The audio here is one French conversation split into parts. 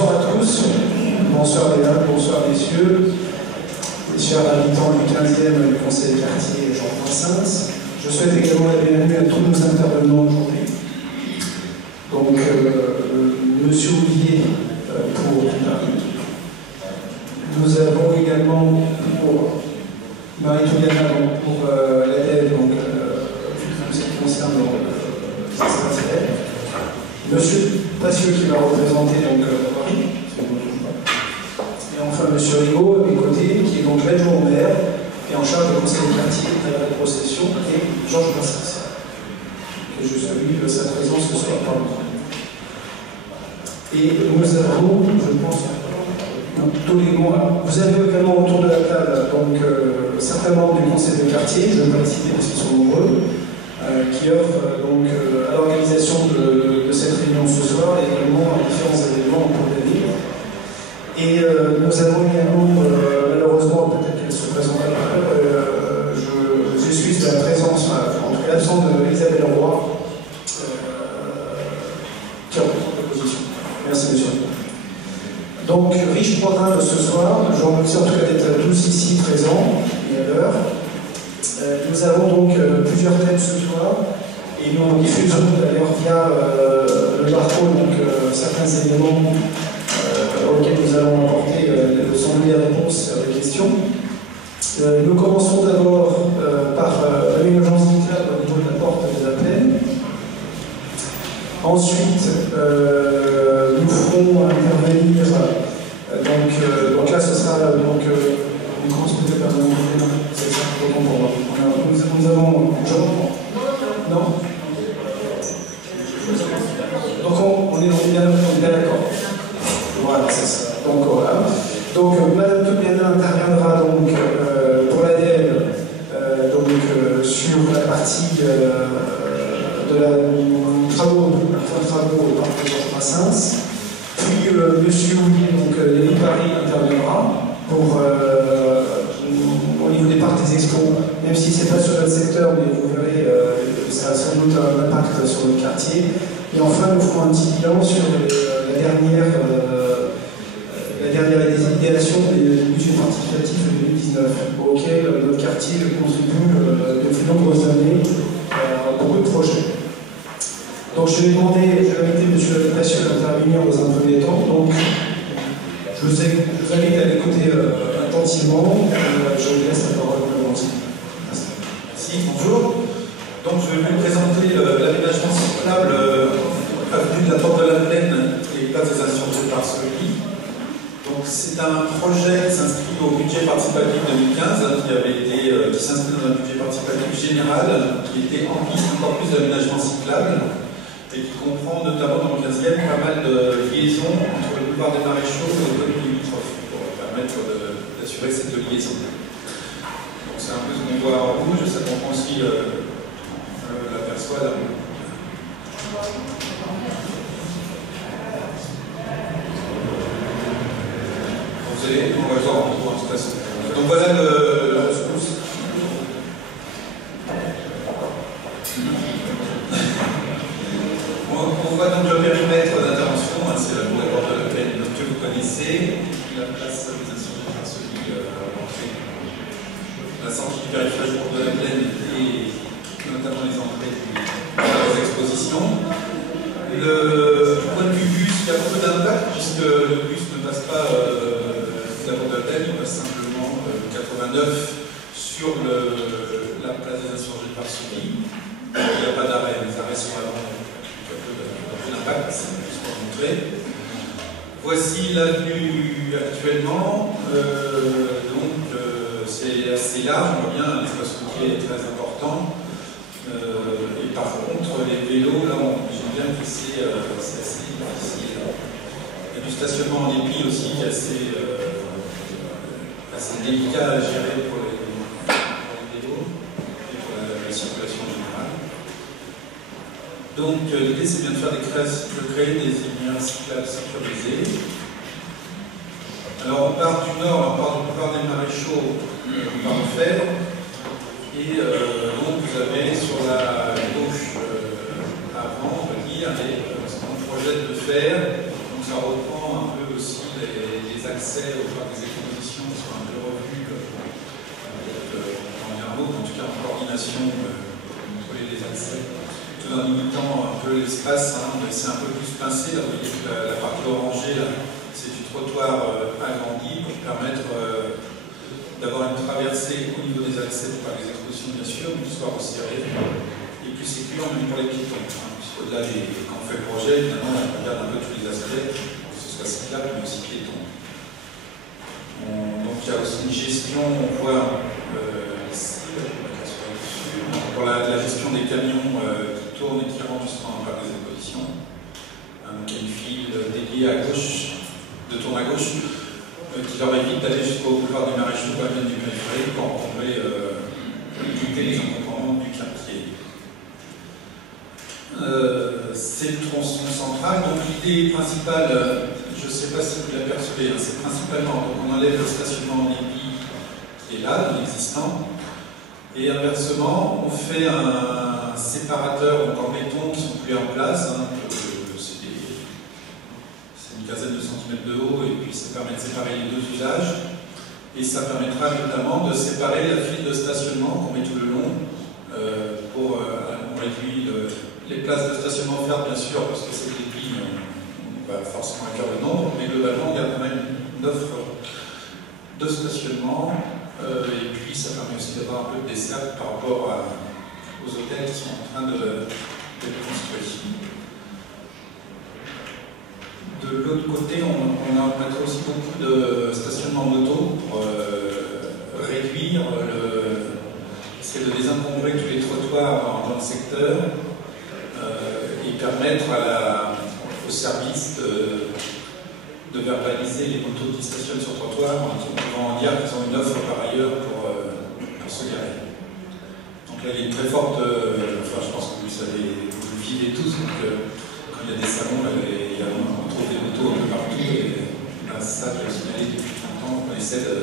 Bonsoir à tous, bonsoir Léa, bonsoir messieurs, les chers habitants du 15e du Conseil des quartiers Georges Brassens. Je souhaite également la bienvenue à tous nos intervenants aujourd'hui. Donc, Monsieur Oulier pour Paris. Nous avons également pour Marie-Touliana pour l'ADEV, donc ce qui concerne les espaces verts. Monsieur Passieux qui va représenter donc Paris, si on ne me trompe pas. Et enfin Monsieur Rigaud à mes côtés, qui est donc l'adjoint au maire et en charge du conseil des quartiers à la procession, et Georges Brassens, que je salue de sa présence ce soir parmi nous. Et nous avons, je pense, tous les mois, vous avez également autour de la table donc, certains membres du conseil de quartier, je ne vais pas les citer parce qu'ils sont nombreux, qui offrent donc, à l'organisation de cette réunion ce soir et également à différents événements au cours de l'année. Et nous avons également, malheureusement, peut-être qu'elle se présentera après, je suis de la présence, en tout cas l'absence d'Isabelle Roy, qui représente l'opposition. Merci, monsieur. Donc, riche programme ce soir. Je vous remercie en tout cas d'être tous ici présents et à l'heure. Nous avons donc plusieurs thèmes ce soir et nous diffusons d'ailleurs via le parcours certains éléments auxquels nous allons apporter des réponses à des questions. Nous commençons d'abord par l'aménagement cyclable au niveau de la porte de la plaine. Ensuite, nous ferons intervenir, donc là ce sera une grosse peut-être par c'est ça, pour moi. Nous avons, je reprends. Non. Donc on est bien d'accord. Voilà, c'est ça. Donc voilà. Donc Madame Touliana interviendra donc pour l'ADN sur la partie de la travaux au parc de Georges Brassens. Puis Monsieur Oulier, donc Lévi Paris, interviendra pour au niveau des parcs des expos, même si ce n'est pas sur notre secteur, mais vous verrez, ça a sans doute un impact sur notre quartier. Et enfin, nous ferons un petit bilan sur la dernière idéation des budgets participatifs de 2019, auquel notre quartier contribue depuis de nombreuses années à beaucoup de projets. Donc je vais inviter M. Passieux à intervenir dans un premier temps. Donc je vous invite à l'écouter attentivement. Je vous laisse la parole volontiers. Merci, bonjour. Donc je vais vous présenter l'aménagement cyclable avenue de la Porte de la Plaine et place des Insurgés par Soleil. Donc c'est un projet qui s'inscrit au budget participatif 2015, qui s'inscrit dans un budget participatif général, qui était en piste encore plus d'aménagement cyclable, et qui comprend notamment dans le 15e pas mal de liaisons entre le boulevard des Maréchaux et les communes limitrophes pour permettre d'assurer cette liaison. Donc c'est un peu ce qu'on voit en rouge, ça comprend aussi l'aperçoit là. Vous allez, on va le voir en tout cas. Donc voilà la ressource. On voit donc le périmètre d'intervention, c'est la porte de la plaine que vous connaissez, la place des Insurgés par celui à l'entrée, la sortie du périphérique de la plaine et notamment les entrées des expositions. Le point de vue bus, il y a beaucoup d'impact puisque le bus ne passe pas la porte de la plaine, il passe simplement 89 sur la place des Insurgés par celui. Il n'y a pas d'arrêt, les arrêts sont avant. L'impact, c'est juste pour montrer. Voici l'avenue actuellement. C'est assez large, on voit bien, l'espace routier est très important. Et par contre, les vélos, là, j'aime bien que c'est assez difficile. Il y a du stationnement en épi aussi qui est assez délicat à gérer pour les vélos et pour la circulation générale. Donc l'idée c'est bien de créer des itinéraires cyclables sécurisés. Alors on part du nord, on part du boulevard des Maréchaux, on part en fer. Et donc vous avez sur la gauche avant, on va dire, ce qu'on projette de faire. Donc ça reprend un peu accès au parc des expositions soit un peu revu, en un mot, en tout cas en coordination entre les accès, tout en limitant un peu l'espace, hein, mais c'est un peu plus pincé. Là, vous voyez que la partie orangée, c'est du trottoir agrandi pour permettre d'avoir une traversée au niveau des accès du parc des expositions, bien sûr, mais qui soit resserrée et plus sécure même pour les piétons. Hein, puisqu'au-delà, quand on fait le projet, évidemment, on regarde un peu tous les aspects, que ce soit cyclable, mais aussi piéton. Donc il y a aussi une gestion, on voit ici, pour la gestion des camions qui tournent et qui rentrent justement dans le parc des expositions. Donc il y a une file dédiée à gauche, de tourne à gauche, qui leur évite d'aller jusqu'au boulevard des Maréchaux ou à la du périphérique pour encombrer, limiter les encombrements du quartier. C'est le tronçon central. Donc l'idée principale, je ne sais pas si vous l'apercevez, hein, c'est principalement, donc on enlève le stationnement en épi qui est là, l'existant, et inversement, on fait un séparateur donc en béton qui ne sont plus en place, hein, c'est une quinzaine de centimètres de haut, et puis ça permet de séparer les deux usages, et ça permettra notamment de séparer la file de stationnement qu'on met tout le long, pour réduire les places de stationnement offertes, bien sûr, parce que c'est des lignes, on va forcément réduire le nombre, mais globalement, on garde quand même une offre de stationnement, et puis ça permet aussi d'avoir un peu de dessert par rapport aux hôtels qui sont en train de construire. De l'autre côté, on a aussi beaucoup de stationnement moto pour réduire, essayer de désencombrer tous les trottoirs dans le secteur, et permettre au service de verbaliser les motos qui stationnent sur le trottoir en pouvant dire qu'ils ont une offre par ailleurs pour se garer. Donc là, il y a une très forte, enfin je pense que vous savez, vous le vivez tous, donc quand il y a des salons, on trouve des motos un peu partout, et là, ça, je l'ai signalé depuis longtemps, on essaie de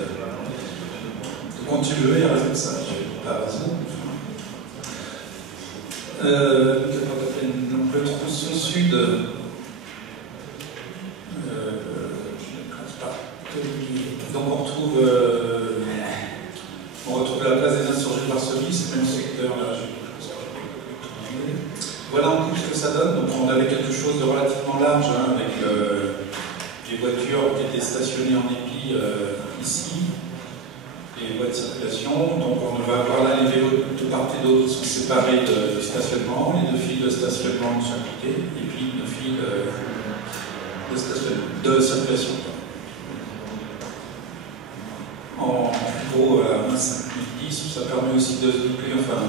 contribuer à résoudre ça. Je n'ai pas raison. Donc le tronçon sud, donc on retrouve la place des insurgés de Varsovie, c'est le même secteur là. Voilà en gros ce que ça donne. Donc on avait quelque chose de relativement large, hein, avec les voitures qui étaient stationnées en épi ici, les voies de circulation. Donc on va avoir là les vélos de part et d'autre qui sont séparés du stationnement, les deux files de stationnement de chaque côté, et puis une file de circulation. En gros, à 5.10, ça permet aussi de se doubler, enfin,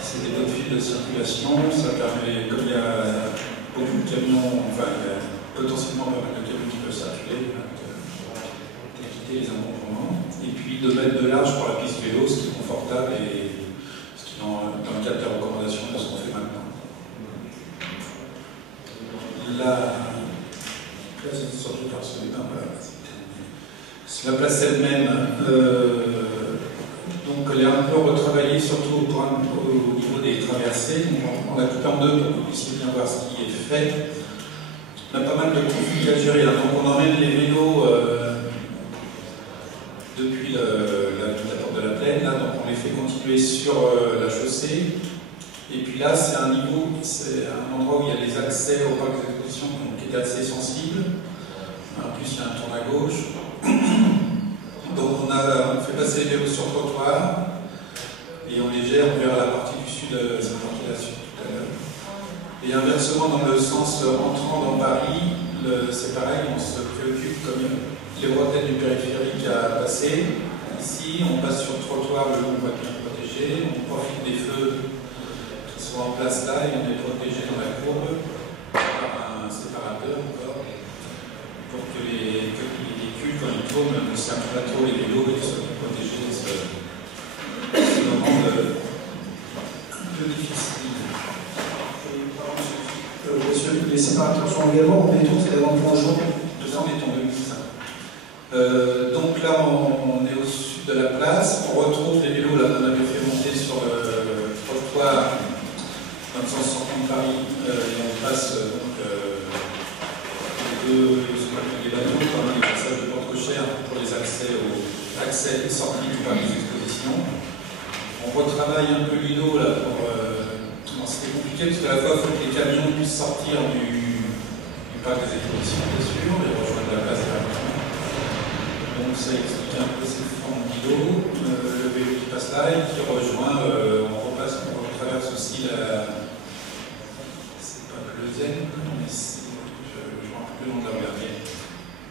c'est des bonnes files de circulation, ça permet, comme il y a beaucoup de camions, enfin, il y a potentiellement pas mal de camions qui peuvent circuler, d'éviter les encombrements, et puis de mettre de large pour la piste vélo, ce qui est confortable et ce qui est dans le cadre des recommandations de ce qu'on fait maintenant. La place est surtout par ce débat, voilà. La place elle-même, donc elle est un peu retravaillée, surtout au niveau des traversées. On l'a coupé en deux pour que vous puissiez bien voir ce qui est fait. On a pas mal de conflits à gérer. Donc on emmène les vélos depuis la porte de la plaine, là, donc on les fait continuer sur la chaussée. Et puis là, c'est un niveau, c'est un endroit où il y a les accès au parc des expositions qui est assez sensible. En plus, il y a un tour à gauche. Donc on fait passer les vélos sur le trottoir et on les gère vers la partie du sud de cette ventilation tout à l'heure. Et inversement, dans le sens entrant dans Paris, c'est pareil, on se préoccupe comme les bretelles du périphérique à passer. Ici, on passe sur le trottoir, le long va être bien protégé, on profite des feux qui sont en place là et on est protégé dans la courbe par un séparateur encore, pour que les véhicules, quand ils tournent, ne servent pas trop les vélos et qu'ils soient protégés de ce moment un peu difficile. Monsieur, les séparateurs sont également en béton, c'est avant le jour. 200 béton, 2005. Donc là, on est au sud de la place. On retrouve les vélos là qu'on avait fait monter sur le trottoir dans le sens sortant de Paris. Et on passe donc les bateaux, quand même, l'accès et sortie du parc des expositions. On retravaille un peu l'îlot là pour. C'était compliqué parce qu'à la fois il faut que les camions puissent sortir du parc des expositions, bien sûr, et rejoindre la place directement. Donc ça explique un peu ces formes d'îlot. Le vélo qui passe là et qui rejoint, on retraverse aussi la. C'est pas le Zen, mais je ne me rappelle plus le nom de la rue.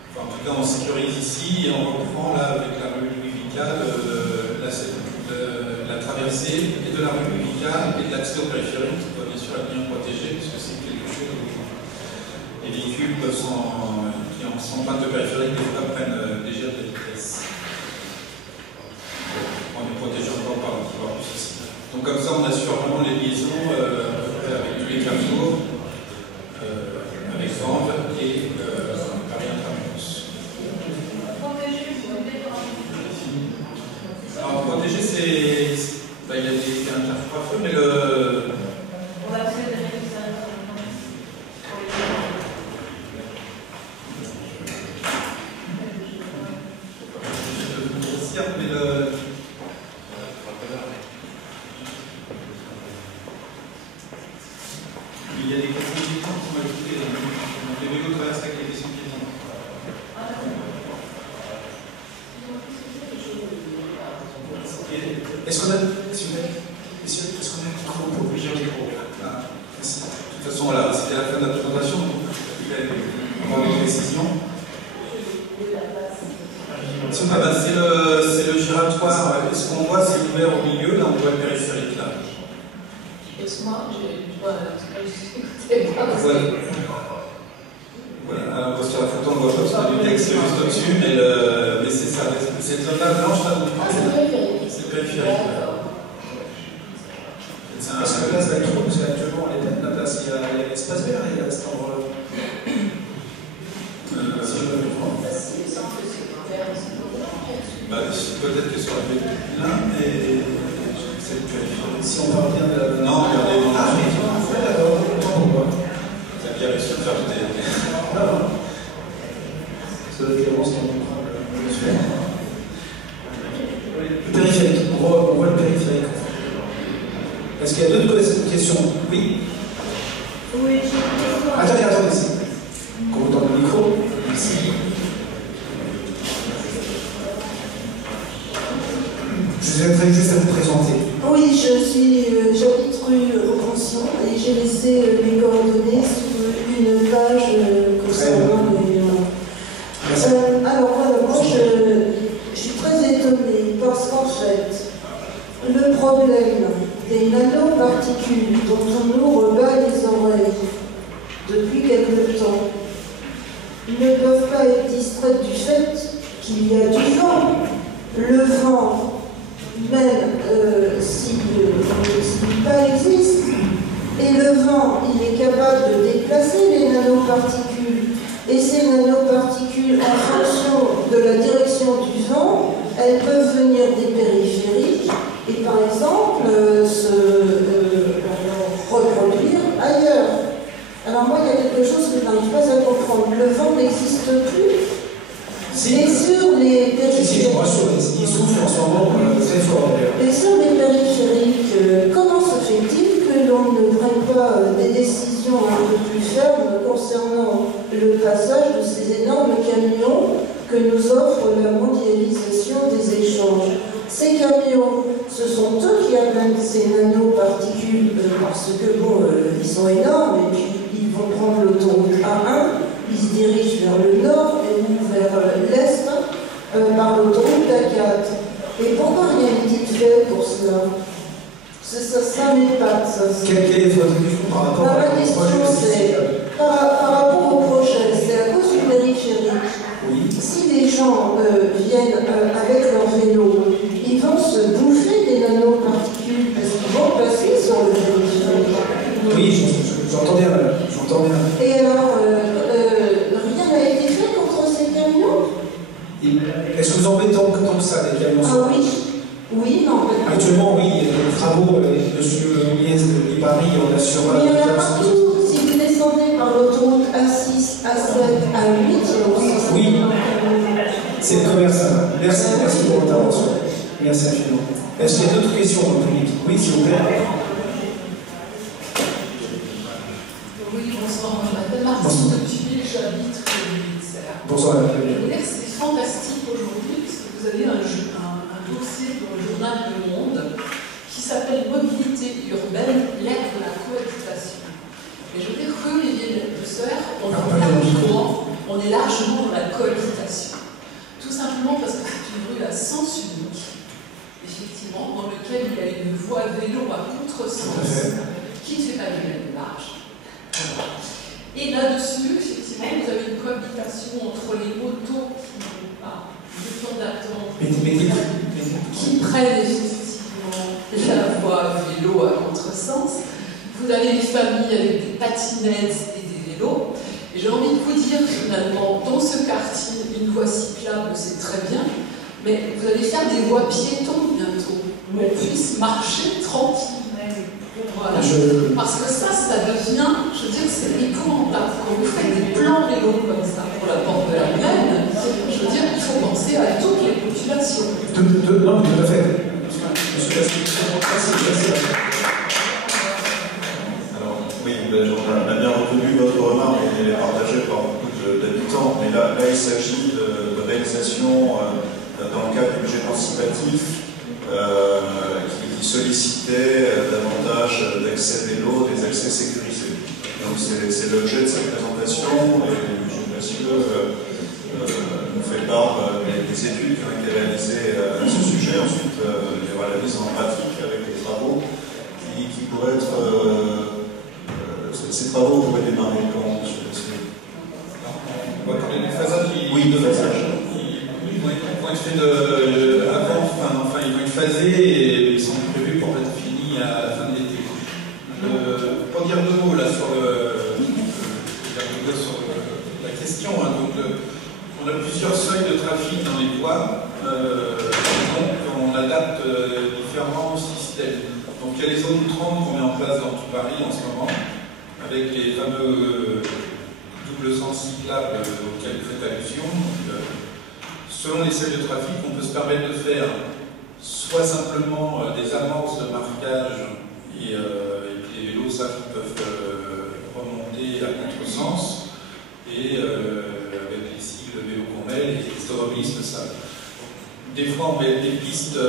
Enfin, en tout cas, on sécurise ici et on reprend là avec la rue Louis Vical la traversée et de la rue Louis Vical et de l'accès au périphérique qui doit bien sûr être bien protégé puisque c'est quelque chose où les véhicules qui sont pas de périphérique des fois prennent déjà de la vitesse. On est protégé encore par le pouvoir du ceci. Donc comme ça on assure vraiment les liaisons avec tous les carrefours, avec Vanves et Paris Intramuros. Alors protéger c'est. Il y a un carrefour à feu, mais le. On va faire des résultats. Mais le. Il y a des questions piétons qui sont ajoutées. Les vélos traversent avec les questions piétons. Est-ce qu'on a, s'il vous plaît, messieurs, est-ce qu'on a un micro pour obliger le micro? Merci. De toute façon, voilà, c'était la fin de la présentation, donc il y a une précision. C'est le giratoire. Ce qu'on voit, c'est ouvert au milieu, là on voit le périphérique là. Excuse-moi, c'est pas Voilà, alors sur la photo on voit pas parce que du texte juste au-dessus, mais c'est ça, cette zone-là blanche là, c'est le périphérique. Parce que là, c'est trop, parce qu'actuellement, on est à la place, il y a l'espace vert, il y a cet endroit-là. Si je me comprends. Peut-être que sur la plein, mais c'est le périphérique. Si on parle bien de. Non, regardez, non. Ah, oui, d'accord, autant pour moi. Ça a bien réussi à faire des. Non. Ça doit être vraiment ce qu'on comprend le faire. Le périphérique, on voit le périphérique. Est-ce qu'il y a d'autres questions? Oui. Oui, Attendez, qu'on vous donne le micro. Merci. Je vous inviterai juste à vous présenter. Oui, j'habite rue Repension et j'ai laissé mes coordonnées sur une page concernant les. Alors voilà, moi je suis très étonnée parce qu'en fait, le problème des nanoparticules dont on nous rebat les oreilles depuis quelque temps ne peuvent pas être distraites du fait qu'il y a du vent. Le vent, même s'il pas existe, et le vent, il est capable de déplacer les nanoparticules. Et ces nanoparticules, en fonction de la direction du vent, elles peuvent venir des périphériques et par exemple se reproduire ailleurs. Alors moi, il y a quelque chose que je n'arrive pas à comprendre. Le vent n'existe plus. Et sur les périphériques, il souffle en ce moment très fort. et sur les périphériques, comment se fait-il que l'on ne prenne pas des décisions un peu plus fermes concernant le passage de ces énormes camions que nous offre la mondialisation des échanges? Ces camions, ce sont eux qui amènent ces nanoparticules parce que bon, ils sont énormes et puis ils vont prendre l'autoroute A1, ils se dirigent vers le nord et vers l'est par l'autoroute A4. Et pourquoi rien n'est-il fait pour cela? Ça m'épate, ça. Quelle est votre question par rapport à ma question, c'est par rapport au projet, c'est à cause du périphérique. Oui. Si les gens viennent avec leur vélo, ils vont se bouffer des nanoparticules parce qu'ils vont passer sur le périphérique. Oui, j'entends bien. Et alors, rien n'a été fait contre ces camions? Est-ce que vous en mettez tant que ça, les camions? Ah oui. Oui, non. Actuellement, oui, il y a des travaux, monsieur Liès de Paris, on assure. Mais il y en a partout. Si vous descendez par l'autoroute A6, A7, A8, oui. C'est une première ça. Merci pour l'intervention. Merci infiniment. Est-ce qu'il y a d'autres questions dans le public? Oui, s'il vous plaît. Oui, bonsoir. Je m'appelle Martine de Tuile, j'habite rue du Ministère. Bonsoir, madame. Je veux dire que c'est fantastique aujourd'hui, parce que vous avez un dossier pour le journal Le Monde qui s'appelle Mobilité urbaine, l'ère de la cohabitation. Et je veux dire que les villes de Serres, on est largement dans la cohabitation. Tout simplement parce que c'est une rue à sens unique, effectivement, dans laquelle il y a une voie vélo à contresens qui ne fait pas de la démarche. Et là-dessus, effectivement, vous avez une cohabitation entre les motos qui n'ont pas de temps d'attente, qui prennent effectivement la voie vélo à contresens. Vous avez les familles avec des patinettes et des vélos. Et j'ai envie de vous dire que finalement, dans ce quartier, une voie cyclable, c'est très bien, mais vous allez faire des voies piétons bientôt, où on puisse marcher tranquille. Voilà. Parce que ça devient, je veux dire, c'est épouvantable. Quand vous faites des plans vélos comme ça pour la porte de la Plaine, je veux dire, il faut penser à toutes les populations. Non, tout à fait. Monsieur Gassi, alors, oui, on a bien retenu votre remarque et elle est partagée par beaucoup d'habitants, mais là, il s'agit de réalisation dans le cadre du budget participatif qui sollicitait davantage d'accès vélo, des accès sécurisés. Donc c'est l'objet de cette présentation et M. Massieu nous fait part des études qui ont été réalisées à ce sujet. Ensuite, il y aura la mise en pratique avec les travaux qui pourraient être... ces travaux pourraient démarrer quand, M. Massieu? On va parler du phasage. Oui, de phasage. Ils vont être faits avant, enfin, ils vont être phasés et ils sont prévus pour être finis à la fin de l'été. Pour dire deux mots là sur la question, hein, donc on a plusieurs seuils de trafic dans les voies, donc on adapte différents systèmes. Donc il y a les zones 30 qu'on met en place dans tout Paris en ce moment, avec les fameux double sens cyclables auxquels vous faites allusion. Selon les seuils de trafic, on peut se permettre de faire soit simplement des amorces de marquage et les vélos savent qu'ils peuvent remonter à contresens, et avec les sigles vélo qu'on met, les automobilistes le savent. Des fois, on met des pistes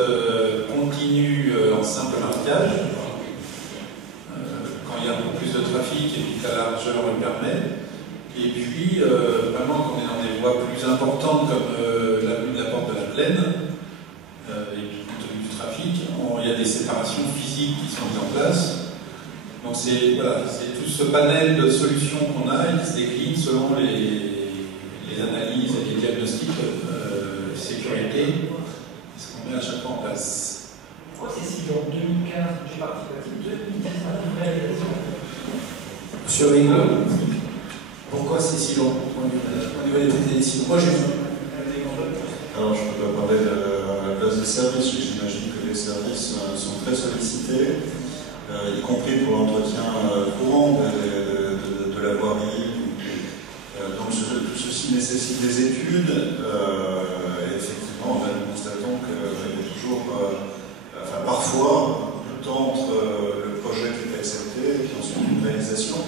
continues en simple marquage, quand il y a un peu plus de trafic et que la largeur le permet. Et puis, vraiment, quand on est dans des voies plus importantes comme l'avenue de la Porte de la Plaine, et puis compte tenu du trafic, il y a des séparations physiques qui sont mises en place. Donc c'est voilà, tout ce panel de solutions qu'on a et qui se décline selon les analyses et les diagnostics sécurité, ce qu'on met à chaque fois en place. Pourquoi c'est si long? 2015, j'ai participatif, 2015, réalisation. Monsieur Rigaud, pourquoi c'est si long au niveau des TTC? Moi, j'ai vu. Alors, je peux pas parler de la place des services. J'imagine que les services sont très sollicités, y compris pour l'entretien courant de la voirie. Donc, tout ceci nécessite des études. Et effectivement, nous constatons qu'il y a toujours, parfois, le temps entre le projet qui est accepté et puis ensuite une réalisation.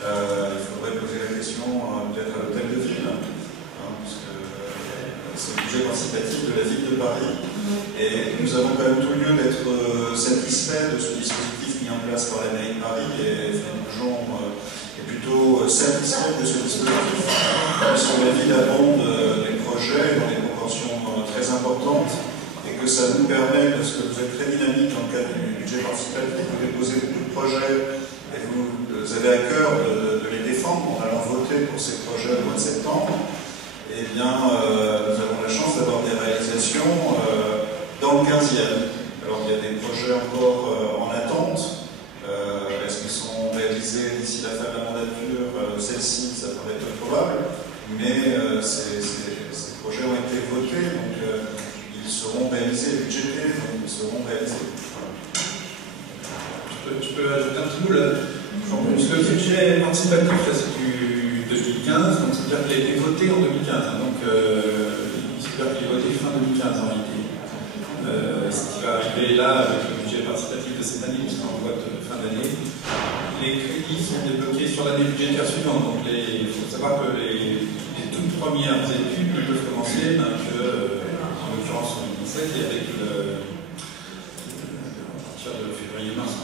Il faudrait poser la question peut-être à l'hôtel de ville, parce que c'est le budget participatif de la ville de Paris. Et nous avons quand même tout lieu d'être satisfaits de ce dispositif mis en place par la mairie de Paris, et Philippe Boujon est plutôt satisfait de ce dispositif, puisque la ville abonde des projets dans des proportions très importantes, et que ça nous permet, parce que vous êtes très dynamique dans le cadre du budget participatif, vous déposez beaucoup de projets, et vous avez à cœur de les défendre en allant voter pour ces projets au mois de septembre. Eh bien, nous avons la chance d'avoir des réalisations dans le 15e. Alors, il y a des projets encore en attente. Est-ce qu'ils seront réalisés d'ici la fin de la mandature? Celle-ci, ça paraît peu probable. Mais ces projets ont été votés, donc ils seront réalisés, budgétés, donc ils seront réalisés. Voilà. Je peux ajouter un petit mot là. Le budget participatif, là, c'est du 2015, donc c'est-à-dire qu'il a été voté en 2015. Donc, c'est-à-dire qu'il est voté fin 2015 en réalité. Ce qui va arriver là avec le budget participatif de cette année, puisqu'on vote fin d'année. Les crédits sont débloqués sur l'année budgétaire suivante. Donc il faut savoir que les toutes premières études ne peuvent commencer en l'occurrence en 2017 et avec à partir de février-mars,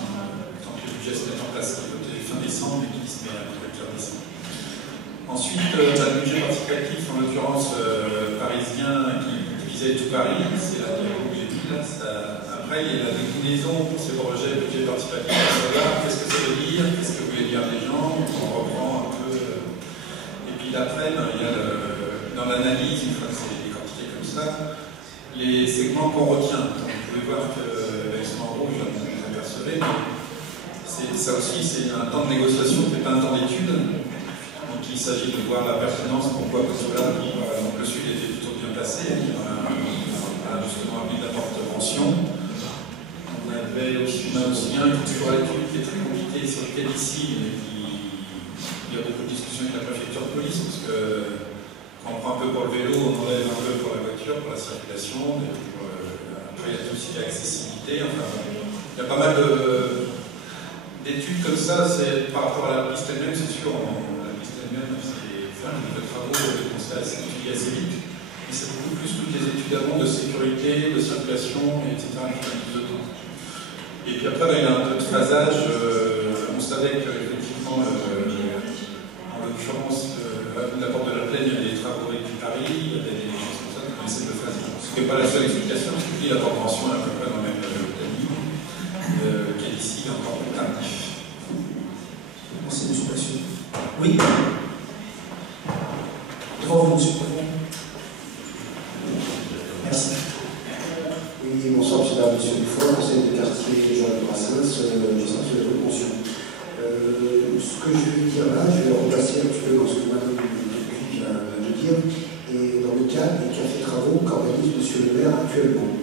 tant que le budget se met en place, qui est voté fin décembre et qui se met à partir de décembre. Ensuite, le budget participatif, en l'occurrence parisien, qui visait tout Paris, c'est la diapo que j'ai dit là. Après, il y a la déclinaison pour ces projets budget participatif à savoir qu'est-ce que ça veut dire, qu'est-ce que voulaient dire les gens, on reprend un peu. Et puis d'après, il y a dans l'analyse, une fois que c'est décortiqué comme ça, les segments qu'on retient. Donc, vous pouvez voir qu'avec ce en rouge, vous apercevez, mais ça aussi, c'est un temps de négociation, c'est pas un temps d'étude. Donc il s'agit de voir la pertinence, pourquoi, parce que là, donc, le sud était plutôt bien placé, on a justement mis d'intervention. On a aussi un culturalité qui est très compliqué, sur lequel ici, il y a beaucoup de discussions avec la préfecture de police, parce que quand on prend un peu pour le vélo, on enlève un peu pour la voiture, pour la circulation, et après il y a tout aussi l'accessibilité, enfin, il y a pas mal d'études comme ça, par rapport à la piste elle-même, c'est sûr, la piste elle-même, c'est de travaux, de constats, c'est étudié assez vite, mais c'est beaucoup plus toutes les études avant de sécurité, de circulation, etc. qui prennent plus de temps. Et puis après, il y a un peu de phasage, on savait qu'effectivement, en l'occurrence, à la porte de la Plaine, il y a des travaux avec Paris, il y a des choses comme ça, on essaie de phaser. Ce qui n'est pas la seule explication, parce que la porte mention est à peu près dans le même timing, qui est ici encore plus tardif. Merci, M. Passion. Oui. Devant vous, M. Président. Merci. Oui, bonsoir, M. Dufour, conseiller de quartier Jean de Brassens, je sens que vous mention. Ce que je vais dire là, je vais repasser un petit peu dans ce que Mme Dupuis vient de dire, et dans le cadre des cafés-travaux qu'organise M. le maire actuellement.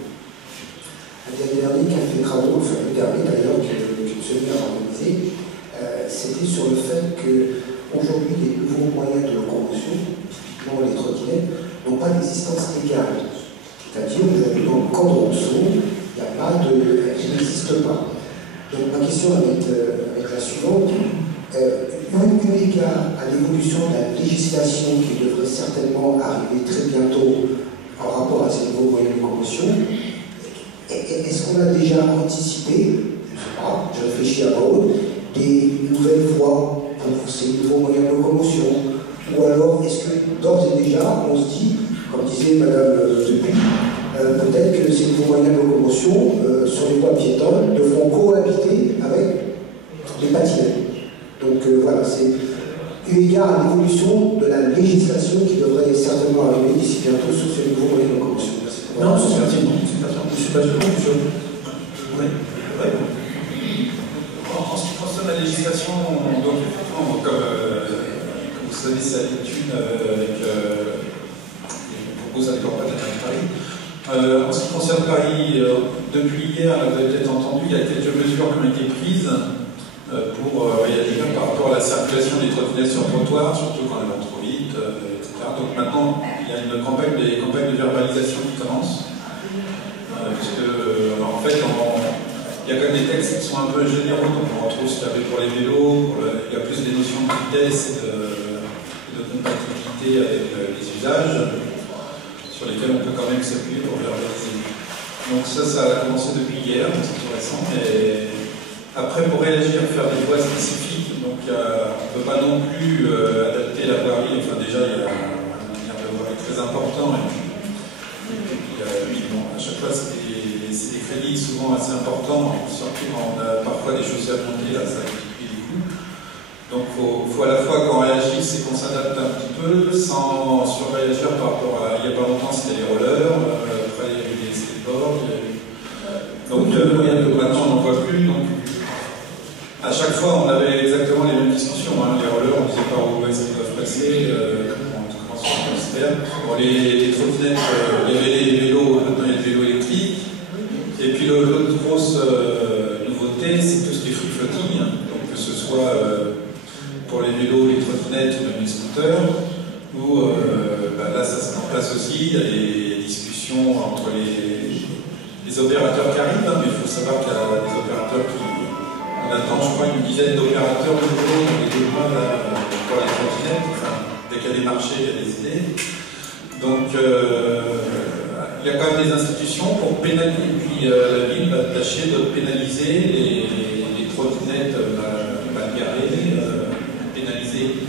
Le dernier café-travaux, enfin le dernier d'ailleurs, que M. le maire a organisé, c'était sur le fait qu'aujourd'hui, les nouveaux moyens de locomotion, typiquement les trottinettes, n'ont pas d'existence légale. C'est-à-dire, aujourd'hui, dans le camp de Rousseau, il n'existe pas. Donc, ma question va être la suivante. Eu égard à l'évolution de la législation qui devrait certainement arriver très bientôt en rapport à ces nouveaux moyens de locomotion, est-ce qu'on a déjà anticipé, je ne sais pas, je réfléchis à voix haute, des nouvelles voies pour ces nouveaux moyens de locomotion? Ou alors, est-ce que d'ores et déjà, on se dit, comme disait Mme Dupuis, peut-être que ces nouveaux moyens de locomotion sur les voies piétonnes devront cohabiter avec les patinets. Donc voilà, c'est eu égard à l'évolution de la législation qui devrait certainement arriver d'ici bientôt sur ces nouveaux moyens de locomotion. Non, c'est pertinent. Je ne suis pas sûr. Oui. En ce qui concerne la législation, donc effectivement, comme vous savez, c'est à l'étude avec propose avec l'Empire de Paris. En ce qui concerne Paris, depuis hier, vous avez peut-être entendu, il y a quelques mesures qui ont été prises pour réagir par rapport à la circulation des trottinettes sur le trottoir, surtout quand elles vont trop vite, etc. Donc maintenant, il y a des campagnes de verbalisation qui commencent. Parce que, en fait, il y a quand même des textes qui sont un peu généraux, donc on retrouve ce qu'il y avait pour les vélos, il y a plus des notions de vitesse et de compatibilité avec les usages, sur lesquels on peut quand même s'appuyer pour verbaliser. Donc ça a commencé depuis hier, c'est tout récent, mais après pour réagir, faire des voies spécifiques, donc on ne peut pas non plus adapter la voirie, enfin déjà il y a un manière de voirie très important, et puis bon, à chaque fois c'est des crédits souvent assez importants, surtout quand on a parfois des chaussées à monter, là ça multiplie les coûts. Donc il faut à la fois qu'on réagisse et qu'on s'adapte un petit peu sans surréagir par rapport à... Il n'y a pas longtemps c'était les rollers, après il y a eu les skateboards, donc maintenant on n'en voit plus. Donc, à chaque fois on avait exactement les mêmes discussions. Hein. Les rollers on ne disait pas où est-ce qu'ils doivent passer, comment ça peut se faire. Pour les trottinettes, il y avait les vélos, maintenant il y a des vélos électriques. Et puis l'autre grosse nouveauté c'est tout ce qui est free floating, donc que ce soit pour les vélos, les trottinettes ou même les scooters, où là ça se met en place aussi, il y a des discussions entre les opérateurs qui arrivent, hein, mais il faut savoir qu'il y a des opérateurs qui... On attend, je crois, une dizaine d'opérateurs nouveaux dans les 2 mois pour les trottinettes. Enfin, dès qu'il y a des marchés, il y a des idées. Donc, il y a quand même des institutions pour pénaliser, et puis la ville va tâcher de pénaliser les trottinettes mal garées, pénaliser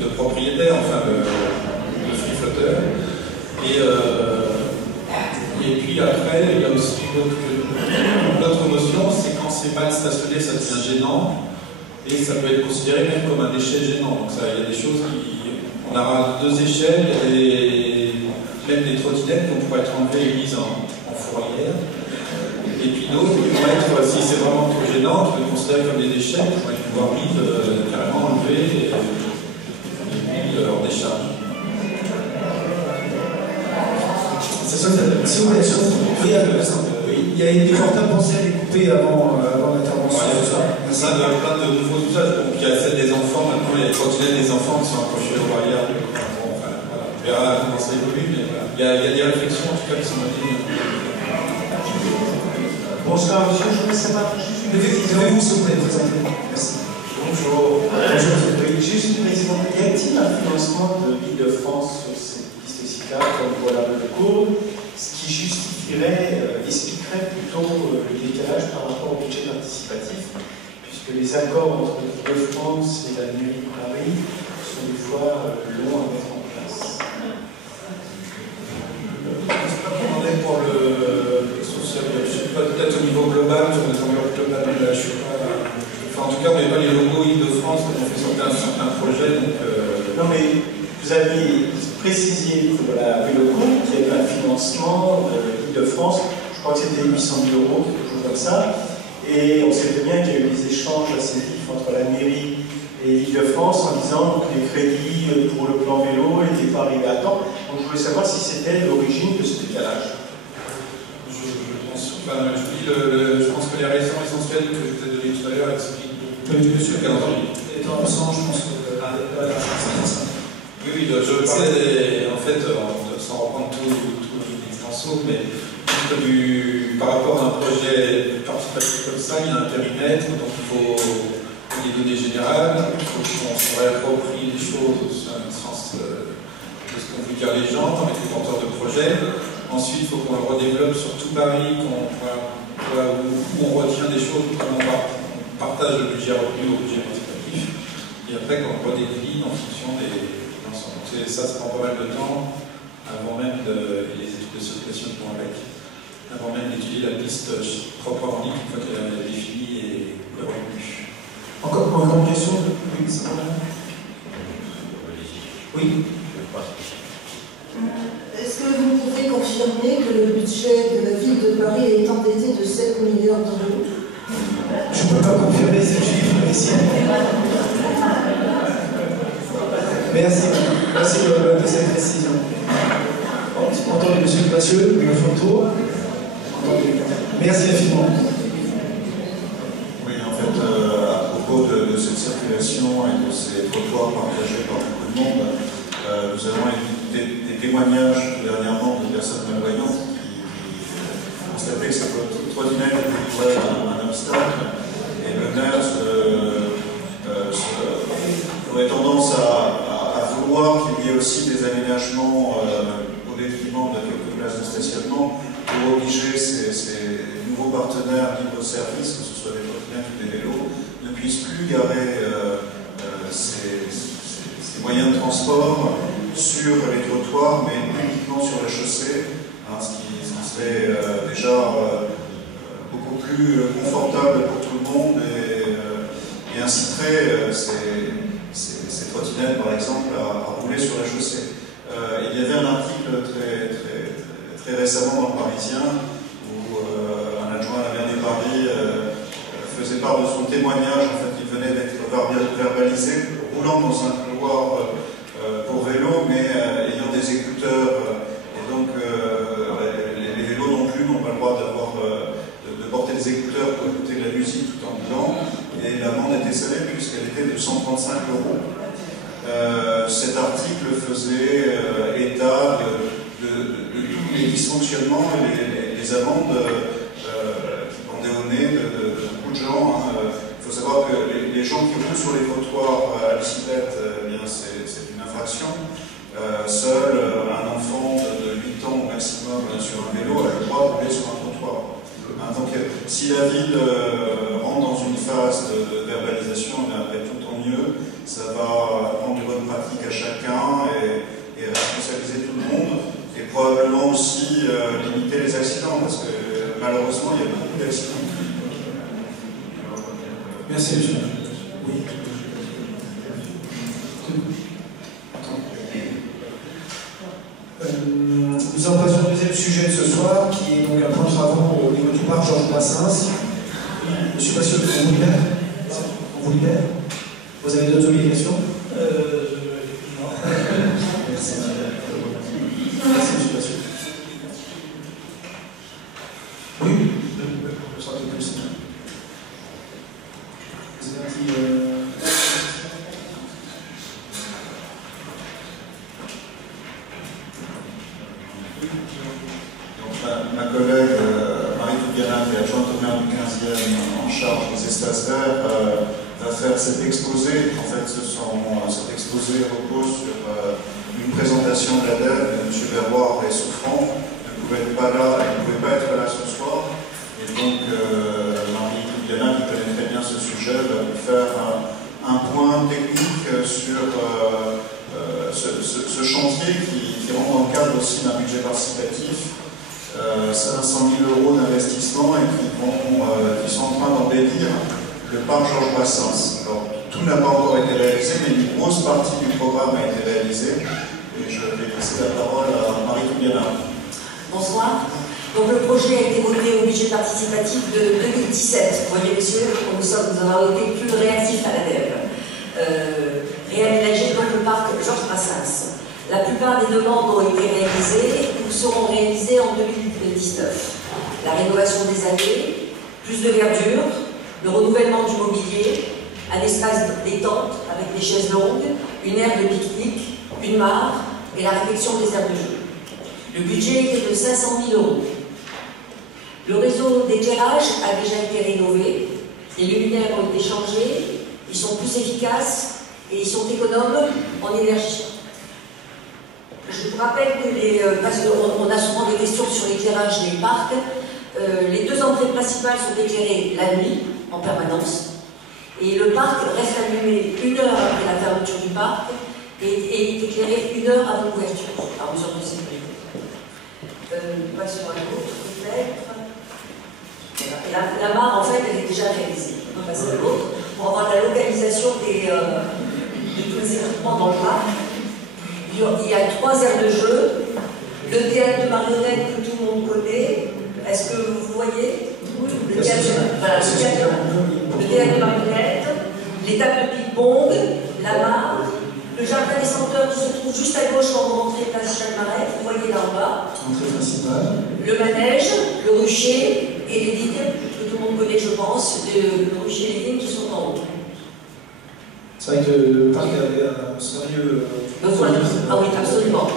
le propriétaire, enfin le free-flotteur. Et puis après, il y a aussi l'autre notion, c'est quand c'est mal stationné, ça devient gênant, et ça peut être considéré même comme un déchet gênant. Donc il y a des choses qui... On aura 2 échelles, même des trottinettes qu'on pourrait être enlevées et mises en fourrière. Et puis d'autres qui vont être, si c'est vraiment trop gênant, qui vont être considérés comme des déchets, qui vont être pouvoir mises, carrément enlevées et mis hors décharge. C'est ça, si vous voulez, il y a des portables pensés à les couper avant l'intervention. Ça a plein de nouveaux usages. Donc, il y a celle des enfants, maintenant il y a les trottinettes des enfants qui sont accrochés aux barrières. Bon, enfin, voilà. On verra comment ça évolue, mais voilà. Il y a des réflexions en tout cas qui sont menées. Bonsoir monsieur, je ne sais pas. Devez-vous s'il vous plaît présenter? Merci. Bonjour. Oui, juste une précision. Y a-t-il un financement de l'Île-de-France sur cette piste cyclable comme pour la courbe, ce qui justifierait, expliquerait plutôt le décalage par rapport au budget participatif, puisque les accords entre l'Île-de-France et la mairie de Paris sont des fois longs à mettre en place. Pour le social, je ne sais pas, peut-être au niveau global, sur les enveloppes globales, je ne sais pas. Enfin, en tout cas, on n'avait pas les logos Île-de-France quand on fait certains projets. Donc, Non, mais vous avez précisé pour la Vélocourbe qu'il y avait un financement de Île-de-France, je crois que c'était 800 000 €, quelque chose comme ça. Et on sait très bien qu'il y a eu des échanges assez vifs entre la mairie et l'Île-de-France en disant que les crédits pour le plan vélo n'étaient pas arrivés à temps. Donc je voulais savoir si c'était l'origine de ce décalage. Je pense que les raisons essentielles que je vous ai données tout à l'heure expliquent. Monsieur Calendrier. Étant absent, je pense que... Oui, je parlais en fait, sans reprendre tout l'extenso, mais par rapport à un projet participatif comme ça, il y a un périmètre, donc il faut des données générales, il faut qu'on se réapproprie les choses dans le sens de ce qu'ont voulu dire les gens, avec les porteurs de projets. Ensuite, il faut qu'on le redéveloppe sur tout Paris, où on retient des choses, où on partage le budget retenu au budget participatif, et après qu'on le redécline en fonction des l'ensemble. Ça prend pas mal de temps, avant même les études de circulation qui vont avec, avant même d'étudier la piste proprement dite, une fois qu'elle est définie et retenue. Encore une question? Oui, c'est bon. Oui. Est-ce que vous pouvez confirmer que le budget de la ville de Paris est endetté de 7 milliards d'euros? Je ne peux pas confirmer ces chiffres ici. Merci de cette précision. Entendez, monsieur le Massieu, le photo. Merci infiniment. Oui, en fait, à propos de cette circulation et de ces trottoirs partagés par beaucoup de monde, nous avons des témoignages dernièrement de personnes malvoyantes qui constataient que cette trottinette était un obstacle et le maire aurait tendance à vouloir qu'il y ait aussi des aménagements au détriment de quelques places de stationnement pour obliger ces nouveaux partenaires libre-service, que ce soit des trottinettes ou des vélos, ne puissent plus garer ces moyens de transport sur les trottoirs, mais uniquement sur la chaussée, hein, ce qui serait déjà beaucoup plus confortable pour tout le monde et inciterait ces trottinettes, par exemple, à rouler sur la chaussée. Il y avait un article très récemment dans le Parisien où un adjoint à la maire de Paris faisait part de son témoignage. En fait, il venait d'être verbalisé, roulant dans un couloir pour vélo, mais ayant des écouteurs. Et donc, les vélos non plus n'ont pas le droit de porter des écouteurs pour écouter de la musique tout en roulant. Et l'amende était salée puisqu'elle était de 135 €. Cet article faisait état de les dysfonctionnements et les amendes qui pendaient au nez de beaucoup de gens. Il faut savoir que les gens qui roulent sur les trottoirs à bicyclette, c'est une infraction. Seul un enfant de 8 ans au maximum sur un vélo a le droit de rouler sur un trottoir. Donc si la ville rentre dans une phase de verbalisation, tout tant mieux. Ça va prendre de bonnes pratiques à chacun et responsabiliser tout le monde. Et probablement aussi limiter les accidents, parce que malheureusement il y a beaucoup d'accidents. Merci, monsieur. Oui. Nous allons passer au deuxième sujet de ce soir, qui est donc un point de travaux au niveau du parc Georges Brassens. Monsieur Massieu, on vous libère? On vous libère? Vous avez d'autres obligations? Non. Merci. Merci, monsieur Massieu. Oui, je sens que plus. Vous avez un petit... Ma collègue Marie Toubiana, qui est adjointe au maire du 15e en charge des espaces verts, va faire cet exposé. En fait, cet exposé repose sur une présentation de la DEV. M. Berroir est souffrant, ne pouvait pas être là ce soir. Et donc, Marie Toubiana, qui connaît très bien ce sujet, va vous faire un point technique sur ce chantier qui rentre dans le cadre aussi d'un budget participatif. 500 000 € d'investissement et qui sont en train d'embellir le parc Georges Brassens. Alors, tout n'a pas encore été réalisé, mais une grosse partie du programme a été réalisée. Et je vais laisser la parole à Marie Toubiana. Bonsoir. Donc le projet a été voté au budget participatif de 2017. Vous voyez, messieurs, nous avons été plus réactifs à la DEV. Réaménager donc le parc Georges Brassens. La plupart des demandes ont été réalisées ou seront réalisées en 2019. La rénovation des allées, plus de verdure, le renouvellement du mobilier, un espace détente avec des chaises longues, une aire de pique-nique, une mare et la réfection des aires de jeu. Le budget était de 500 000 €. Le réseau d'éclairage a déjà été rénové, les luminaires ont été changés, ils sont plus efficaces et ils sont économes en énergie. Je vous rappelle que parce qu'on a souvent des questions sur l'éclairage des parcs, les deux entrées principales sont éclairées la nuit, en permanence, et le parc reste allumé 1 heure après la fermeture du parc et est éclairé 1 heure avant l'ouverture, par mesure de sécurité. Passons à l'autre, peut-être. La mare, en fait, elle est déjà réalisée. On va passer à l'autre pour avoir la localisation de tous les équipements dans le parc. Il y a 3 aires de jeu, le théâtre de marionnettes que tout le monde connaît. Est-ce que vous voyez? Le théâtre de marionnettes, les tables de ping-pong, la mare, le jardin des senteurs qui se trouve juste à gauche quand vous rentrez place Chalmaret, vous voyez là en bas. Le manège, le rucher et les lignes que tout le monde connaît, je pense, le rucher et les lignes qui sont en haut. C'est vrai que le parc avait un sérieux besoin. Ah oui, absolument.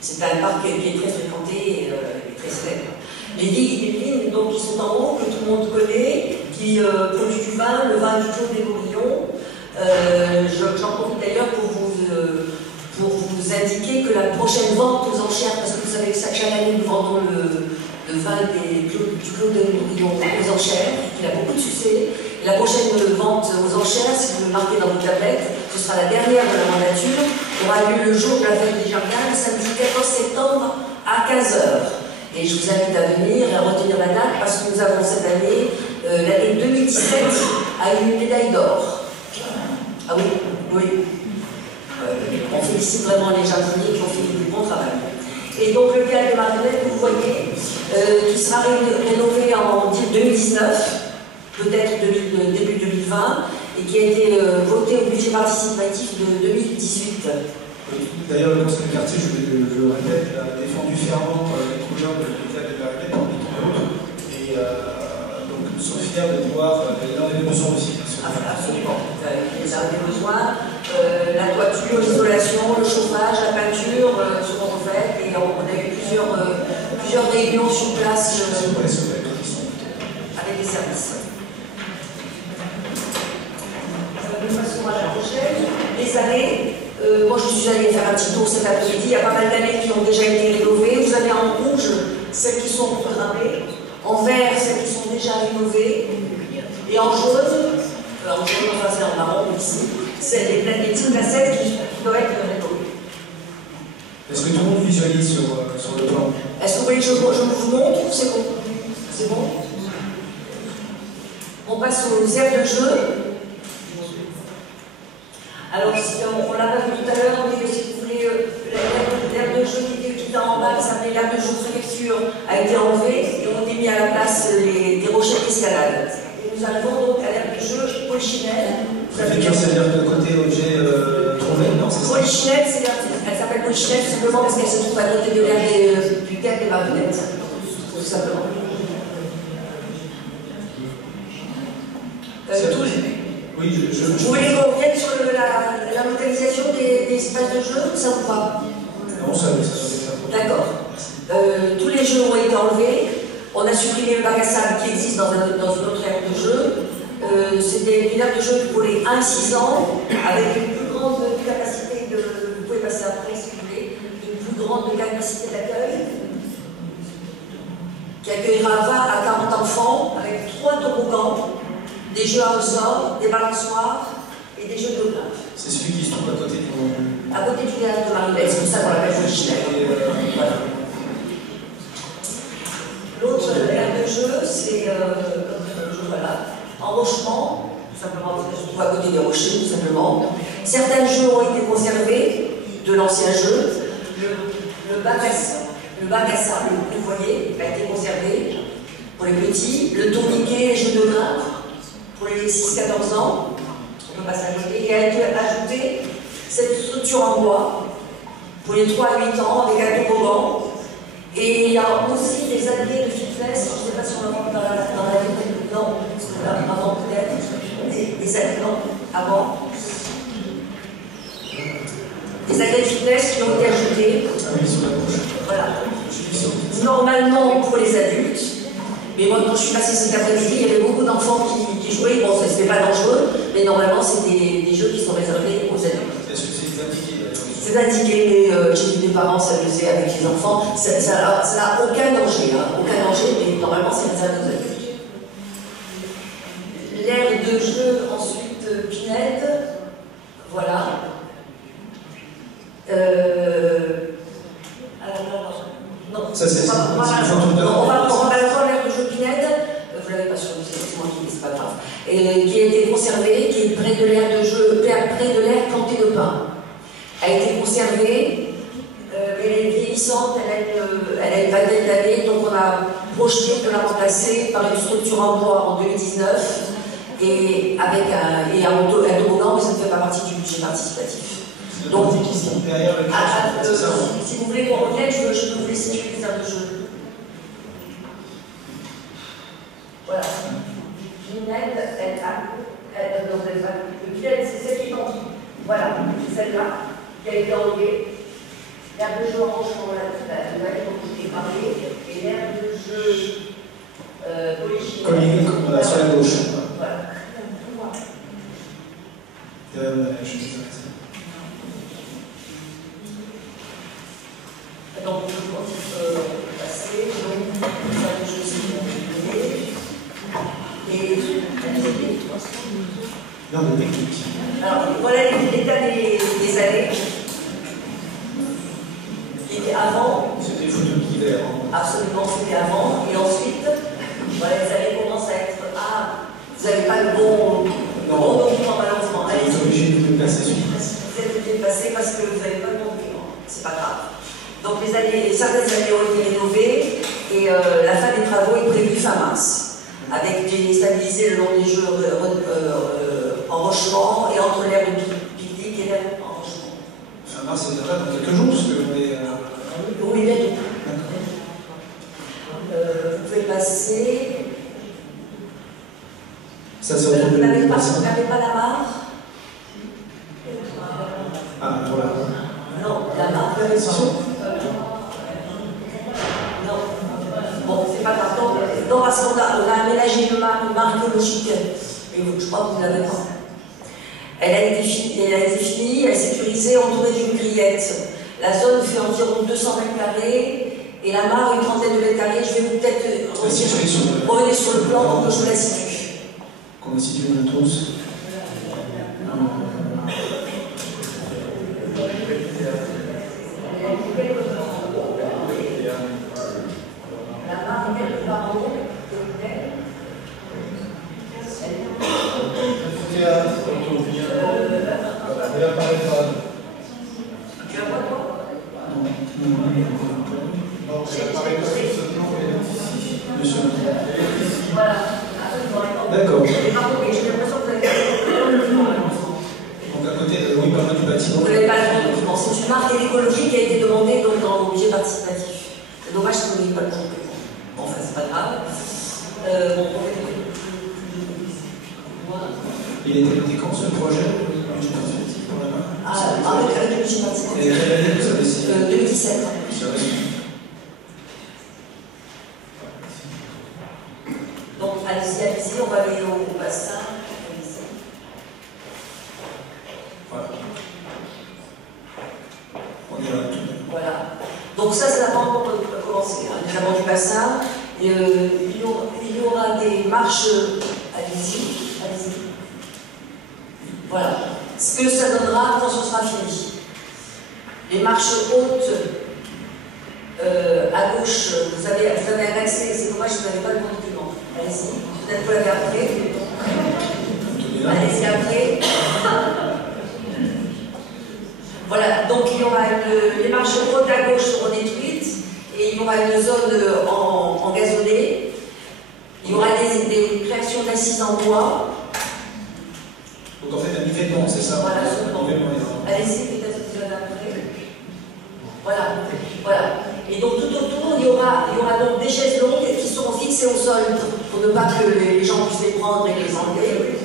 C'est un parc qui est très fréquenté et très célèbre. Les lignes donc, qui sont en haut, que tout le monde connaît, qui produisent du vin, le vin du Clos des Bourillons. J'en profite d'ailleurs pour vous indiquer que la prochaine vente aux enchères, parce que vous savez que chaque année nous vendons le vin du Clos des Bourillons aux enchères, qui a beaucoup de succès. La prochaine vente aux enchères, si vous le marquez dans vos tablettes, ce sera la dernière de la mandature, aura lieu le jour de la fête des jardins, le samedi 14 septembre à 15 h. Et je vous invite à venir et à retenir la date parce que nous avons cette année, l'année 2017, a eu une médaille d'or. Ah oui, oui. On félicite vraiment les jardiniers qui ont fait du bon travail. Et donc le théâtre de marionnettes, vous voyez, qui sera rénové en 2019. Peut-être début 2020, et qui a été voté au budget participatif de 2018. D'ailleurs, le conseil de quartier, je le répète, a défendu fièrement les couleurs de l'hôpital de Marionnettes parmi d'autres. Et donc, nous sommes fiers de pouvoir. Il en avait besoin aussi. Absolument. Il en avait besoin. La toiture, l'isolation, le chauffage, la peinture seront refaites. Et on a eu plusieurs réunions sur place Sur les souvenirs. avec les services. Nous passons à la prochaine. Les années, moi je suis allée faire un petit tour cet après-midi, il y a pas mal d'années qui ont déjà été rénovées. Vous avez en rouge celles qui sont programmées, en vert celles qui sont déjà rénovées, et en jaune, enfin c'est en marron ici, c'est les petites placettes qui doivent être rénovées. Est-ce que tout le monde visualise sur le plan? Est-ce que vous voulez que je vous montre? C'est bon? C'est bon? On passe aux aires de jeu. Alors, on l'a pas vu tout à l'heure, mais si vous voulez, l'aire de jeu qui était en bas, qui s'appelait l'aire de jeu préfecture, a été enlevée et on a mis à la place des rochers d'escalade. Et nous arrivons donc à l'aire de jeu Polichinelle. Préfecture, c'est-à-dire de côté objet trouvé, non? Polichinelle, elle s'appelle Polichinelle tout simplement parce qu'elle se trouve à côté de l'aire du théâtre des marionnettes. Tout simplement. Oui, Vous voulez qu'on revienne sur la localisation des espaces de jeu, ça ou pas? Non, ça va. D'accord. Tous les jeux ont été enlevés. On a supprimé le bac à sable qui existe dans une autre aire de jeu. C'était une aire de jeu pour les 1-6 ans, avec une plus grande capacité de... Vous pouvez passer après si vous voulez. Une plus grande capacité d'accueil, qui accueillera 20 à 40 enfants, avec 3 toboggans, des jeux à ressort, des balançoires et des jeux de golf. C'est celui qui se trouve à côté du... À côté du théâtre de Marionnettes, c'est pour ça qu'on l'appelle Polichinelle. Voilà. L'autre aire de jeu, c'est voilà, enrochement, tout simplement, parce que je trouve à côté des rochers, tout simplement. Certains jeux ont été conservés de l'ancien jeu. Le bac à sable, vous voyez, a été conservé pour les petits. Le tourniquet, les jeux de grimpe, pour les 6-14 ans, on peut pas s'ajouter, et a été ajouté cette structure en bois pour les 3 à 8 ans avec un toboggan. Et il y a aussi des alliés de fitness, je ne sais pas si on va voir dans la vie, non, avant peut-être, des alliés, non, avant. Des alliés de fitness qui ont été ajoutés. Voilà. Normalement pour les adultes. Mais moi, quand je suis passée cet après-midi, il y avait beaucoup d'enfants qui jouaient. Bon, ce n'était pas dangereux, mais normalement, c'est des jeux qui sont réservés aux adultes. Est-ce que c'est indiqué d'ailleurs? C'est indiqué, mais j'ai vu des parents s'amuser avec les enfants. Ça n'a aucun danger, hein, aucun danger, mais normalement, c'est réservé aux adultes. L'aire de jeu, ensuite, Pinède. Voilà. Non, ça c'est on va prendre l'aire de jeu Pinède, vous l'avez pas sur le site, c'est moi qui dis, c'est pas grave, et qui a été conservée, qui est près de l'aire de jeu, près de l'aire plantée de pin. Elle a été conservée, elle est vieillissante, elle a une vingtaine d'années, donc on a projeté de la remplacer par une structure en bois en 2019, et avec un toboggan, mais ça ne fait pas partie du budget participatif. Donc, si vous voulez qu'on revienne, je peux vous laisser situer les aires de jeu. Voilà. Pinède, c'est celle qui est en dessous. Voilà, c'est celle-là qui a été enlevée. L'aire de jeu orange, on l'a parlé, et l'aire de jeu Polichinelle. Comme on a sur la gauche. Voilà. Donc, je continue passer. Donc, ça, je suis et non, de technique. alors, voilà l'état des années qui était avant. C'était photo d'hiver. Absolument, c'était avant. Et ensuite, voilà, les années commencent à être. Ah, vous n'avez pas le bon document, malheureusement. Vous êtes obligé de le passer sur place. Vous êtes obligé de passer parce que vous n'avez pas le bon document. C'est pas grave. Donc certaines années ont été rénovées et la fin des travaux est prévue fin mars, avec des stabilisés le long des jeux enrochement et entre l'aire de pique-nique et l'aire enrochement. Fin mars, c'est déjà dans quelques jours, parce qu'on est... Oui, bientôt. Vous pouvez passer. Ça se Vous retrouve n'avez pas la mare? Ah, voilà. Non, la mare. Non. parce qu'on a aménagé une mare archéologique, et je crois que vous ne l'avez pas. Elle a été finie, elle est sécurisée, entourée d'une grillette. La zone fait environ 200 mètres carrés, et la mare une trentaine de mètres carrés. Je vais peut-être revenir sur le plan pour que je la situe. Qu'on a situé nous tous. La mare est quelque part en haut. Tu la vois toi? Non, ça apparaît pas sur ce plan, mais ici. Voilà. D'accord. J'ai l'impression que vous avez Donc à côté de, oui, pas mal du bâtiment. vous n'avez pas le bon document. C'est une marque écologique qui a été demandée donc, dans l'objet participatif. C'est dommage que vous n'ayez pas le bon document. Bon, enfin, c'est pas grave. Il a été noté quand ce projet, l'objet participatif pour la main? Avec l'objet participatif. Et quelle année vous avez signé? 2017. Donc, allez-y, on va aller au bassin. Voilà. On est là. Voilà. Donc ça, c'est la bande qu'on peut commencer. Hein. La bande du bassin. Il y aura des marches. Allez-y. Voilà. Ce que ça donnera quand ce sera fini. Les marches hautes, à gauche, vous avez un accès. C'est dommage que vous n'avez pas le bon document. Allez-y. Peut-être que vous l'avez après. Allez-y après. Voilà, donc il y aura les marches hautes à gauche seront détruites et il y aura une zone en gazonnée. Il y aura des créations d'assises en bois. Donc en fait un nivellement, c'est ça? Voilà, allez-y, peut-être que vous l'avez après. Voilà. Et donc tout autour, il y aura donc des chaises longues qui seront fixées au sol pour ne pas que les gens puissent les prendre et les enlever.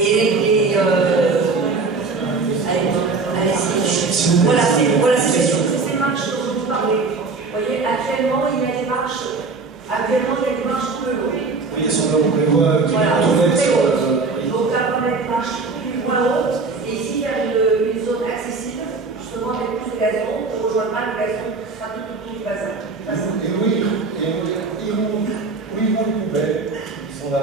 Et allez-y. Voilà, c'est ces marches dont je vous parlais. Vous voyez, actuellement, il y a des marches tout le long. Oui, elles sont là, on les voit qui voilà, tournent sur. Donc là, on a des marches plus moins hautes. Et ici, il y a une zone accessible, justement avec plus de gazon. On rejoindra le gazon qui sera tout autour du bassin. Et oui, où ils vont les poubelles? Ils sont là.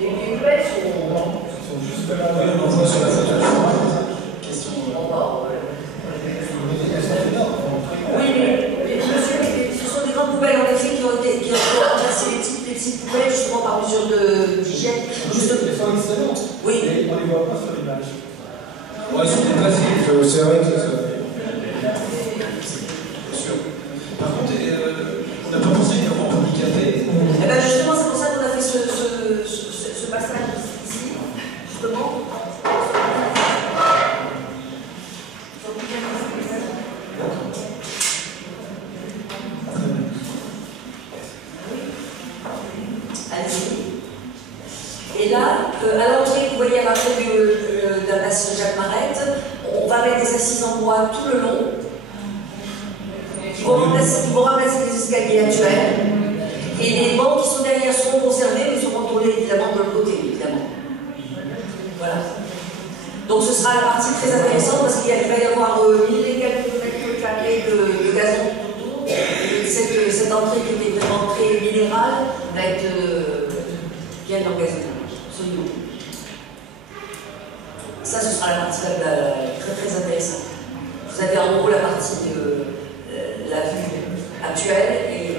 Les poubelles sont juste là. Oui, on en voit sur la photo. Question. Oui, mais monsieur, ce sont des grandes poubelles en effet qui ont remplacé les petites poubelles justement par mesure d'hygiène. Elles sont excellentes. Oui. Mais on ne les voit pas sur l'image. Ouais, ils sont déplacés. C'est vrai que ça. Bien sûr. Par contre, on n'a pas pensé à une rampe handicapée. Eh bien justement, c'est pour ça qu'on a fait ce passage ici, justement. Allez-y. Et là, à l'entrée, vous voyez à l'entrée de la place Jacques Marette, on va mettre des assises en bois tout le long, qui vont remplacer les escaliers actuels. Et les bancs qui sont derrière seront conservés, mais seront tournés évidemment de l'autre côté, évidemment. Voilà. Donc ce sera la partie très intéressante parce qu'il va y avoir 1000 et quelques mètres carrés de gazon tout autour. Et cette entrée qui était vraiment très minérale va être bien engagée. Absolument. Ça, ce sera la partie très très intéressante. Vous avez en gros la partie de la vue actuelle et la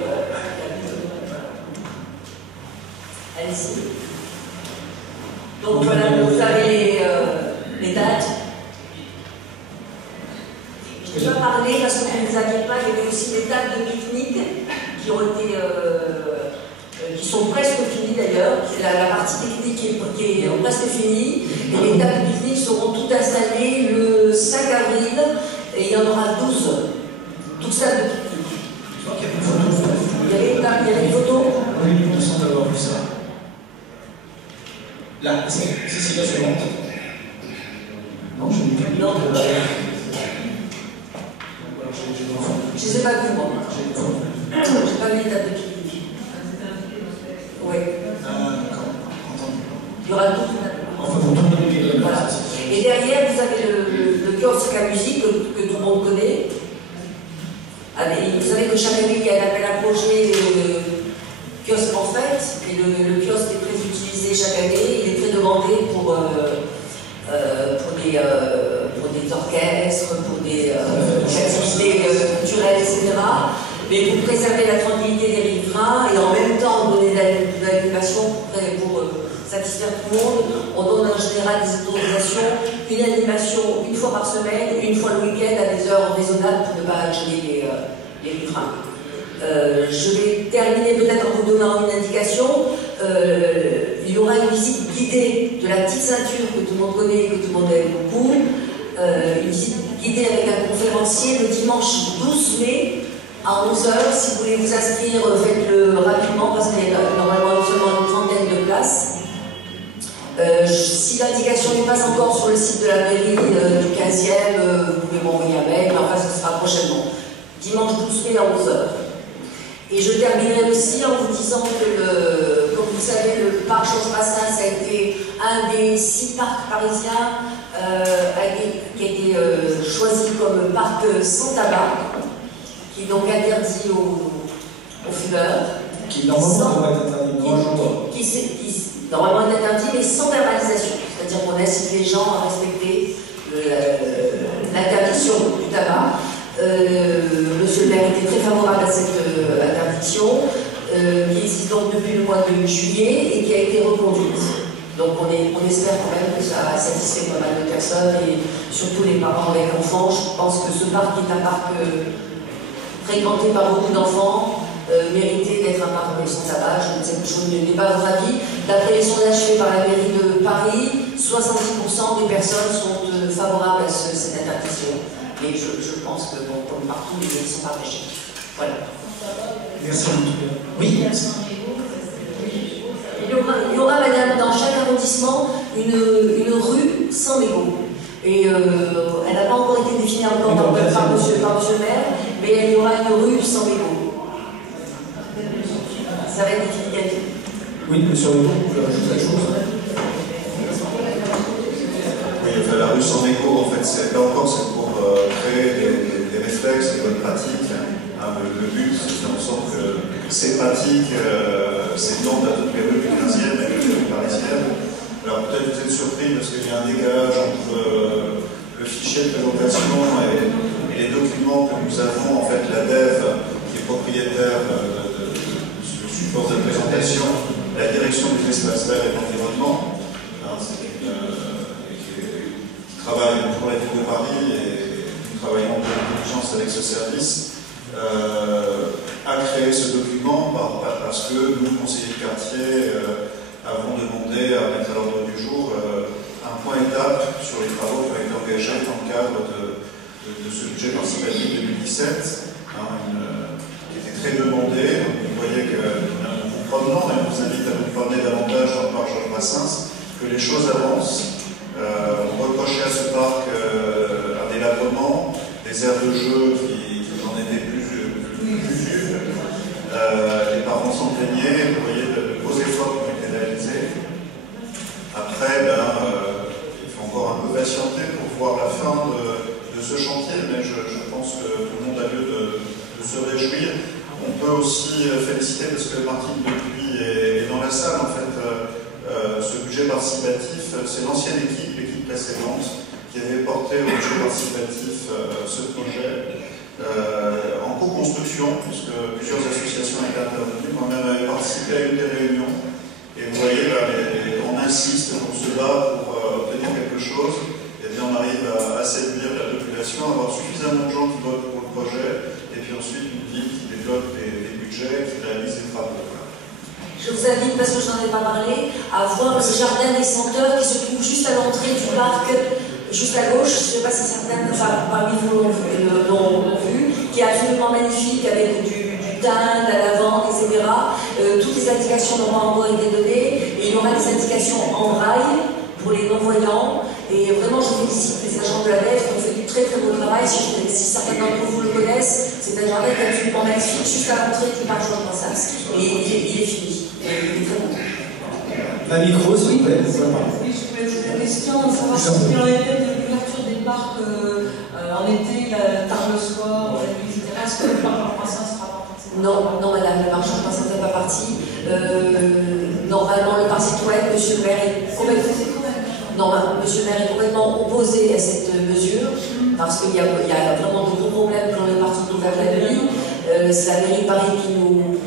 vue. Allez-y. Donc voilà, vous avez les dates. Je ne vais pas parler parce que vous ne les aviez pas, il y avait aussi des tables de pique-nique qui ont été. Qui sont presque finies d'ailleurs. La partie technique qui est presque finie. Et les tables de pique-nique seront toutes installées le 5 avril et il y en aura 12. Toutes tables de pique-nique. Je crois qu'il y a une photo. Il y avait une photo. Oui, il me semble avoir vu ça. Là, si, la suivante. Non, je n'ai pas vu. Non. Je ne les ai pas Il y aura tout un Enfin, pour tout le monde. voilà. Et derrière, vous avez le kiosque à musique que tout le monde connaît. Vous savez que chaque année, il y a un appel à projet kiosque en fait, et le kiosque est très utilisé chaque année, il est très demandé pour des orchestres, pour des activités culturelles, etc. Mais pour préserver la tranquillité des riverains et en même temps donner de l'animation pour satisfaire tout le monde, on donne en général des autorisations, une animation une fois par semaine, une fois le week-end à des heures raisonnables pour ne pas gêner les riverains. Je vais terminer peut-être en vous donnant une indication. Il y aura une visite guidée de la petite ceinture que tout le monde connaît et que tout le monde aime beaucoup. Une visite guidée avec un conférencier le dimanche 12 mai à 11h. Si vous voulez vous inscrire, faites-le rapidement parce qu'il y a normalement seulement une trentaine de places. Si l'indication n'est pas encore sur le site de la mairie du 15e, vous pouvez m'envoyer un mail, mais enfin ce sera prochainement. Dimanche 12 mai à 11h. Et je terminerai aussi en vous disant que, comme vous savez, le parc Georges Brassens a été un des 6 parcs parisiens qui a été choisi comme parc sans tabac, qui est donc interdit aux fumeurs. Qui normalement devrait être interdit, normalement est interdit, mais sans verbalisation. C'est-à-dire qu'on incite les gens à respecter l'interdiction du tabac. Monsieur le maire était très favorable à cette interdiction, qui existe donc depuis le mois de juillet et qui a été reconduite. Donc on espère quand même que ça satisfait pas mal de personnes et surtout les parents avec enfants. Je pense que ce parc est un parc fréquenté par beaucoup d'enfants, méritait d'être un parc sans tabac. Je n'ai pas votre avis. D'après les sondages faits par la mairie de Paris, 70% des personnes sont favorables à cette interdiction. Et je pense que, bon, comme partout, les idées sont partagées. Voilà. Merci. Oui. Il y aura, madame, dans chaque arrondissement, une rue sans mégots. Et elle n'a pas encore été définie encore par monsieur le maire, mais il y aura une rue sans mégots. Ça va être défini bientôt. Oui, monsieur le maire, vous voulez rajouter la chose? Oui, enfin, la rue sans mégots, en fait, là encore, c'est pour créer des réflexes, des bonnes pratiques. Le but, c'est de faire en sorte que ces pratiques s'étendent à toutes les rues du 15e et toutes les rues parisiennes. Alors peut-être vous êtes surpris parce qu'il y a un décalage entre le fichier de présentation et les documents que nous avons, en fait, la DEV, qui est propriétaire de ce support de présentation, la direction des espaces verts et de l'environnement, qui travaille pour la ville de Paris et nous travaillons en intelligence avec ce service. A créé ce document parce que nous, conseillers de quartier, avons demandé à mettre à l'ordre du jour un point étape sur les travaux qui ont été engagés dans le cadre de ce budget participatif 2017, qui était très demandé. Vous voyez que nous vous promenons, et on vous invite à vous promener davantage dans le parc Georges Brassens, que les choses avancent. On reprochait à ce parc un délabrement, des aires de jeu qui n'en étaient plus vues. Les parents s'en plaignaient, vous voyez de gros efforts qui ont été réalisés. Après, il faut encore un peu patienter pour voir la fin de ce chantier, mais je pense que tout le monde a lieu de se réjouir. On peut aussi féliciter, parce que Martine Dupuis est dans la salle, en fait, ce budget participatif, c'est l'ancienne équipe, l'équipe précédente, qui avait porté au budget participatif ce projet en co-construction, puisque plusieurs associations étaient intervenues. Moi-même avait participé à une des réunions, et vous voyez, là, on insiste, on se bat pour obtenir quelque chose, et bien on arrive à séduire la population, à avoir suffisamment de gens qui votent pour le projet, et puis ensuite une ville qui développe des budgets, qui réalise des travaux. Je vous invite, parce que je n'en ai pas parlé, à voir le jardin des senteurs qui se trouve juste à l'entrée du parc, juste à gauche. Je ne sais pas si certains, enfin parmi vous l'ont vu, qui est absolument magnifique avec du thym, de la lavande, etc. Toutes les indications n'ont pas encore été données, et il y aura des indications en braille pour les non-voyants. Et vraiment, je félicite les agents de la DEF qui ont fait du très très beau travail. Si certains d'entre vous le connaissent, c'est un jardin qui est absolument magnifique, juste à l'entrée du parc Georges Brassens. Et il est fini. Il est très bon. Un micro, s'il vous plaît. Oui, je voulais poser la question, savoir ce qu'il en était de l'ouverture des parcs en été, tard le soir, la nuit, etc. Est-ce que le parc en croissance sera parti? Non, non, madame, le marché en croissance n'est pas parti. Normalement, le parc citoyen, monsieur le maire est complètement opposé à cette mesure, parce qu'il y a vraiment de gros problèmes quand les parcs sont ouverts la nuit. C'est la mairie de Paris qui nous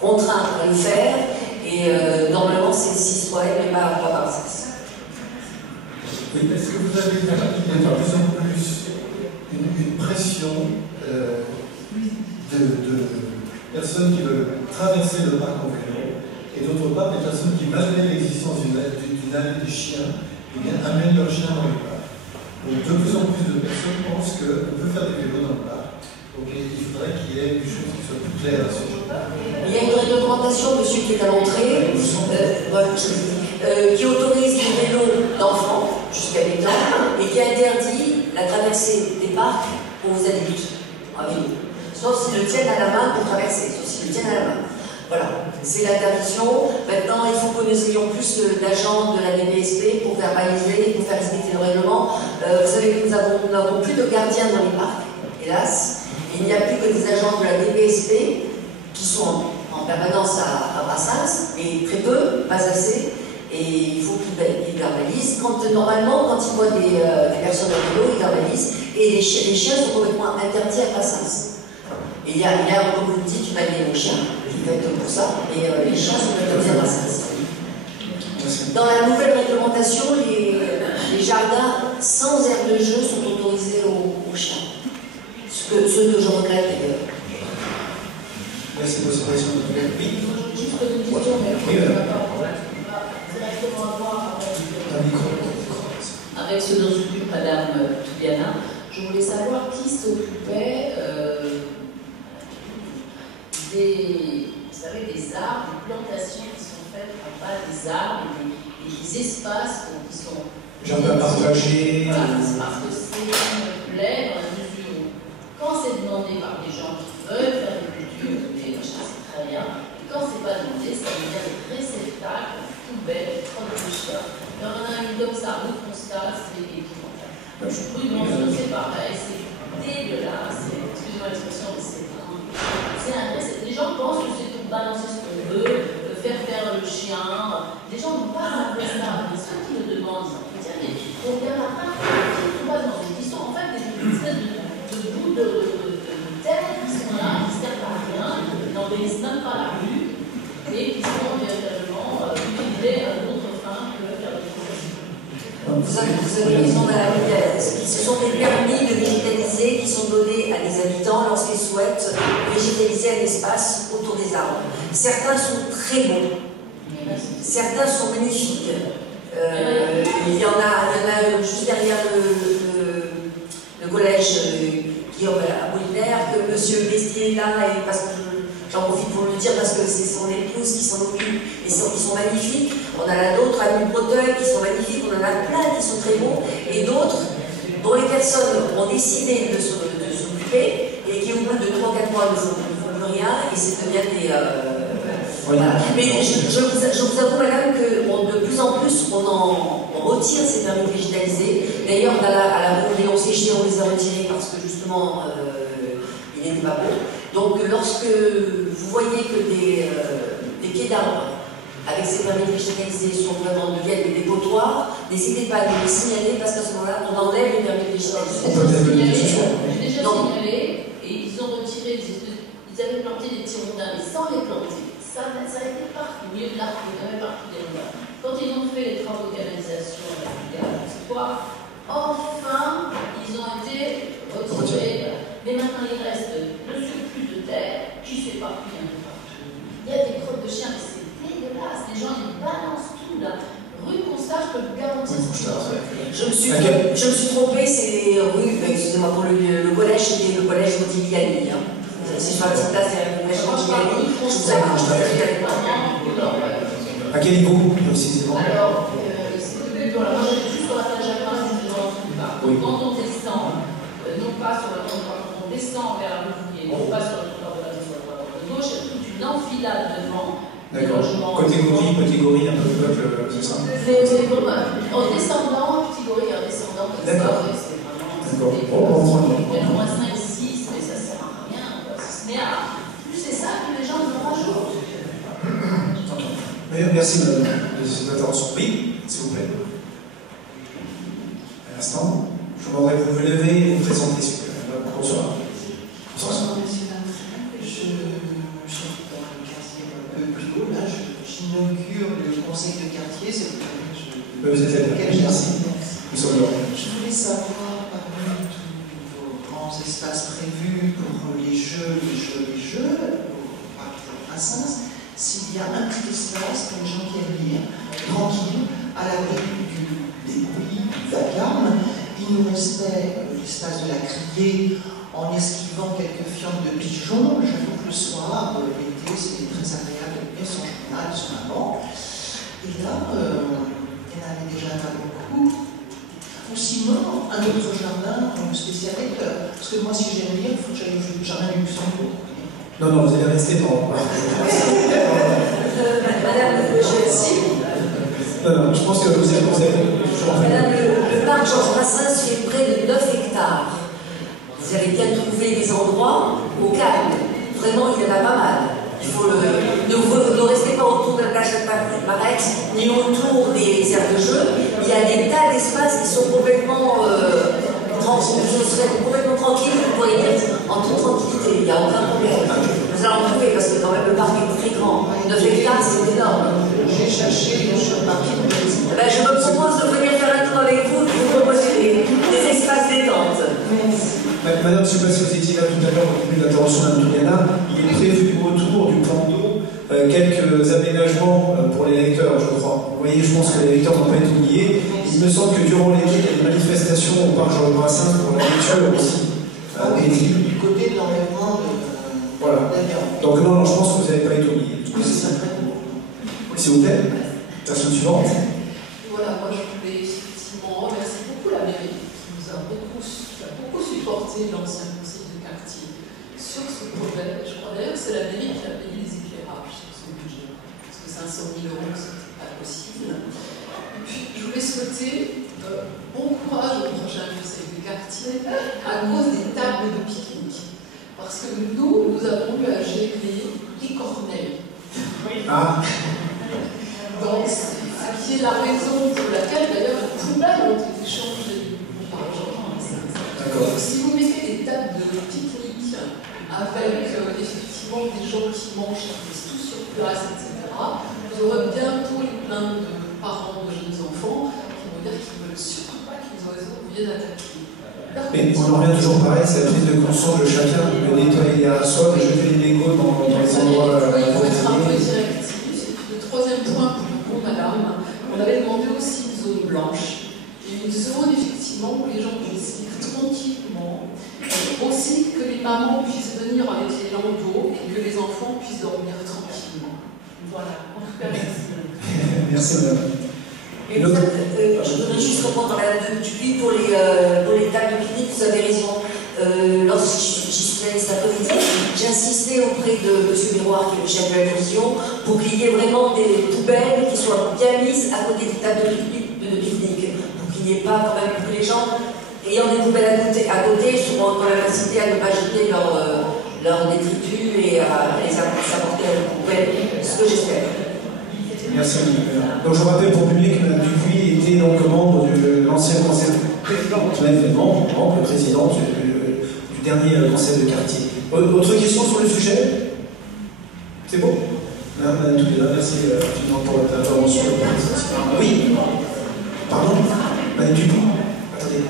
contraint à le faire, et normalement, c'est citoyen, mais pas par ça. Oui, est-ce que vous avez de plus en plus une pression de personnes qui veulent traverser le parc en vélo, et d'autre part des personnes qui, malgré l'existence d'une allée des chiens, eh bien, amènent leurs chiens dans le parc. Donc de plus en plus de personnes pensent qu'on peut faire des vélos dans le parc. Donc il faudrait qu'il y ait quelque chose qui soit plus clair à ce sujet. Il y a une réglementation, monsieur, qui est à l'entrée, qui autorise les vélos d'enfants jusqu'à 8 ans et qui interdit la traversée des parcs aux adultes à vélo. Sauf s'ils le tiennent à la main pour traverser, sauf s'ils le tiennent à la main. Voilà, c'est l'interdiction. Maintenant, il faut que nous ayons plus d'agents de la DPSP pour faire baliser, pour faire respecter le règlement. Vous savez que nous n'avons plus de gardiens dans les parcs, hélas. Il n'y a plus que des agents de la DPSP qui sont en permanence à Brassens, et très peu, pas assez. Et il faut qu'ils verbalisent. Normalement, quand ils voient des personnes à vélo, ils verbalisent. Et les chiens sont complètement interdits à Brassens. Et il y a, comme vous le dites, une année aux chiens, qui fait pour ça, et les chiens sont interdits à Brassens. Dans la nouvelle réglementation, les jardins sans aire de jeu sont autorisés aux chiens. Ce que je regrette d'ailleurs. Merci pour cette question. Oui. Juste une question, mais oui, directement à voir avec ce dont s'occupe Madame Toubiana. Je voulais savoir qui s'occupait des arbres, des plantations qui sont faites en bas des arbres et des espaces qui sont. Jardin partagé. Voilà, parce que c'est une plaie dans la mesure où, quand c'est demandé par des gens qui veulent faire des cultures, c'est très bien, et quand c'est pas demandé, ça devient des réceptacles, poubelles, crottes de chien. Et on en a une comme ça, où constat, c'est équivalent. Prudence, c'est pareil, c'est dégueulasse, excusez-moi l'expression, mais c'est un réceptacle. Les gens pensent que c'est pour balancer ce qu'on veut, faire le chien. Les gens n'ont pas un ça, mais ceux qui le demandent, on regarde la part qui sont en fait des espèces de bouts de terre qui sont là, qui ne servent à rien, qui n'embellissent même pas la rue, et qui sont véritablement utilisés à d'autres fins que faire des professions. Vous avez raison, madame. Ce sont des permis de végétaliser qui sont donnés à des habitants lorsqu'ils souhaitent végétaliser un espace autour des arbres. Certains sont très beaux, certains sont magnifiques. Il y en a juste derrière le collège Guillaume Apollinaire, que M. Bestier est là, et parce que j'en profite pour le dire, parce que c'est son épouse qui s'en occupe, et ils sont magnifiques. On en a d'autres à Nul-Breteuil qui sont magnifiques, on en a plein qui sont très beaux, et d'autres dont les personnes ont décidé de s'occuper, et qui au bout de 3 ou 4 mois ne font plus rien, et c'est devient des... Voilà. Mais je vous avoue, madame, que de plus en plus, on retire ces permis végétalisés. D'ailleurs, à la Vendée, on s'est chié, on les a retirés parce que justement, ils n'étaient pas beaux. Donc, lorsque vous voyez que des quais d'arbres avec ces permis végétalisés deviennent des dépotoirs, n'hésitez pas à nous les signaler parce qu'à ce moment-là, on enlève les permis végétalisés. J'ai déjà signalé et ils ont retiré, ils avaient planté des petits rondins, mais sans les planter. Ça a été partout, au milieu de l'arbre, il y avait partout des rondins. Quand ils ont fait les travaux de canalisation avec l'espoir, enfin, ils ont été retirés. Mais maintenant, il reste le surplus de terre qui s'éparpille un peu partout. Il y a des crottes de chiens, mais c'est dégueulasse. Les gens, ils balancent tout là. Rue Constat, je peux vous garantir ce que je me suis trompée, c'est rue, excusez-moi, pour le collège, c'était le collège Modigliani. Si je vois la petite place, c'est le collège Modigliani. Je vous accroche, à quel niveau, précisément? Alors, moi j'étais juste sur la plage à Pins, quand on descend, non pas sur la quand on descend vers la rue Fouquier, non pas sur le trottoir de la gauche, il y a toute une enfilade devant, D'accord. Catégorie, un peu de peuple, c'est ça? En descendant, catégorie en descendant, c'est vraiment. D'accord. Il y a au moins 5, 6, mais ça sert à rien. Mais plus c'est ça, plus les gens le rajoutent. Merci madame de cette intervention. Oui, s'il vous plaît. À l'instant, je vous demanderai de vous lever et vous présenter, s'il vous plaît. Bonsoir. Bonsoir, monsieur Lamfray. J'habite dans le quartier un peu plus haut. Là, j'inaugure le conseil de quartier. C'est vous êtes là. Merci. Nous sommes là. Je voulais savoir, parmi tous vos grands espaces prévus pour les jeux, au parc de Brassens, s'il y a un petit espace pour les gens qui aiment lire, tranquille, à l'abri des bruits, du vacarme. Il nous restait l'espace de la criée en esquivant quelques fientes de pigeons. J'avoue que le soir, l'été, c'était très agréable de lire son journal sur un banc. Et là, il y en avait déjà pas beaucoup. Ou sinon, un autre jardin spécial lecteur. Parce que moi, si j'aime lire, il faut que j'aille au jardin du Luxembourg. Non, vous allez rester dans. Madame, non, je pense que vous êtes. Madame, le parc Georges Brassens fait près de 9 hectares. Vous avez bien trouvé des endroits au calme. Vraiment, il y en a pas mal. Il faut ne restez pas autour de la plage de Marex, ni autour des aires de jeu. Il y a des tas d'espaces qui sont complètement tranquilles, vous pourrez lire en toute tranquillité, il n'y a aucun problème. Vous allez en trouver parce que quand même le parc est très grand. 9 hectares, c'est énorme. J'ai cherché sur le parc. Je me propose de venir faire un tour avec vous, de vous proposer des espaces détente. Madame, je ne sais pas si vous étiez là tout à l'heure au début de l'intervention d'Antoine. Il est prévu autour du plan d'eau quelques aménagements pour les lecteurs, je crois. Vous voyez, je pense que les lecteurs n'ont pas été oubliés. Il me semble que durant l'été, il y a une manifestation au parc Georges Brassens pour la lecture aussi. Du côté de l'enlèvement de voilà. Donc non, je pense que vous n'avez pas été oubliés. S'il vous plaît, personne suivante. Voilà, moi je voulais effectivement remercier beaucoup la mairie qui nous a beaucoup supporté l'ancien conseil de quartier sur ce projet. Je crois d'ailleurs que c'est la mairie qui a payé les éclairages sur ce budget, parce que 500 000 €, c'était pas possible. Et puis je voulais souhaiter bon courage au prochain conseil de quartier à cause des tables de pique-nique. Parce que nous avons eu à gérer les corneilles. Ah. Donc, ce qui est la raison pour laquelle, d'ailleurs, les poubelles ont été changées par Georges. Donc, si vous mettez des tables de pique-nique avec effectivement des gens qui mangent tout sur place, etc., vous aurez bientôt une plainte de parents de jeunes enfants qui vont dire qu'ils ne veulent surtout pas que les oiseaux viennent attaquer. Mais on en revient toujours pareil, c'est la prise de conscience de chacun, de nettoyer les aérosols, de jeter les mégots dans les endroits. Il faut être un peu directif. Le troisième point pour madame, on avait demandé aussi une zone blanche et une zone effectivement où les gens puissent lire tranquillement, aussi que les mamans puissent venir avec les landaux et que les enfants puissent dormir tranquillement. Voilà, en tout cas, merci. Merci madame. Et vous êtes, je voudrais juste répondre à Madame Dupuis pour les tables de pique-nique, vous avez raison. Lorsque j'y suis allée cet après-midi, j'ai insisté auprès de M. Miroir, qui est le chef de la division, pour qu'il y ait vraiment des poubelles qui soient bien mises à côté des tables de pique-nique, pour qu'il n'y ait pas quand même que les gens ayant des poubelles à côté seront quand même incités à ne pas jeter leur détritus et à les apporter à la poubelle, ce que j'espère. Merci. Donc je rappelle pour le public que Mme Dupuis était donc membre de l'ancien conseil membre, le président du dernier conseil de quartier. Autre question sur le sujet? C'est bon? Madame Dupuis, merci pour votre intervention. Oui? Pardon? Madame Dupuis? Attendez,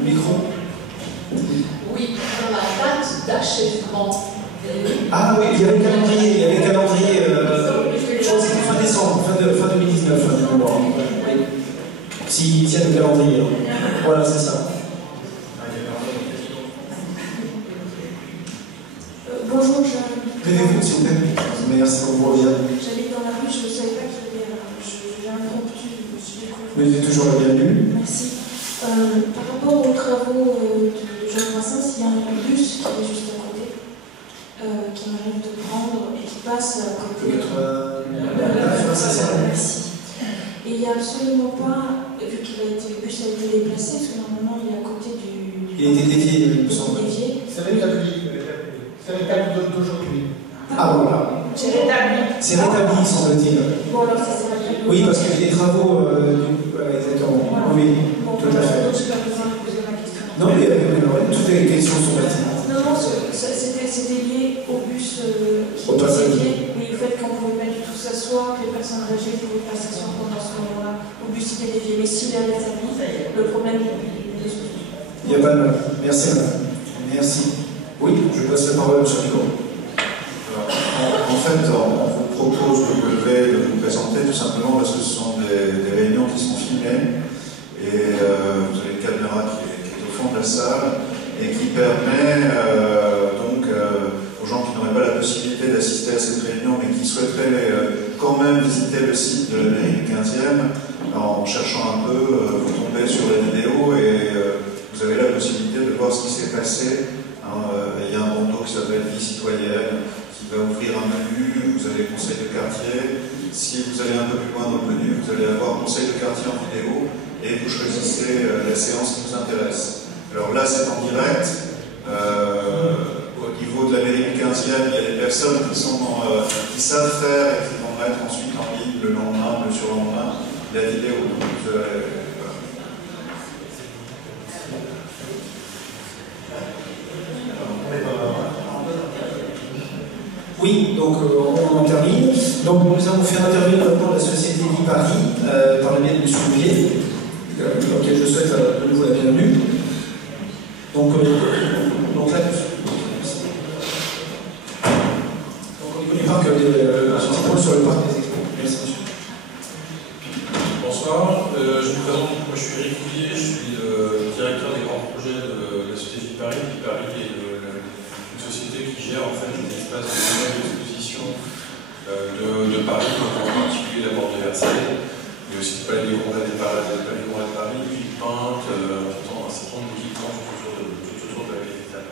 le micro. Oui, pour la date d'achèvement. Ah oui, il y avait le calendrier, je pense que c'était fin décembre, fin 2019, s'il y a le calendrier. Voilà, c'est ça. Bonjour, je... Levez-vous, s'il vous plaît. Merci pour vous revenir. J'habite dans la rue, je ne savais pas qu'il y avait j'ai impromptu. Vous êtes toujours la bienvenue. Merci. Par rapport aux travaux de Georges Brassens, il y a un bus qui est juste à côté, qui m'arrive de prendre et qui passe à côté. vient absolument pas, vu que le bus a été déplacé, parce que normalement il est à côté du. Il a été dévié, il me semble. C'est rétabli. C'est rétabli d'aujourd'hui. Ah bon, voilà. C'est rétabli. C'est rétabli, semble-t-il. Bon, alors c'est rétabli. Oui, parce qu'il y a des travaux exactement. Voilà. Oui, bon, tout à fait. Je n'ai pas poser ma question. Non, mais toutes les questions sont pertinentes. Non, c'était lié au bus qui était dévié, mais le fait qu'on ne pouvait pas du tout s'asseoir, que les personnes âgées ne pouvaient pas s'asseoir pendant ce moment-là, au bus était dévié. Mais s'il est rétabli, le problème est résolu. Il n'y a pas de mal. Merci, madame. Merci. Oui, je passe la parole à M. Rigaud. En fait, on vous propose de vous présenter tout simplement parce que ce sont des réunions qui sont filmées et vous avez une caméra qui est au fond de la salle et qui permet donc aux gens qui n'auraient pas la possibilité d'assister à cette réunion mais qui souhaiteraient quand même visiter le site de la mairie du 15e, en cherchant un peu, vous tombez sur la vidéo et vous avez la possibilité de voir ce qui s'est passé. Il y a un bandeau qui s'appelle Vie citoyenne qui va ouvrir un menu, vous avez conseil de quartier. Si vous allez un peu plus loin dans le menu, vous allez avoir conseil de quartier en vidéo et vous choisissez la séance qui vous intéresse. Alors là, c'est en direct. Au niveau de la mairie du 15e, il y a des personnes qui savent faire et qui vont mettre ensuite en ligne le lendemain, le surlendemain, la vidéo. Donc, Oui, donc on en termine. Donc nous avons fait intervenir maintenant la société Vie Paris par le biais de M. Bouvier, auquel je souhaite de nouveau la bienvenue. Donc là, au niveau du parc, un petit point sur le parc des expos. Merci, monsieur. Bonsoir, je me présente, moi je suis Eric Bouvier, je suis le directeur des grands projets de la société Vie Paris. Vie Paris est une société qui gère en fait des espaces d'exposition de Paris, en particulier la porte de Versailles, mais aussi le palais des Congrès de Paris, Villepinte, un certain nombre d'équipements tout autour de la capitale.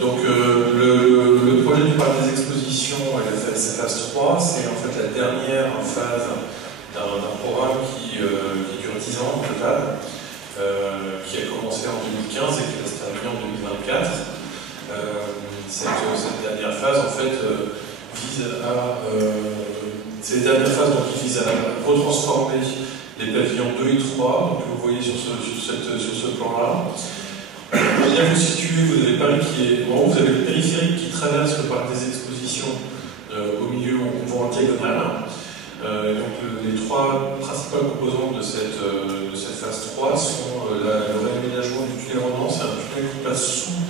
Donc le projet du parc des expositions, sa phase 3, c'est en fait la dernière phase d'un programme qui dure 10 ans au total, qui a commencé en 2015 et qui va se terminer en 2024. Cette dernière phase en fait vise à retransformer les pavillons 2 et 3, donc vous voyez sur ce plan-là. Pour bien vous situer, vous avez Paris vous avez le périphérique qui traverse le parc des expositions au milieu, on voit en diagonale. Donc les trois principales composantes de cette phase 3 sont le réaménagement du tunnel Renan, c'est un tunnel qui passe sous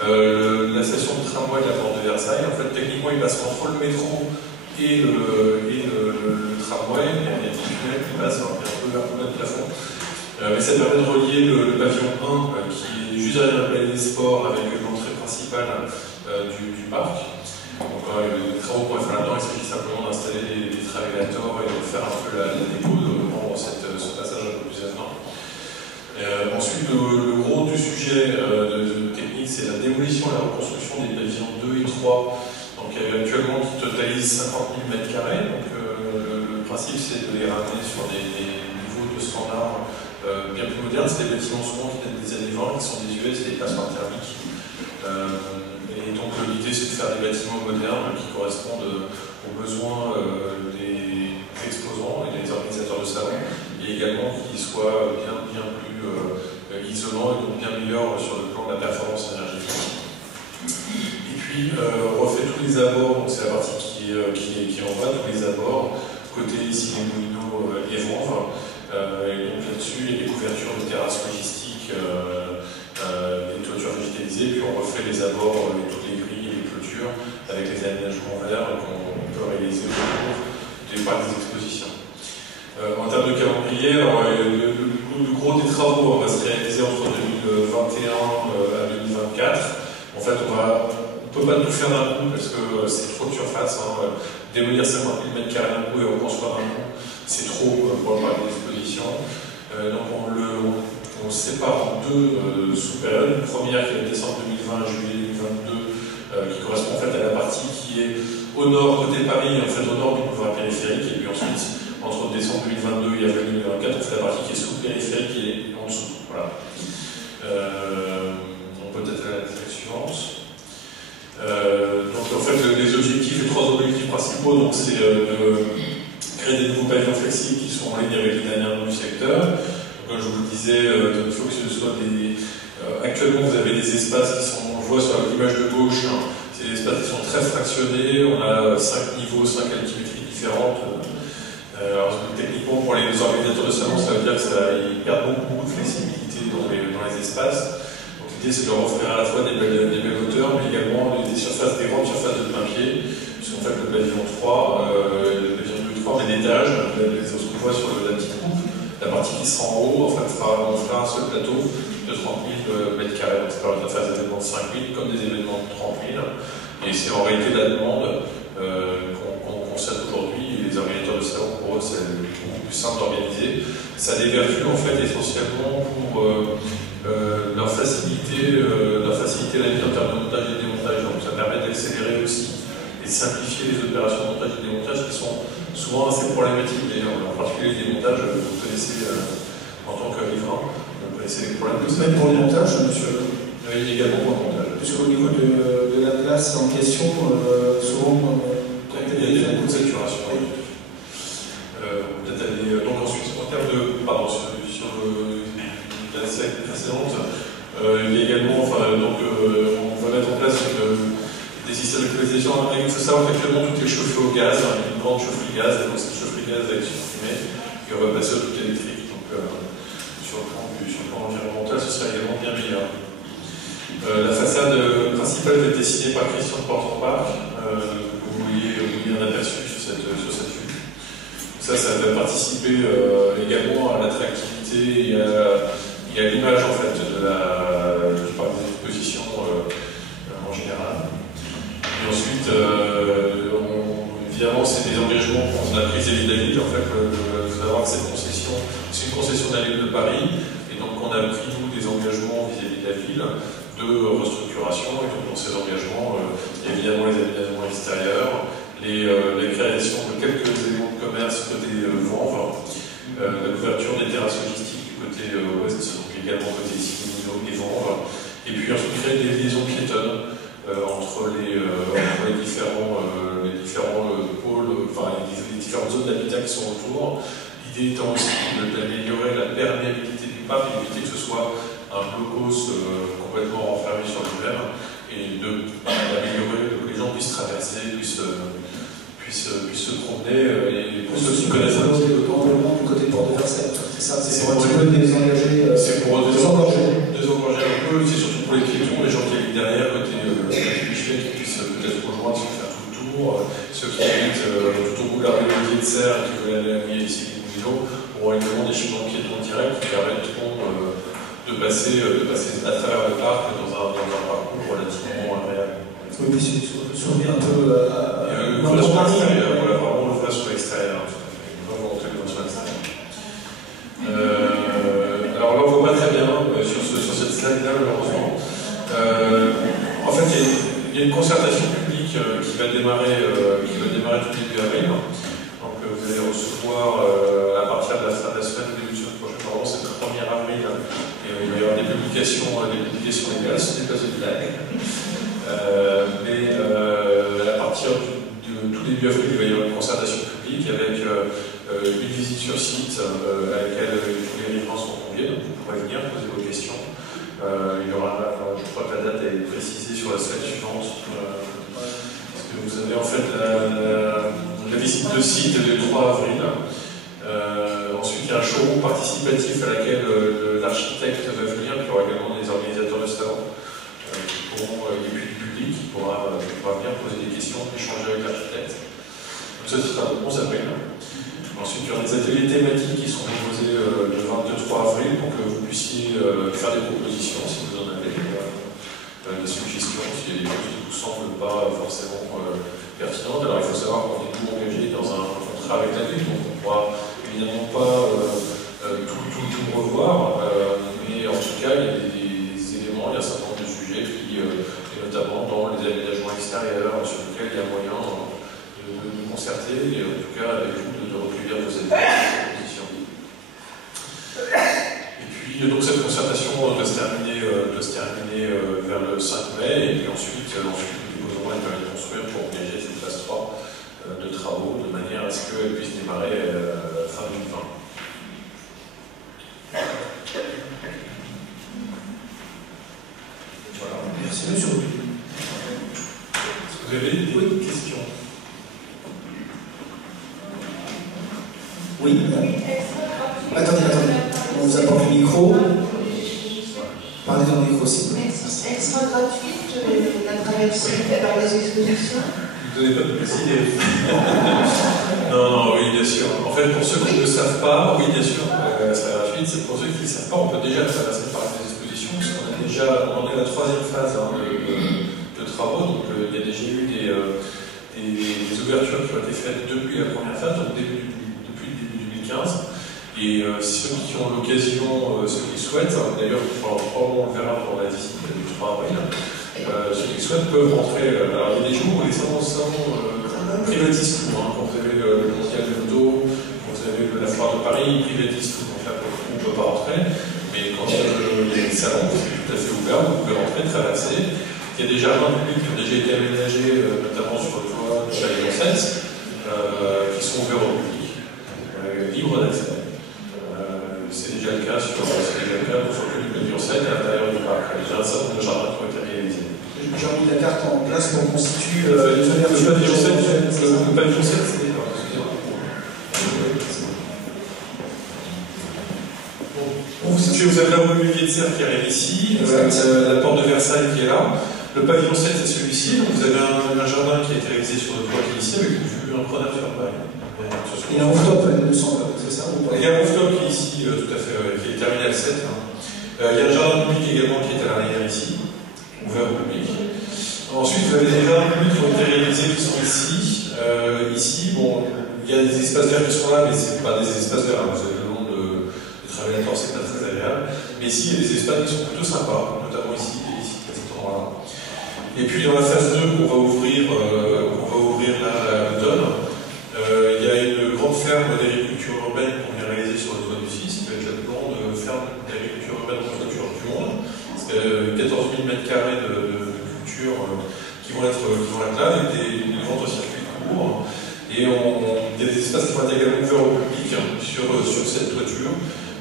la station de tramway de la porte de Versailles. En fait, techniquement, il passe entre le métro et le tramway. Il y a des tunnels qui passent un peu vers le plafond. Mais ça permet de relier le pavillon 1, qui est juste derrière le palais des sports, avec l'entrée principale du parc. Donc, les travaux qu'on va faire là-dedans, il s'agit simplement d'installer des travélators et de faire un peu la dépôt pendant ce passage un peu plus avenant. Ensuite, le gros du sujet technique, c'est la démolition et la reconstruction des pavillons 2 et 3, donc actuellement qui totalisent 50 000 m². Donc le principe, c'est de les ramener sur des niveaux de standards bien plus modernes. C'est des bâtiments souvent qui datent des années 20, qui sont désuets, c'est des passoires thermiques. Et donc l'idée, c'est de faire des bâtiments modernes qui correspondent aux besoins des exposants et des organisateurs de salons, et également qui soient bien plus isolants et donc bien meilleurs sur le plan de la performance énergétique. Et puis on refait tous les abords, donc c'est la partie qui est en bas, tous les abords, côté ici les Moulineaux et Vanves. Et donc là-dessus, il y a des couvertures de terrasses logistiques, des toitures végétalisées, puis on refait les abords, toutes les grilles et les clôtures avec les aménagements verts qu'on peut réaliser autour des parcs des expositions. En termes de calendrier, le gros des travaux va se réaliser entre 2021 à 2024. En fait, on ne peut pas tout faire d'un coup parce que c'est trop de surface. Démolir 50 000 m² d'un coup et reconstruire d'un coup, c'est trop pour le parc d'exposition. Donc on le sépare en deux sous-périodes. Une première qui va descendre 2020 à juillet 2022, qui correspond en fait à la partie qui est au nord côté Paris, en fait au nord du boulevard périphérique, et puis ensuite entre décembre flexibles qui sont en ligne avec les dernières normes du secteur. Comme je vous le disais, il faut que ce soit des... actuellement, vous avez des espaces qui sont, on le voit sur l'image de gauche, hein, c'est des espaces qui sont très fractionnés, on a 5 niveaux, 5 altimétries différentes. Alors, techniquement, pour les organisateurs de salon, ça veut dire qu'ils perdent beaucoup de flexibilité dans les espaces. Donc, l'idée, c'est de leur offrir à la fois des belles hauteurs, mais également des grandes surfaces de plein-pied, puisqu'en fait, le pavillon 3, le pavillon 2 3, mais d'étage, ce qu'on voit sur la petite coupe, la partie qui sera en haut, en fait, on fera un seul plateau de 30 000 mètres carrés. Donc, ça permet de faire des événements de 5 000 comme des événements de 30 000. Et c'est en réalité la demande qu'on constate aujourd'hui. Les organisateurs de salon, pour eux, c'est beaucoup plus simple d'organiser. Ça a des vertus, en fait, essentiellement pour leur faciliter la vie en termes de montage et de démontage. Donc, ça permet d'accélérer aussi et de simplifier les opérations de montage et de démontage qui sont souvent assez problématiques, d'ailleurs. En particulier les démontages, vous connaissez en tant que riverain, vous connaissez les problèmes de ça. Même pour le montage, monsieur. Oui, également pour le montage. Puisqu'au niveau de la place en question, souvent, il y a beaucoup de saturation. Peut-être aller. Donc ensuite, en termes de. Pardon, sur la slide précédente, il y a également. On va mettre en place des systèmes de climatisation. Il faut savoir qu'actuellement tout est chauffé au gaz, une grande chaufferie gaz, et donc cette chaufferie gaz est supprimée, et on va passer au tout électrique. Donc sur le plan environnemental, ce serait également bien meilleur. La façade principale a été dessinée par Christian de Porte-en-Parc. Vous voyez un aperçu sur cette vue. Ça va participer également à l'attractivité et à l'image en fait du parc des expositions en général. Et ensuite, évidemment, c'est des engagements qu'on a pris vis-à-vis de la ville. En fait, vous savoir que cette concession, c'est une concession de la ville de Paris, et donc on a pris nous des engagements vis-à-vis de la ville de restructuration, et donc dans ces engagements, il y a évidemment les aménagements extérieurs, la création de quelques éléments de commerce côté Vanves, la couverture des terrasses logistiques du côté ouest, donc également côté Issy-les-Moulineaux et Vanves, et puis ensuite créer des liaisons piétonnes entre les différents pôles, enfin les différentes zones d'habitat qui sont autour. L'idée étant aussi d'améliorer la perméabilité du parc et d'éviter que ce soit un blocos complètement renfermé sur lui-même, et d'améliorer que les gens puissent traverser, puissent se promener et puissent aussi connaître un petit peu du côté de Porte de Versailles. C'est ça, c'est pour un pour petit peu désengager. C'est pour désengorger un peu, c'est surtout pour les piétons, les gens qui habitent derrière, côté Michelet, qui puissent peut-être rejoindre sans faire tout le tour. Ceux qui habitent tout au bout de la rue de Serre, qui veulent aller à la ici les Moulineaux, auront également des chemins piétons directs qui permettront de passer à travers le parc dans un parcours relativement agréable. Oui, puis c'est souvenir un peu dans le Paris. Voilà, vraiment le vrai sur l'extérieur. Une vraie volonté de sur l'extérieur. Alors là, on ne voit pas très bien sur cette slide-là, malheureusement. En fait, il y a une concertation publique qui va démarrer tout début avril. Donc, vous allez recevoir à partir de la fin de la semaine, début de semaine prochaine, vraiment, c'est le 1er avril. Et il va y avoir des publications légales sur des places de blagues. Mais à partir de tout début avril, il va y avoir une concertation publique avec une visite sur site à laquelle tous les riverains sont conviés, donc vous pourrez venir poser vos questions. Il y aura, je crois que la date est précisée sur la slide suivante, parce que vous avez en fait la visite de site le 3 avril. Ensuite, il y a un showroom participatif à laquelle l'architecte va venir, puis il y aura également des organisateurs de salon. Et puis du public qui pourra venir poser des questions, échanger avec l'architecte. Donc ça, ce sera le 11 avril. Ensuite, il y aura des ateliers thématiques qui seront proposés le 22-3 avril pour que vous puissiez faire des propositions si vous en avez, des suggestions, si les choses ne vous semblent pas forcément pertinentes. Alors il faut savoir qu'on est tout engagé dans un contrat avec la ville, donc on ne pourra évidemment pas tout revoir, mais en tout cas, il y a des éléments, il y a un certain nombre de sujets qui, et notamment dans les aménagements extérieurs sur lesquels il y a moyen de concerter, et en tout cas avec vous de recueillir vos propositions. Et puis donc cette concertation doit se terminer vers le 5 mai, et puis ensuite nous déposerons un permis de construire pour engager cette phase 3 de travaux, de manière à ce qu'elle puisse démarrer fin 2020. Voilà. Merci, monsieur. Est-ce que vous avez des questions? Oui. Attendez. On vous apporte le micro. Parlez dans le micro aussi. Extra gratuite, la traversée par les expositions. Vous ne donnez pas de idée. Non, oui, bien sûr. En fait, pour ceux qui ne le savent pas, oui, bien sûr, c'est gratuit. C'est pour ceux qui ne le savent pas, on peut déjà traverser par les expositions, parce qu'on est à la 3e phase de travaux. Donc, il y a déjà eu des ouvertures qui ont été faites depuis la première phase, donc depuis le début 2015. Et ceux qui ont l'occasion, ceux qui souhaitent, d'ailleurs, probablement on le verra pour la visite du 3 avril, ceux qui souhaitent peuvent rentrer. Alors, il y a des jours où les salons privatisent tout. Quand vous avez le mondial de l'auto, quand vous avez la foire de Paris, ils privatisent tout. Donc là, on ne peut pas rentrer. Mais quand il y a les salons, c'est tout à fait ouvert, vous pouvez rentrer, traverser. Il y a des jardins publics qui ont déjà été aménagés, notamment sur le toit de Pavillon 16, qui sont ouverts au public, libres d'accès. C'est déjà le cas sur le Pavillon 7 à l'intérieur du parc. Il y a un certain nombre de jardins qui ont été réalisés. J'ai remis la carte en place pour constituer le Pavillon 7, c'est pour vous situer, vous avez la rue Olivier de Serre qui arrive ici, la porte de Versailles qui est là. Le pavillon 7 c'est celui-ci, donc vous avez un jardin qui a été réalisé sur le toit qui est ici avec une vue incroyable sur Paris. Il y a un rooftop, il me semble, c'est ça? Il y a un rooftop qui est ici, tout à fait, qui est terminé à 7. Il y a un jardin public également qui est à l'arrière ici, ouvert au public. Ensuite, vous avez des jardins publics qui ont été réalisés qui sont ici. Ici, bon, il y a des espaces verts qui sont là, mais ce n'est pas des espaces verts. Vous avez le long de Travelator, c'est pas très agréable. Mais ici, il y a des espaces qui sont plutôt sympas, notamment ici et ici, à cet endroit-là. Et puis, dans la phase 2 qu'on va ouvrir là à l'automne, il y a une grande ferme d'agriculture urbaine qu'on vient réaliser sur le toit du 6, qui va être la plus grande ferme d'agriculture urbaine en culture du monde. C'est 14 000 m² de culture qui vont être là, avec des ventes au circuit court. Et il y a des espaces qui vont être également ouverts au public sur cette toiture.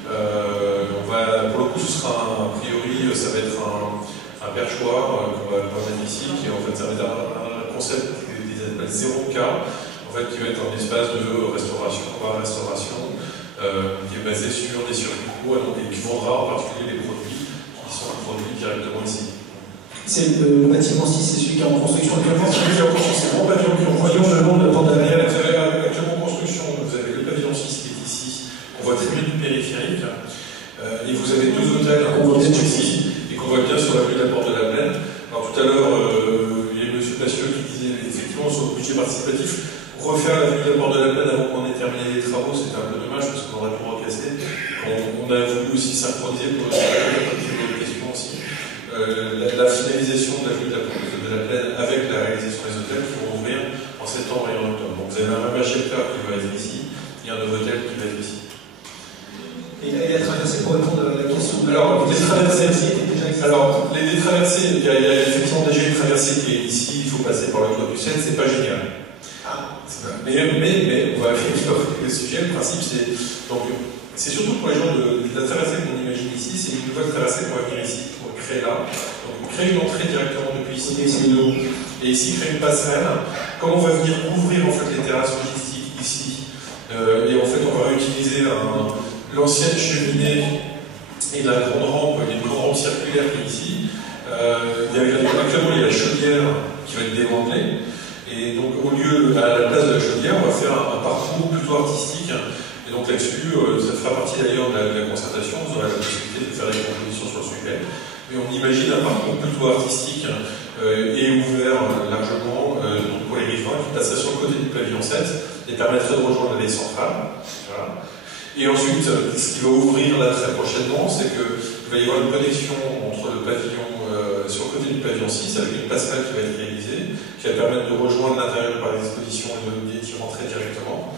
Pour le coup, ce sera a priori, ça va être un perchoir qu'on va mettre ici, qui en fait, ça va être un concept qu'ils appellent 0K. En fait, qui va être un espace de restauration, qui est basé sur des circuits courts et qui vendra en particulier les produits qui sont produits directement ici. C'est le bâtiment 6, c'est celui qui est en construction actuellement. C'est celui qui est en construction. C'est mon pavillon qui est en construction. Le long de la porte derrière. Vous avez actuellement en construction, vous avez le pavillon 6 qui est ici, qu'on voit très bien du périphérique. Et vous avez deux hôtels qu'on voit ici et qu'on voit bien sur la rue de la Porte de la Plaine. Alors tout à l'heure, il y a M. Passieux qui disait effectivement sur le budget participatif, refaire la vue de la Porte de la Plaine avant qu'on ait terminé les travaux, c'était un peu dommage parce qu'on aurait tout recassé. On a voulu aussi synchroniser pour la question aussi. La finalisation de la vue de la Plaine avec la réalisation des hôtels qui vont ouvrir en septembre et en octobre. Donc vous avez un Mama Shelter qui va être ici et un Novotel qui va être ici. Et la traversée pour répondre à la question de alors, les traversées, les traversées, il y a effectivement déjà une traversée qui est ici, il faut passer par le toit du Seine, c'est pas génial. Mais on va finir le sujet. Le principe, c'est surtout pour les gens de la traversée qu'on imagine ici, c'est une nouvelle traversée qu'on va venir ici, pour créer là. Donc, on crée une entrée directement depuis ici, et ici, créer une passerelle. Comme on va venir ouvrir en fait les terrasses logistiques ici, et en fait, on va réutiliser l'ancienne cheminée et la grande rampe, il y a une grande rampe circulaire qui est ici. Actuellement, il y a la chaudière qui va être démantelée. Et donc, à la place de la chaudière, on va faire un parcours plutôt artistique. Et donc là-dessus, ça fera partie d'ailleurs de la concertation. Vous aurez la possibilité de faire des propositions sur le sujet. Mais on imagine un parcours plutôt artistique et ouvert largement pour les riverains qui passeraient sur le côté du pavillon 7 et permettrait de rejoindre l'allée centrale. Voilà. Et ensuite, ce qui va ouvrir là très prochainement, c'est qu'il va y avoir une connexion entre le pavillon, sur le côté du pavillon 6, avec une passerelle qui va être réalisée, qui va permettre de rejoindre l'intérieur par l'exposition et d'y rentrer directement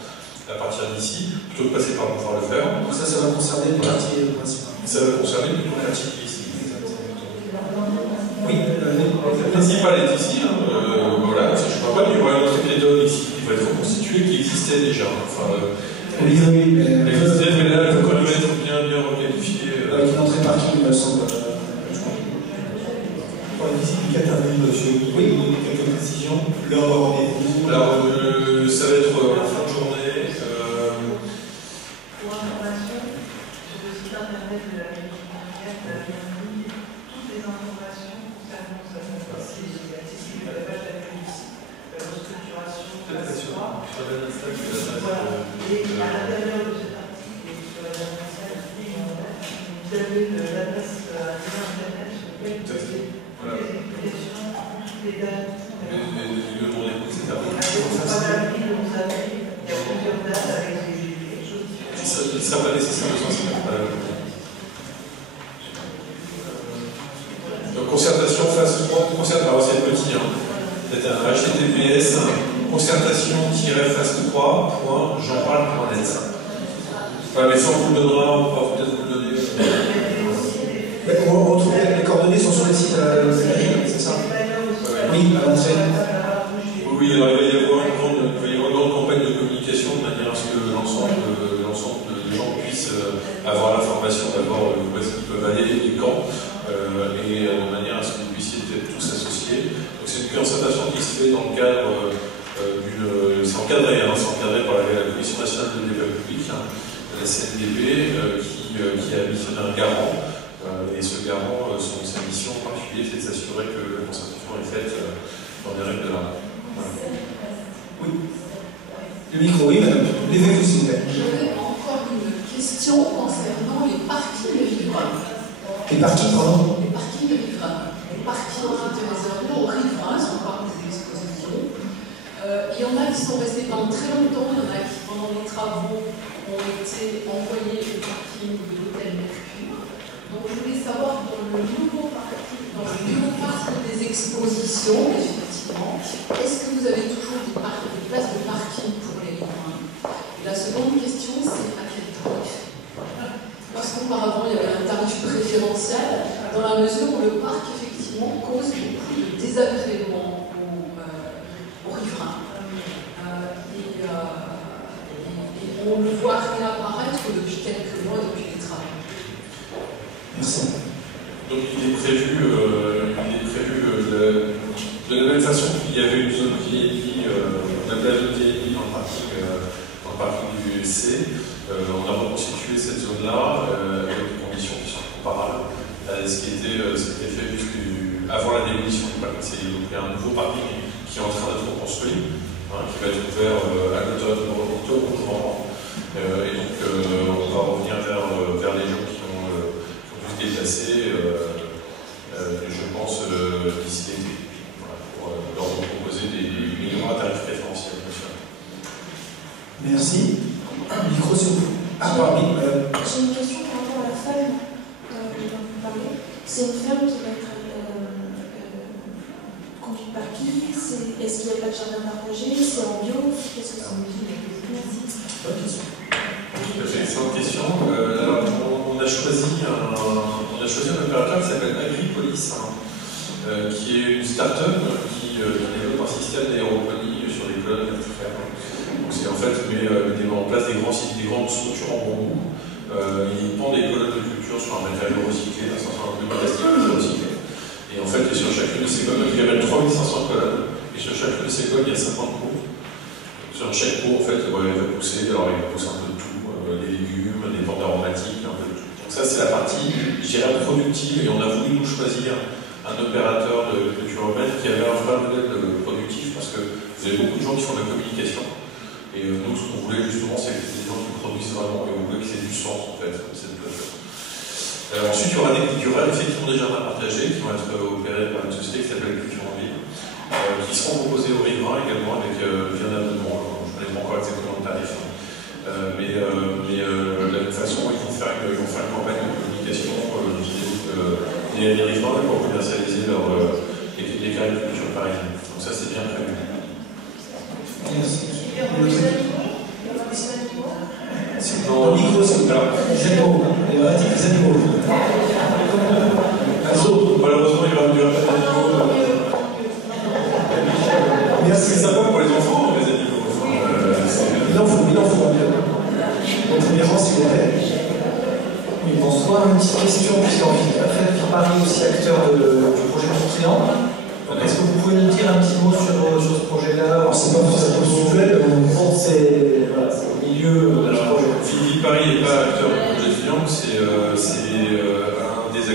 à partir d'ici, plutôt que de passer par le fer. Donc ça va concerner le quartier principal. Ça va concerner plutôt le quartier qui est ici. Oui, le principal est ici. Voilà, je ne sais pas, il y aura un autre épisode ici qui va être reconstitué, qui existait existait déjà. Enfin, oui, mais elle existait, mais là, il faut quand même être bien requalifié. Avec une entrée parking, il me semble. Pour la visite du 4 avril, monsieur, oui, quelques précisions. L'heure de rendez-vous. Alors, ça va être en fin de journée. Pour information, sur le site internet de la mairie de Montréal, toutes les informations concernant sa facilité qui est accessible à la page d'accueil ici, la restructuration de la soie. Voilà. Et à l'intérieur de cet article et sur la dernière salle, vous avez l'adresse internet sur lequel vous avez toutes les explications, toutes les dates. Le nom des coups, etc. Il y a plusieurs dates avec des choses différentes. Il ne sera pas nécessaire de s'en servir. Donc, concertation phase 3, alors c'est petit, hein. C'est un HTTPS, concertation-phase3.jeanparle.net. Voilà, mais ça on vous le donnera, on va peut-être vous le donner. On retrouve les coordonnées sont sur le site de la mairie, c'est ça? Oui, à l'entrée. Oui, alors il va y avoir une grande campagne de communication de manière à ce que l'ensemble des gens puissent avoir l'information d'abord où est-ce qu'ils peuvent aller et quand, et de manière à ce que vous puissiez peut-être tous associer. Donc c'est une concertation qui se fait dans le cadre d'une... C'est encadré par la Commission nationale de débat public, la CNDP, qui a missionné un garant. Et ce garant, sa mission en particulier, c'est de s'assurer que la concertation est faite dans les règles de l'art. Voilà. Oui. Le micro, oui, madame. Levez-vous, s'il vous plaît. J'aurais encore une question concernant les parkings riverains. Les parkings, pardon? Les parkings riverains. Les parkings qui étaient réservés aux riverains sont par des expositions. Il y en a qui sont restés pendant très longtemps, il y en a qui, pendant les travaux, ont été envoyés au parking de l'hôtel Mercure. Donc je voulais savoir, dans le nouveau parc des expositions, effectivement, est-ce que vous avez toujours des places de parking pour les riverains? Et la seconde question, c'est à quel tarif? Parce qu'auparavant, il y avait un tarif préférentiel, dans la mesure où le parc, effectivement, cause beaucoup de désagréments aux riverains. Et on le voit réapparaître depuis quelques mois, depuis les travaux. Merci. Donc il est prévu de la même façon qu'il y avait une zone VIP, on appelait la zone VIP dans le parking du USC. On a reconstitué cette zone-là avec des conditions qui sont comparables à ce qui était fait avant la démolition du parking. Il y a un nouveau parking qui est en train d'être construit, qui va être ouvert à l'automne, octobre ou novembre. Et donc on va revenir vers les gens qui ont dû se déplacer, je pense, d'ici l'été, pour leur proposer des millions à tarifs préférentiels. Merci. Micro, s'il vous plaît. Ah, pardon. J'ai une question par rapport à la ferme dont vous parlez. C'est une ferme qui va être conduite par qui? Est-ce qu'il n'y a pas de jardin partagé? C'est en bio? Qu'est-ce que c'est? Merci. Bonne question. Tout à fait, excellente question. Alors, on a choisi un opérateur qui s'appelle Agripolis, qui est une start-up qui développe un système d'aéroponie sur des colonnes verticales. Donc c'est en fait met en place des grandes structures en bambou. Il pend des colonnes de culture sur un matériau recyclé, un certain nombre de plastique recyclé. Et en fait, sur chacune de ces colonnes, il y a 3500 colonnes. Et sur chacune de ces colonnes, il y a 50 cours. Sur chaque cours, en fait, il va pousser, alors il va pousser un peu de tout, des légumes, des plantes aromatiques, un peu de tout. Donc ça, c'est la partie, je dirais, productive. Et on a voulu nous choisir un opérateur de culture urbaine qui avait un vrai modèle productif, parce que vous avez beaucoup de gens qui font de la communication. Et nous, ce qu'on voulait justement, c'est que des gens qui produisent vraiment, et on voulait que c'est du sens, en fait, cette plateforme. Ensuite, il y aura effectivement des jardins partagés qui vont être opérés par une société qui s'appelle Culture en Ville, qui seront proposés aux riverains également avec via un abonnement. Je ne connais pas encore exactement le tarif. Mais de la même façon, ils vont faire une campagne de communication des riverains pour commercialiser les carrés de culture parisienne. Donc ça, c'est bien prévu. Merci. C'est dans le micro, c'est les animaux. Malheureusement, il va durer pas d'animaux. Merci. C'est sympa pour les enfants, les animaux. Donc, Mitterrand, s'il vous plaît. Oui, bonsoir. Une petite question, puisqu'en fait, Paris est aussi acteur du projet Triangle. Est-ce que vous pouvez nous dire un petit mot sur ce projet-là? Alors, c'est pas forcément sujet, bon, c'est au milieu du projet. Ville Paris n'est pas acteur du projet Triangle, c'est un des deux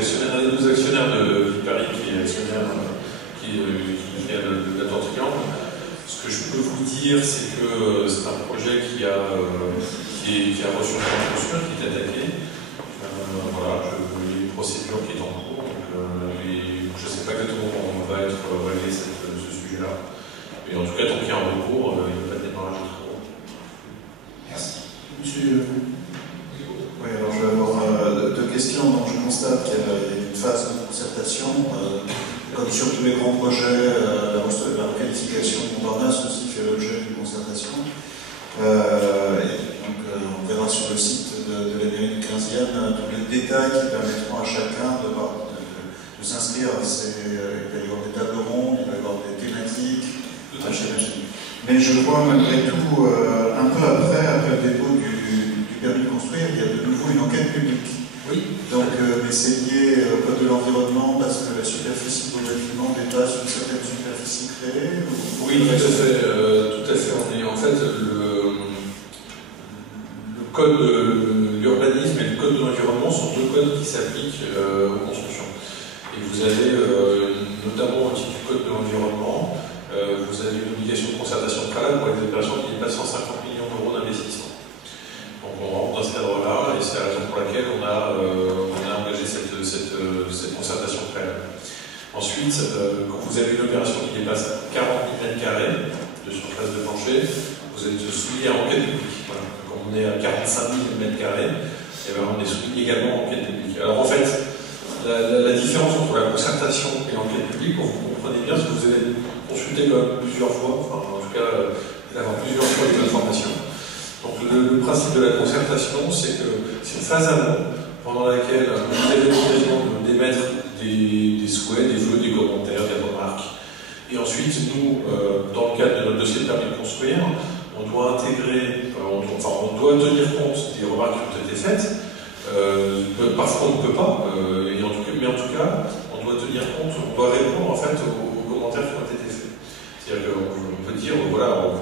actionnaires de Ville Paris qui est actionnaire, qui a la tour Triangle. Ce que je peux vous dire, c'est que c'est un projet qui a reçu un construction, qui est attaqué. Voilà, il y a une procédure qui est en cours, donc je ne sais pas exactement comment va être réglé ce sujet-là. Mais en tout cas, tant qu'il y a un recours, il ne peut pas être démarrage de travaux. Merci. Monsieur. Oui, alors je vais avoir deux questions. Donc je constate qu'il y a une phase de concertation. Comme sur tous les grands projets, la requalification de Montparnasse aussi fait l'objet d'une concertation. Donc on verra sur le site de la mairie du 15e tous les détails qui permettront à chacun de s'inscrire. Il va y avoir des tables rondes, il va y avoir des thématiques, mais je vois malgré tout, un peu après le dépôt du permis de construire, il y a de nouveau une enquête publique. Oui. Donc, mais c'est lié au code de l'environnement parce que la superficie de vos bâtiments dépasse une certaine superficie créée ou... Oui, tout à fait. En fait, le code de l'urbanisme et le code de l'environnement sont deux codes qui s'appliquent aux constructions. Et vous avez, notamment au titre du code de l'environnement, vous avez une obligation de concertation préalable pour les opérations qui dépassent 150 millions d'euros d'investissement. Donc on rentre dans ce cadre-là, et c'est la raison pour laquelle on a engagé cette concertation préalable. Ensuite, quand vous avez une opération qui dépasse 40 000 m² de surface de plancher, vous êtes soumis à enquête publique. Voilà. Quand on est à 45 000 m², et ben on est soumis également à enquête publique. Alors en fait, la différence entre la concertation et l'enquête publique, vous comprenez bien, parce que vous avez consulté quand même plusieurs fois, enfin en tout cas, d'avoir plusieurs fois les informations. Donc le principe de la concertation, c'est que c'est une phase amont pendant laquelle vous avez l'occasion d'émettre des souhaits, des vœux, des commentaires, des remarques. Et ensuite, nous, dans le cadre de notre dossier de permis de construire, on doit intégrer, on doit tenir compte des remarques qui ont été faites. Parfois on ne peut pas, mais en tout cas, on doit tenir compte, on doit répondre en fait aux commentaires qui ont été faits. C'est-à-dire qu'on peut dire, voilà,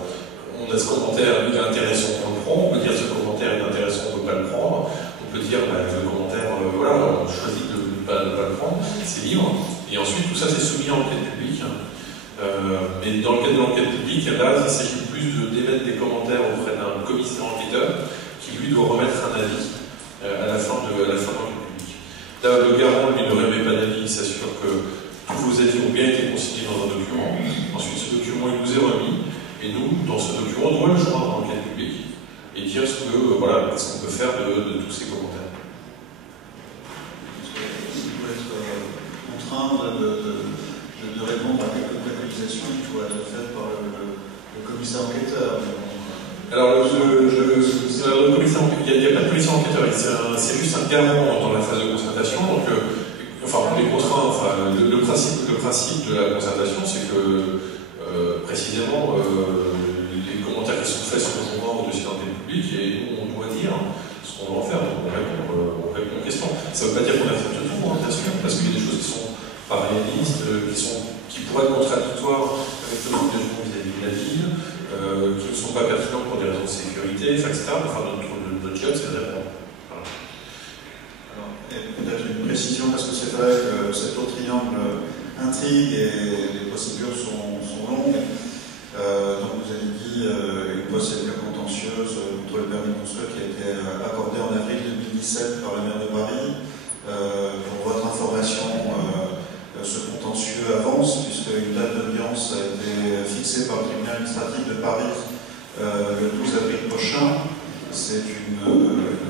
on a ce commentaire, il est intéressant, on le prend. On peut dire ce commentaire est intéressant, on ne peut pas le prendre. On peut dire, le commentaire, voilà, on choisit de ne pas le prendre, c'est libre. Et ensuite, tout ça, c'est soumis à enquête publique. Mais dans le cadre de l'enquête publique, là, il s'agit plus d'émettre des commentaires auprès d'un commissaire enquêteur qui, lui, doit remettre un avis à la fin de l'enquête publique. Là, le garant, lui, ne remet pas d'avis, il s'assure que tous vos avis ont bien été consignés dans un document. Ensuite, ce document, il nous est remis. Et nous, dans ce document, on doit le joindre dans l'enquête publique et dire ce voilà, qu'est-ce qu'on peut faire de tous ces commentaires. Il faut être contraint de répondre à quelques préconisations qui pourraient être faites par le commissaire enquêteur. Alors, le commissaire enquêteur, il n'y a pas de commissaire enquêteur, c'est juste un garant dans la phase de concertation. Donc, les contraints, le principe de la concertation, c'est que précisément, les commentaires qui sont faits sont joints au dossier d'enquête publique et nous, on doit dire ce qu'on doit en faire. Donc, on répond aux questions. Ça ne veut pas dire qu'on accepte tout, bien sûr, parce qu'il y a des choses qui sont pas réalistes, qui pourraient être contradictoires avec nos engagements vis-à-vis de la ville, qui ne sont pas pertinents pour des raisons de sécurité, etc. Enfin, notre job, c'est de répondre. Voilà. Alors, peut-être une précision, parce que c'est vrai que cette tour triangle intrigue et les procédures sont longues. Donc vous avez dit une procédure contentieuse contre le permis de construire qui a été accordée en avril 2017 par la maire de Paris. Pour votre information, ce contentieux avance puisque une date d'audience a été fixée par le tribunal administratif de Paris le 12 avril prochain. C'est une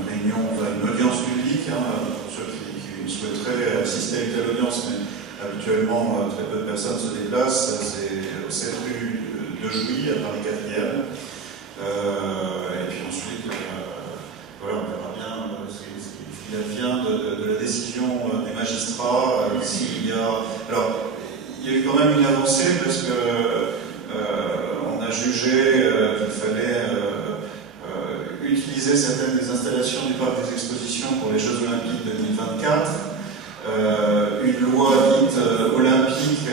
réunion, une audience publique, pour ceux qui souhaiteraient assister à une telle audience, mais habituellement très peu de personnes se déplacent. C'est au 7 rue de Jouy, à Paris 4e. Et puis ensuite, voilà, on verra bien ce qu'il advient de la décision des magistrats. Alors, il y a eu quand même une avancée parce que on a jugé qu'il fallait utiliser réaliser certaines des installations du parc des expositions pour les Jeux Olympiques 2024. Une loi dite olympique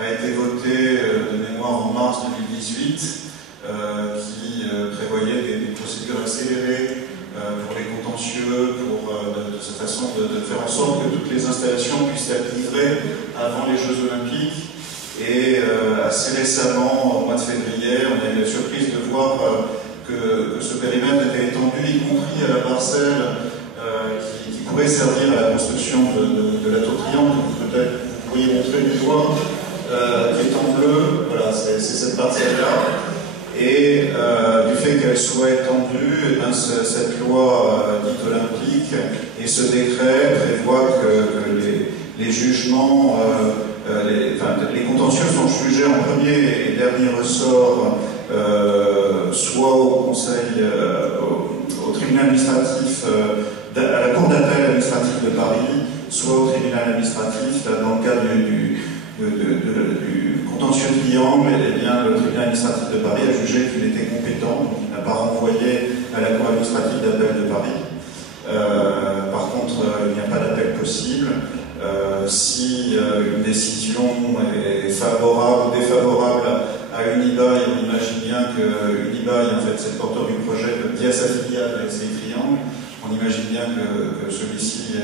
a été votée de mémoire en mars 2018 qui prévoyait des procédures accélérées pour les contentieux, de cette façon de faire en sorte que toutes les installations puissent être livrées avant les Jeux Olympiques. Et assez récemment, au mois de février, on a eu la surprise de voir que ce périmètre était étendu, y compris à la parcelle qui pourrait servir à la construction de la tour Triangle, que peut-être vous pourriez montrer du doigt, qui est en bleu. Voilà, c'est cette parcelle-là. Et du fait qu'elle soit étendue, eh bien, cette loi dite olympique et ce décret prévoient que les jugements, les contentieux sont jugés en premier et dernier ressort, soit au conseil, au tribunal administratif, à la cour d'appel administrative de Paris, soit au tribunal administratif, dans le cadre du contentieux Triangle, et bien le tribunal administratif de Paris a jugé qu'il était compétent, donc il n'a pas renvoyé à la cour administrative d'appel de Paris. Par contre, il n'y a pas d'appel possible. Si une décision est favorable ou défavorable à Unibail, on imagine bien que Unibail, en fait, c'est le porteur du projet, dit à sa filiale SCI Triangle, on imagine bien que celui-ci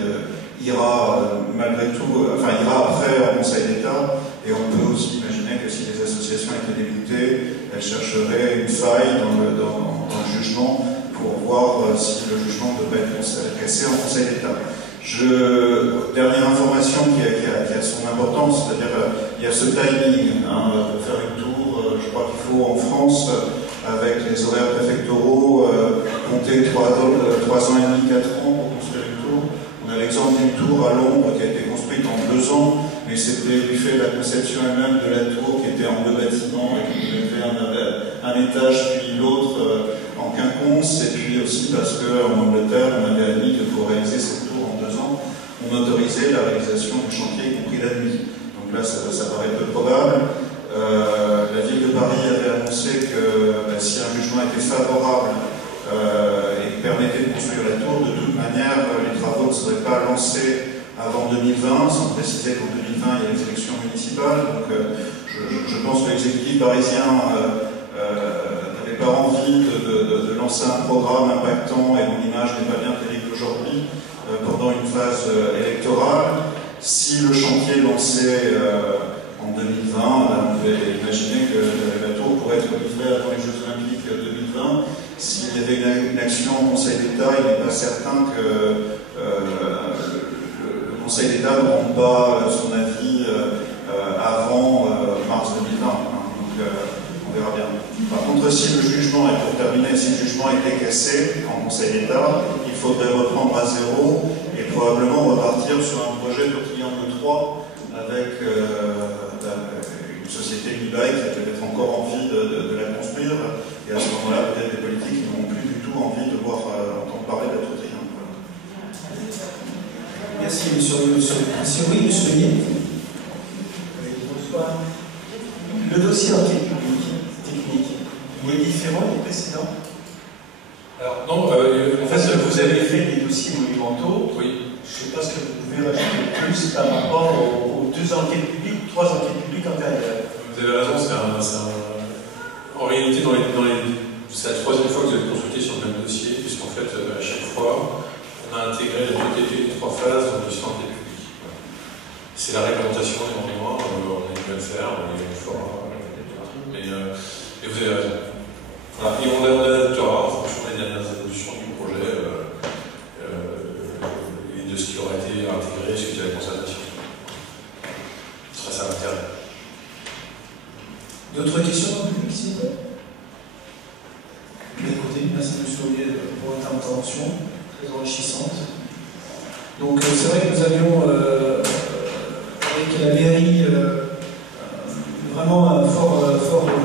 ira malgré tout, ira après au Conseil d'État, et on peut aussi imaginer que si les associations étaient déboutées, elles chercheraient une faille dans le jugement pour voir si le jugement devrait être cassé en Conseil d'État. Dernière information qui a son importance, c'est-à-dire il y a ce timing pour faire une tour. Je crois qu'il faut en France, avec les horaires préfectoraux, compter 3 ans et demi, 4 ans pour construire une tour. On a l'exemple d'une tour à Londres qui a été construite en 2 ans, mais c'était du fait de la conception elle-même de la tour qui était en 2 bâtiments et qui devait un étage puis l'autre en quinconce, et puis aussi parce qu'en Angleterre, on avait admis que pour réaliser cette tour en 2 ans, on autorisait la réalisation du chantier, y compris la nuit. Donc là, ça paraît peu probable. La ville de Paris avait annoncé que si un jugement était favorable et permettait de construire la tour, de toute manière, les travaux ne seraient pas lancés avant 2020, sans préciser qu'en 2020, il y a les élections municipales. Donc je pense que l'exécutif parisien n'avait pas envie de lancer un programme impactant, et mon image n'est pas bien terrible aujourd'hui, pendant une phase électorale. Si le chantier est lancé en 2020, on pouvait imaginer que la tour pourrait être livrée avant les Jeux Olympiques 2020. S'il y avait une action au Conseil d'État, il n'est pas certain que le Conseil d'État ne rende pas son avis avant mars 2020. Donc on verra bien. Par contre, si le jugement, et pour terminer, si le jugement était cassé en Conseil d'État, il faudrait reprendre à zéro et probablement repartir sur un projet de Triangle 3 avec une société Unibail qui a peut-être encore envie de la construire, et à ce moment-là, peut-être des politiques qui n'auront plus du tout envie de entendre parler de la tour Triangle. Merci, monsieur. Oui, monsieur Meunier. Bonsoir. Le dossier d'enquête publique technique, il est différent du précédent? Alors, non, en fait, vous avez fait des dossiers monumentaux. Oui. Je ne sais pas ce que vous pouvez rajouter plus par rapport aux 2 enquêtes publiques, 3 enquêtes publiques antérieures. Vous avez raison, en réalité, c'est la 3e fois que vous êtes consulté sur le même dossier, puisqu'en fait, à chaque fois, on a intégré la totalité des 3 phases dans le dossier d'enquête publique. Voilà. C'est la réglementation des rendements, on a dû le faire, on le fera, mais vous avez raison. Voilà. Et on adaptera en fonction des dernières évolutions du projet et de ce qui aurait été intégré suite à la concertation. Ce sera ça l'intérêt. D'autres questions dans le public, s'il vous plaît? Écoutez, merci monsieur Ollier pour votre intervention, très enrichissante. Donc c'est vrai que nous avions, avec la mairie, vraiment un fort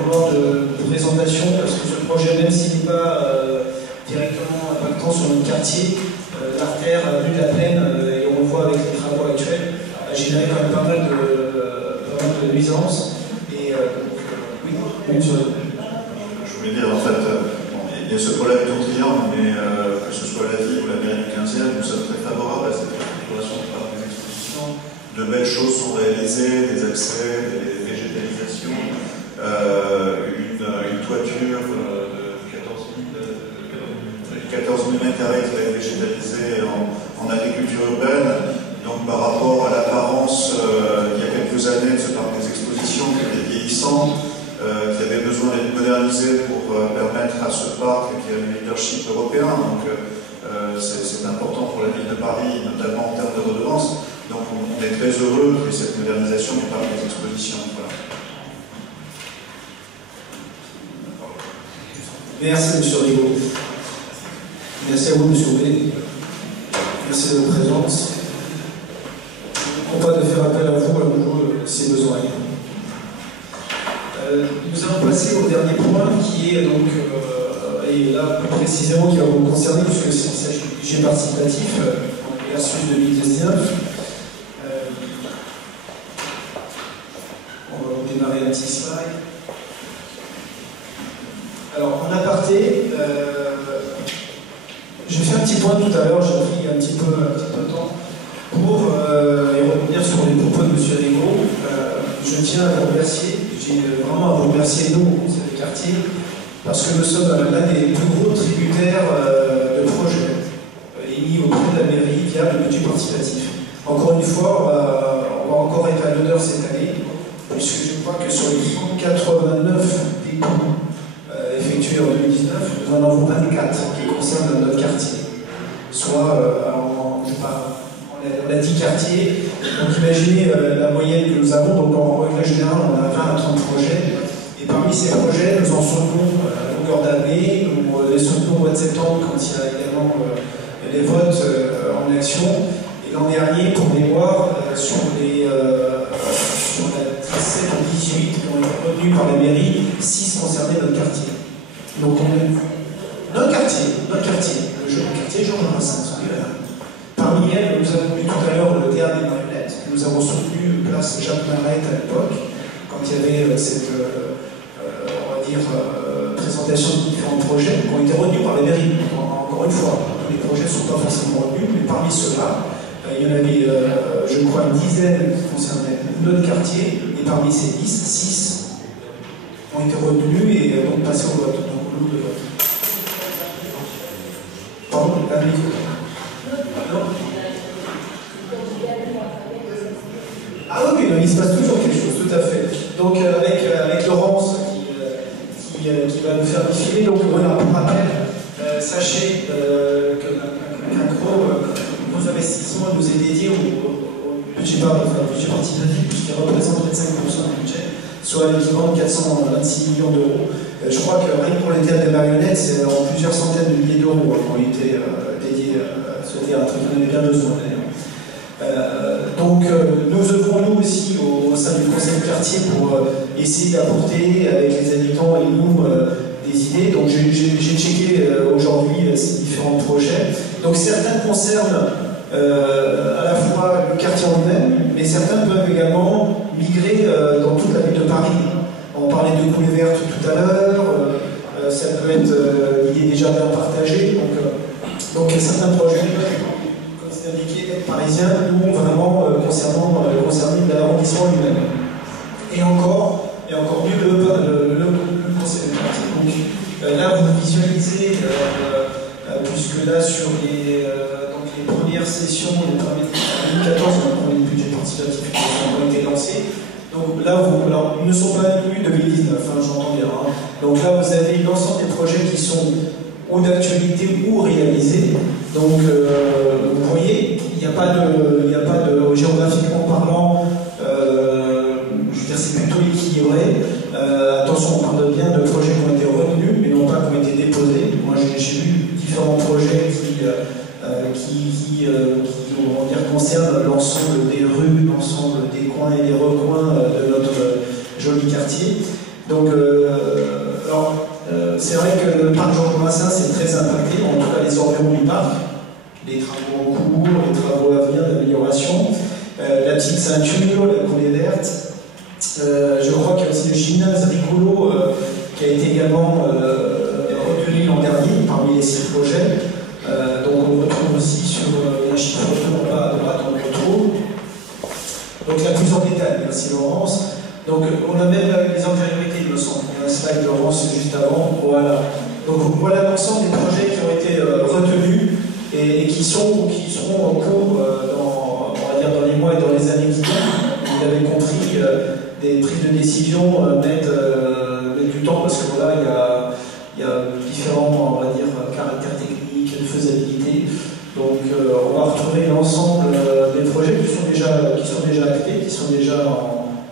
vouloir de présentation, parce que ce projet, même s'il n'est pas directement impactant sur notre quartier, l'artère rue de la Plaine, et on le voit avec les travaux actuels, a généré quand même pas mal de nuisances. Et oui, je voulais dire, en fait, il y a ce problème de Triangle, mais belles choses sont réalisées, des accès, des végétalisations, une toiture de 14 000 m² qui va être végétalisée en agriculture urbaine. Donc par rapport à l'apparence il y a quelques années de ce parc des expositions qui était vieillissant, qui avait besoin d'être modernisé pour permettre à ce parc qui a le leadership européen. Donc c'est important pour la ville de Paris, notamment en termes de redevances. Donc on est très heureux de cette modernisation du parc des expositions. Voilà. Merci M. Rigaud. Merci à vous M. B. Merci de votre présence. On va faire appel à vous si besoin. Nous allons passer au dernier point qui est donc, et là plus précisément qui va vous concerner puisque c'est s'agit du budget participatif versus 2019. On va démarrer un petit slide. Alors en aparté, j'ai fait un petit point tout à l'heure, j'ai pris un petit peu de temps pour revenir sur les propos de M. Rigaud. Je tiens à vous remercier, j'ai vraiment à vous remercier, nous, au conseil de quartier, parce que nous sommes l'un des plus gros tributaires de projets émis auprès de la mairie via le budget participatif. Encore une fois, on va encore être à l'honneur cette année, puisque je crois que sur les 189 dépôts effectués en 2019, nous en avons 24 qui concernent notre quartier. Soit on a 10 quartiers, donc imaginez la moyenne que nous avons, donc en règle générale on a 20 à 30 projets, et parmi ces projets nous en soutenons à longueur d'année, nous les soutenons au mois de septembre quand il y a également les votes en action, et l'an dernier, pour mémoire, sur la 17 ou 18 qui ont été retenus par la mairie, 6 concernaient notre quartier. Donc notre quartier, le quartier Georges Brassens. Parmi elles, nous avons vu tout à l'heure le théâtre des marionnettes, que nous avons soutenu place Jacques Marette à l'époque, quand il y avait cette, on va dire, présentation de différents projets qui ont été retenus par la mairie. Encore une fois, tous les projets ne sont pas forcément retenus, mais parmi ceux-là, il y en avait, je crois, une dizaine qui concernaient notre quartier, et parmi ces 6 ont été retenus et donc passés au vote. Donc, au lot de vote. Pardon, la micro. Ah oui, il se passe toujours quelque chose, tout à fait. Donc avec Laurence qui va nous faire défiler, donc voilà, pour rappel, sachez qu'un gros investissement nous est dédié au budget participatif, puisqu'il représente 25% du budget, soit l'équivalent de 426 millions d'euros. Je crois que rien que pour les théâtres des marionnettes, c'est en plusieurs centaines de milliers d'euros qui ont été dédiés à ce théâtre, qui en avait bien besoin d'ailleurs. Donc nous œuvrons nous aussi au sein du conseil de quartier pour essayer d'apporter avec les habitants et nous des idées. Donc j'ai checké aujourd'hui ces différents projets. Donc certains concernent à la fois le quartier en lui-même, mais certains peuvent également migrer dans toute la ville de Paris. On parlait de coulées vertes tout à l'heure, ça peut être lié déjà bien partagé. Donc certains projets comme c'est indiqué, parisiens, ou vraiment concernant l'arrondissement lui-même. Et encore mieux le conseil de quartier. Donc là, vous visualisez, puisque là, sur les premières sessions, en 2014, on a le budget participatif qui ont été lancés. Donc là, alors, ils ne sont pas inclus 2019, j'entends bien. Donc là, vous avez l'ensemble des projets qui sont ou d'actualité ou réalisés. Donc, vous voyez, il n'y a pas de géographiquement parlant, je veux dire, c'est plutôt équilibré. Attention, on parle bien de projets qui ont été retenus, mais non pas qui ont été déposés. Moi, j'ai vu différents projets qui on va dire, concernent l'ensemble des rues, l'ensemble des coins et des recoins de notre joli quartier. Donc, c'est vrai que le parc Georges Brassens est très impacté, en tout cas les environs du parc, les travaux en cours, les travaux à venir d'amélioration, la petite ceinture, la coulée verte. Je crois qu'il y a aussi le gymnase rigolo qui a été également retenu l'an dernier parmi les 6 projets. Donc on retrouve aussi sur la chiffre en bas à droite, on le retrouve. et qui seront en cours on va dire dans les mois et dans les années qui viennent. Vous avez compris, des prises de décision mettent du temps parce que voilà, il y a différents, on va dire, caractères techniques, de faisabilité. Donc on va retrouver l'ensemble des projets qui sont déjà actés, qui sont déjà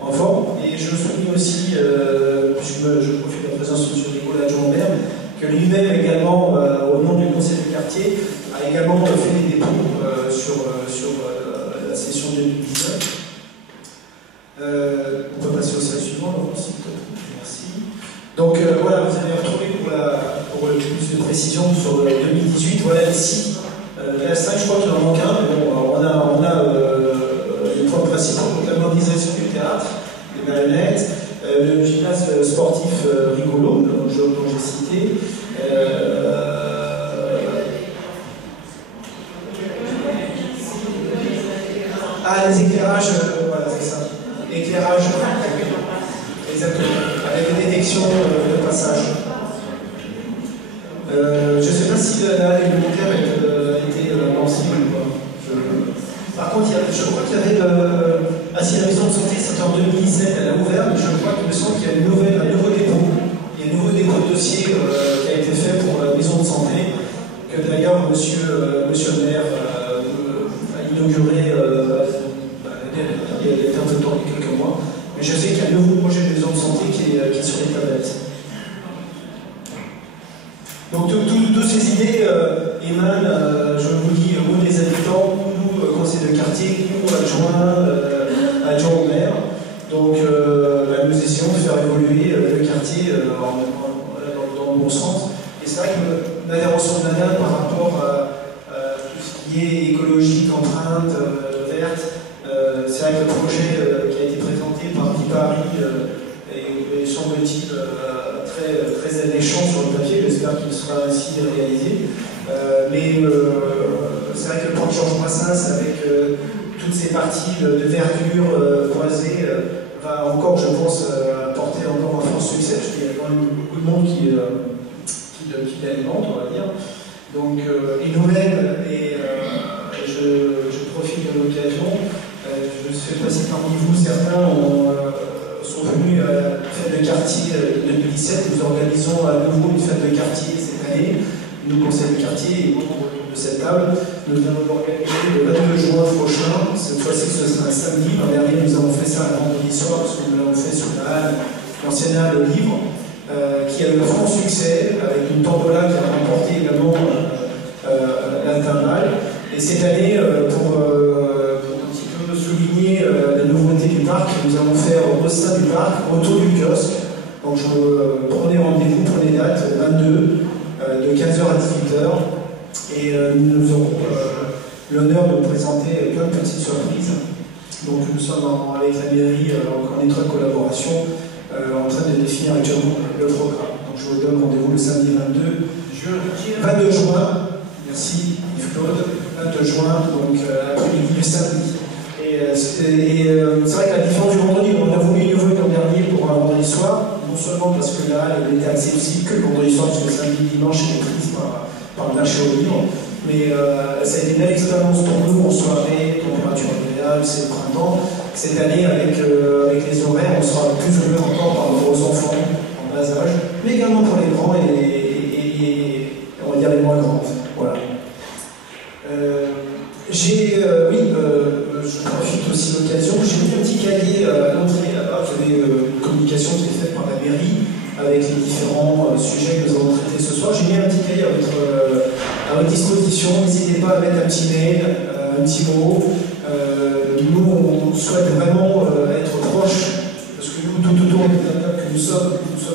en forme. Et je souligne aussi, puisque je profite de la présence de M. Nicolas Jean-Bert, que lui-même également, au nom du conseil du quartier, a également fait des dépôts sur la session 2019. On peut passer au slide suivant, s'il te plaît. Merci. Donc voilà, vous avez retrouvé pour plus de précision sur 2018. Voilà ici. La slide, je crois qu'il en manque un, mais bon, on a les points principaux. Donc la modernisation du théâtre, les marionnettes, le gymnase sportif rigolo, dont j'ai cité. Les éclairages, voilà, c'est ça. Éclairage, exactement, avec des détections de passage. Je ne sais pas si l'élémentaire a été lancé ou pas. Par contre, je crois qu'il y avait si la maison de santé, c'était en 2017, elle a ouvert, mais je crois qu'il me semble qu'il y a un nouveau dépôt. Il y a un nouveau dépôt de dossier qui a été fait pour la maison de santé, que d'ailleurs monsieur le maire a inauguré il y a un peu de temps, il y a quelques mois. Mais je sais qu'il y a un nouveau projet de maison de santé qui est sur les tablettes. Donc toutes ces idées émanent, je vous dis, au des habitants, nous, conseil de quartier, nous, adjoints au maire. Donc nous essayons de faire évoluer le quartier dans le bon sens. Et c'est vrai que l'intervention de Madame par rapport à tout ce qui est écologique, empreinte verte, c'est vrai que le projet qui a été présenté par Paris est semble-t-il très alléchant sur le papier. J'espère qu'il sera ainsi réalisé. Mais c'est vrai que le plan de Georges Brassens, avec toutes ces parties de verdure croisées, va encore, je pense, apporter encore un fort succès, parce qu'il y a quand même beaucoup de monde qui l'alimente, on va dire. Donc, et nous-mêmes, et je profite de l'occasion, je sais pas si parmi vous, certains sont venus à la fête de quartier 2017. Nous organisons à nouveau une fête de quartier cette année. Nous, conseil de quartier, et membres de cette table, nous allons l'organiser le 22 juin prochain. Cette fois-ci, ce sera un samedi. L'an dernier, nous avons fait ça un vendredi soir, parce que nous l'avons fait sur la halle, l'ancienne halle Livre, qui a eu un franc succès, avec une tombola qui a remporté également l'intervalle. Et cette année, pour un petit peu souligner la nouveauté du parc, nous allons faire au sein du parc, autour du kiosque. Donc prenez rendez-vous pour les dates 22, de 15h à 18h. Et nous aurons l'honneur de vous présenter plein de petites surprises. Donc nous sommes avec la mairie en étroite collaboration, en train de définir actuellement le programme. Donc je vous donne rendez-vous le samedi 22 juin. Merci Yves-Claude. 22 juin, donc après-midi du samedi. Et c'est vrai que la différence du vendredi, on a voulu innover l'an dernier pour un vendredi soir, non seulement parce que là, elle était accessible que le vendredi soir, parce que le samedi et dimanche, elle est prise par le marché au livre. Mais ça a été une belle expérience pour nous en soirée, température agréable, c'est le printemps. Cette année, avec les horaires, on sera plus ouvert encore par rapport aux enfants en bas âge, mais également pour les grands et on va dire les moins grands. Voilà. Je profite aussi de l'occasion. J'ai mis un petit cahier à l'entrée là-bas. Vous avez une communication qui est faite par la mairie avec les différents sujets que nous avons traités ce soir. J'ai mis un petit cahier à votre disposition. N'hésitez pas à mettre un petit mail, un petit mot. Nous, on souhaite vraiment être proches, parce que nous, tout autour de la table que nous sommes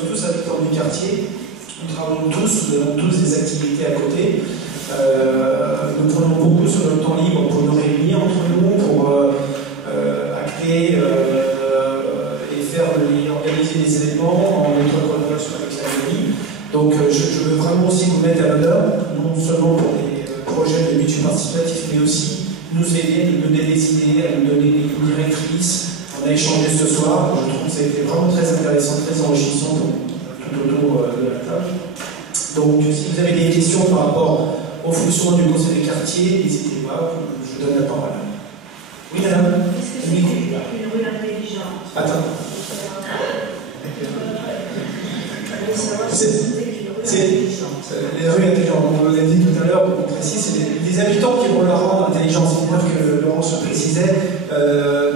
tous habitants du quartier. Nous travaillons tous, nous avons tous des activités à côté. Nous prenons beaucoup sur notre temps libre pour nous réunir entre nous, pour acter et organiser des événements en notre collaboration avec la mairie. Donc je veux vraiment aussi vous mettre à l'honneur, non seulement pour des projets de budget participatif, mais aussi nous aider, nous donner des idées, à nous donner des directrices. On a échangé ce soir, je trouve que ça a été vraiment très intéressant, très enrichissant tout autour de la table. Donc si vous avez des questions par rapport en fonction du conseil des quartiers, n'hésitez pas, je vous donne la parole. Oui, madame. Est-ce que c'est une rue intelligente? Attends. Les rues intelligentes, on l'a dit tout à l'heure, on précise, c'est les habitants qui vont la rendre intelligente. C'est-à-dire que Laurence le précisait,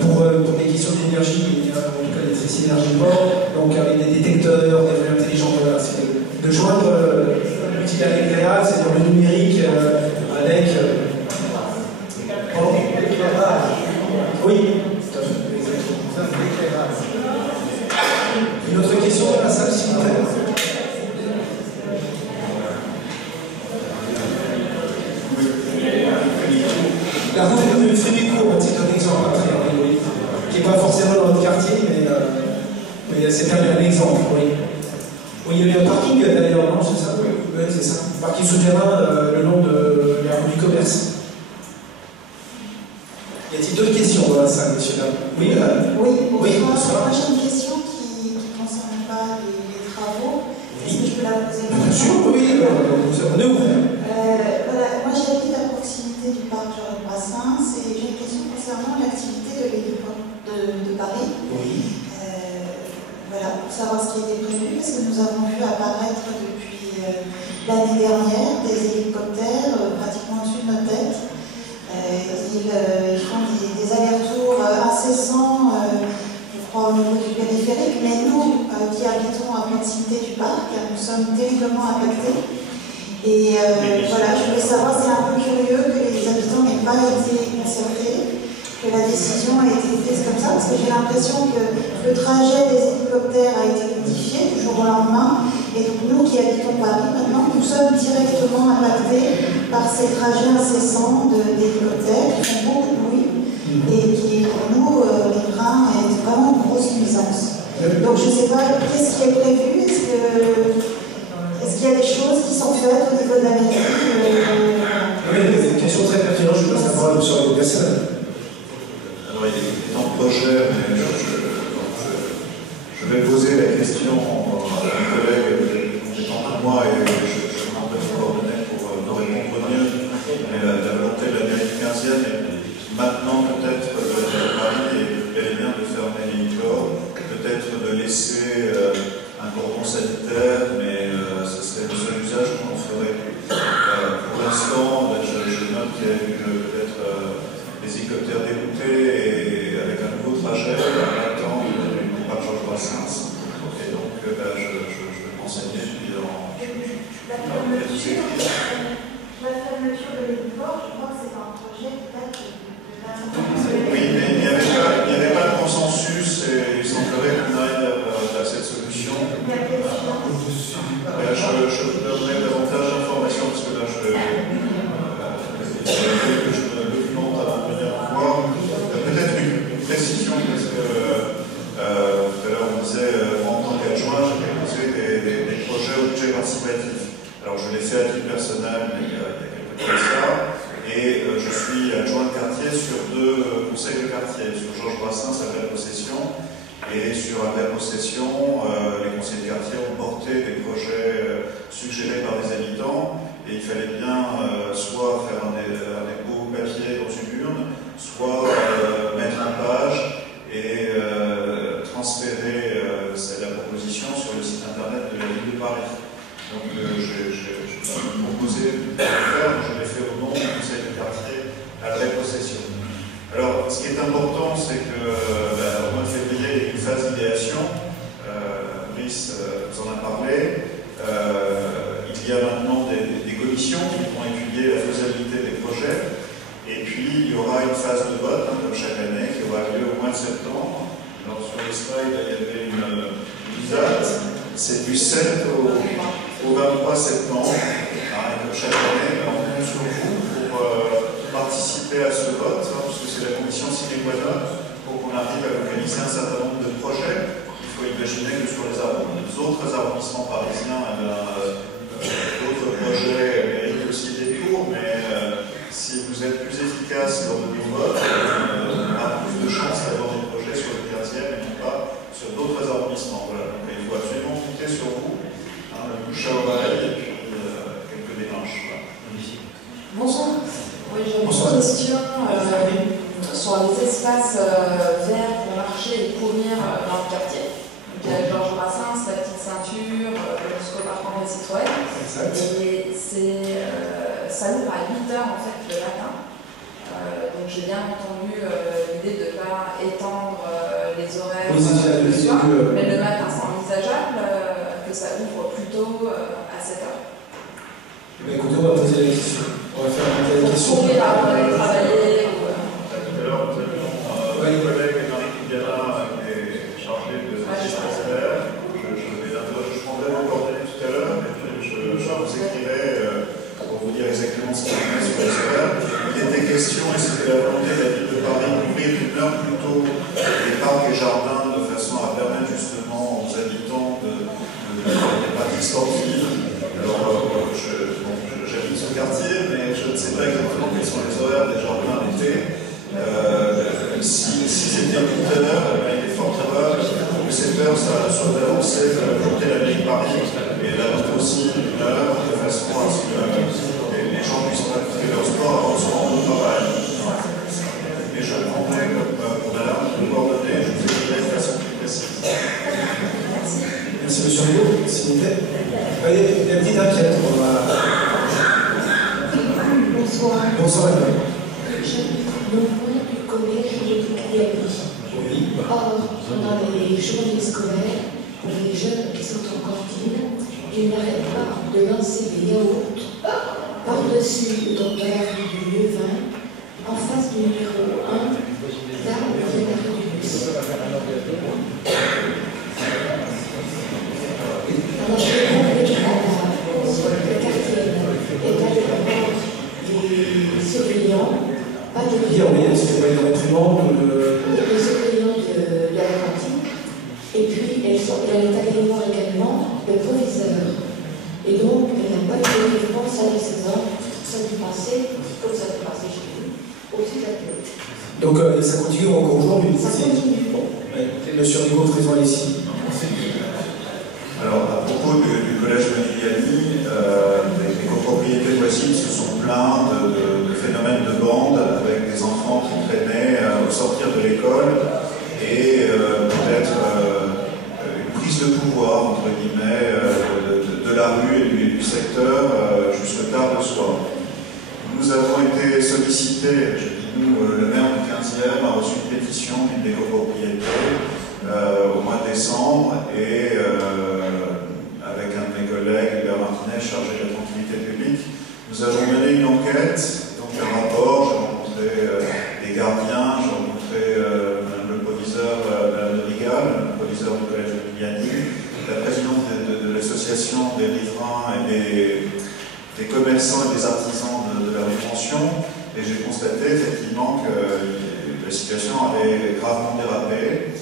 pour les questions d'énergie, en tout cas l'électricité énergivore, donc avec des détecteurs, des rues intelligentes, voilà, c'est de joindre l'utile à l'agréable, c'est-à-dire le numérique avec. Oui, tout à fait. Une autre question dans la salle, s'il vous plaît. La rue de Frémécourt, c'est un exemple, qui n'est pas forcément dans notre quartier, mais c'est un exemple, oui. Oui, il y avait un parking d'ailleurs, non, c'est ça? Oui, c'est ça. Parking souterrain le long de la rue du commerce. Y a-t-il d'autres questions dans la salle, monsieur là? Oui, bonsoir. Moi j'ai une question qui ne concerne pas les travaux. Est-ce que je peux la poser? Bien sûr, oui, on est ouvert. Voilà, moi j'habite à proximité du parc Georges Brassens et j'ai une question concernant l'activité de l'héliport de Paris. Oui. Voilà, pour savoir ce qui était prévu, parce que nous avons vu apparaître depuis l'année dernière des hélicoptères pratiquement au-dessus de nos têtes. Ils font des allers-retours incessants, je crois, au niveau du périphérique, mais nous, qui habitons à proximité du parc, nous sommes terriblement impactés. Et voilà, je voulais savoir, c'est un peu curieux que les habitants n'aient pas été concertés, que la décision a été prise comme ça, parce que j'ai l'impression que le trajet des hélicoptères a été modifié du jour au lendemain, et donc nous qui habitons Paris maintenant, nous sommes directement impactés par ces trajets incessants d'hélicoptères qui font beaucoup de bruit, et qui, pour nous, les trains, est vraiment une grosse nuisance. Donc je ne sais pas, qu'est-ce qui est prévu? Est-ce qu'il y a des choses qui sont faites au niveau de la mairie? Oui, c'est une question très pertinente, je veux savoir sur les personnes. Alors, il est en projet, mais je vais poser la question à un collègue compétent que moi et je demanderai vos coordonnées pour nous répondre mieux. Mais la volonté de la mairie 15e est maintenant peut-être de Paris et bel et bien de fermer l'hélicoptère, peut-être de laisser un cordon sanitaire, mais ce serait le seul usage qu'on en ferait. Pour l'instant, je note qu'il y a eu peut-être des hélicoptères déroutés et avec un nouveau trajet en attendant du parc Georges Brassens. Et donc, je vais m'enseigner La fermeture de l'hélicoptère, je crois que c'est un projet qui date de la... Oui, mais il n'y avait pas de consensus et il semblerait qu'on arrive à cette solution. Je vous donnerai davantage d'informations parce que là, je me documente à venir voir. Peut-être une précision parce que tout à l'heure on disait, moi en tant qu'adjoint, j'ai posé des projets au budget participatif. Alors je l'ai fait à titre personnel il y a quelques temps de ça, et je suis adjoint de quartier sur 2 conseils de quartier, sur Georges Brassens à Belle Possession, et sur la Belle Possession, les conseils de quartier ont porté des projets suggérés par des habitants, et il fallait bien soit faire un dépôt papier dans une urne, soit mettre en page et transférer la proposition sur le site internet de la ville de Paris. Donc j'ai proposé de le faire, je l'ai fait au nom du conseil de quartier à la possession. Alors ce qui est important, c'est qu'au mois de février, il y a une phase d'idéation. Brice vous en a parlé. Il y a maintenant des commissions qui vont étudier la faisabilité des projets. Et puis il y aura une phase de vote, comme chaque année, qui aura lieu au mois de septembre. Alors sur les slides, il y avait une date. C'est du 7 au 23 septembre, comme chaque année, on compte sur vous pour participer à ce vote, parce que c'est la condition sine qua non pour qu'on arrive à localiser un certain nombre de projets. Il faut imaginer que sur les autres arrondissements parisiens, d'autres projets méritent aussi des tours, mais si vous êtes plus efficace lors de vos votes, on a plus de chances d'avoir des projets sur le 15e et non pas sur d'autres arrondissements. Voilà. Donc il faut absolument compter sur vous, le bouche à oreille et puis quelques démarches. Voilà. Oui, j'ai une question sur les espaces verts pour marcher et courir dans le quartier. Donc, il y a Georges Brassens, la petite ceinture, jusqu'au parcours des Citroën. Et ça ouvre à 8 h en fait, le matin. Donc j'ai bien entendu l'idée de ne pas étendre les horaires le soir, mais le matin c'est envisageable que ça ouvre plutôt à 7 h. Écoutez, on va poser la question. On va faire la question. Pour courir avant d'aller travailler. Alors, nous avions un collègue Marie Kibiana qui est chargé de dispensaire. Je prendrai vos coordonnées tout à l'heure et puis je vous écrirai pour vous dire exactement ce qu'il y a sur les horaires. Il était question, et c'était la volonté de la ville de Paris, d'ouvrir une heure plus tôt les parcs et jardins de façon à permettre justement aux habitants de des pratiques sportives. Alors, j'habite ce quartier, mais je ne sais pas exactement quels sont les horaires des jardins l'été. Si c'était tout à l'heure, il est fort probable que cette heure soit avancée pour la ville de Paris et la mettre aussi une heure de façon à ce que les gens puissent pratiquer leur sport avant de se rendre au travail. Et je prendrai pour madame le coordonnées, je vous écrirai de façon plus précise. Merci monsieur Rigaud, s'il vous plaît. Allez, il y a une petite inquiète. Bonsoir. Bonsoir. Mon point du collège de Cléry. Or, pendant les journées scolaires, pour les jeunes qui sont en cantine, ils n'arrêtent pas de lancer des yaourts par-dessus dans la rue du Lieu-Vin, en face du numéro 1, là où il y a l'arrêt du bus. Alors, je vais demander à la quartier et à les surveillants, pas de oui, est-ce qu'il y a une réprimande les surveillants de la cantine, et puis elle est allée voir également le proviseur. Et donc, il n'y a pas de réponse à la saison, ça du passé, comme ça du passé chez nous, aussi d'accueil. Donc, ça continue encore aujourd'hui. Ça continue. Monsieur Rigaud, présent ici. Alors, à propos du collège Modigliani, les copropriétés voisines se sont plaints de phénomènes de bande avec des enfants qui traînaient au sortir de l'école et peut-être une prise de pouvoir, entre guillemets, de la rue et du secteur jusque tard le soir. Nous avons été sollicités, je dis nous, le maire du 15e a reçu une pétition d'une des copropriétés au mois de décembre et avec un de mes collègues, Hubert Martinez, chargé de la tranquillité publique, nous avons mené une enquête, donc un rapport, j'ai rencontré des gardiens, j'ai rencontré le proviseur, Madame de Rigal, le proviseur du collège de Modigliani, la présidente de l'association des riverains et des commerçants et des artisans de la rétention, et j'ai constaté effectivement que la situation avait gravement dérapé.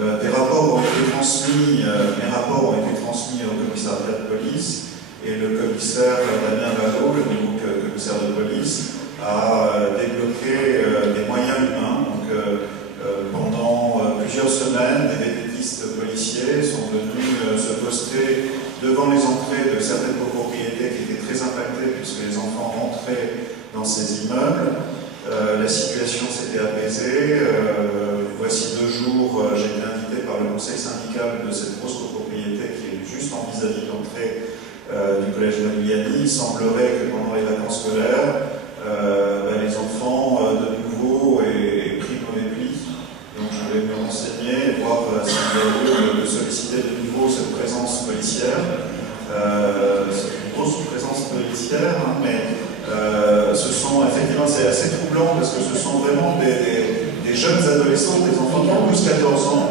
Des rapports ont été transmis, mes rapports ont été transmis au commissariat de police, et le commissaire Damien Vallot, le nouveau commissaire de police, a débloqué des moyens humains. Donc, pendant plusieurs semaines, des vététistes policiers sont venus se poster devant les entrées de certaines copropriétés qui étaient très impactées puisque les enfants rentraient dans ces immeubles. La situation s'était apaisée. Voici 2 jours, j'ai été invité par le conseil syndical de cette grosse copropriété qui est juste en vis-à-vis de l'entrée du collège Modigliani. Il semblerait que pendant les vacances scolaires, les enfants de nouveau aient pris mauvais pli. Donc je vais me renseigner et voir s'il y a lieu de solliciter de nouveau cette présence policière. C'est une grosse présence policière, hein, mais ce sont effectivement, c'est assez troublant parce que ce sont vraiment des jeunes adolescents, des enfants qui ont plus de 14 ans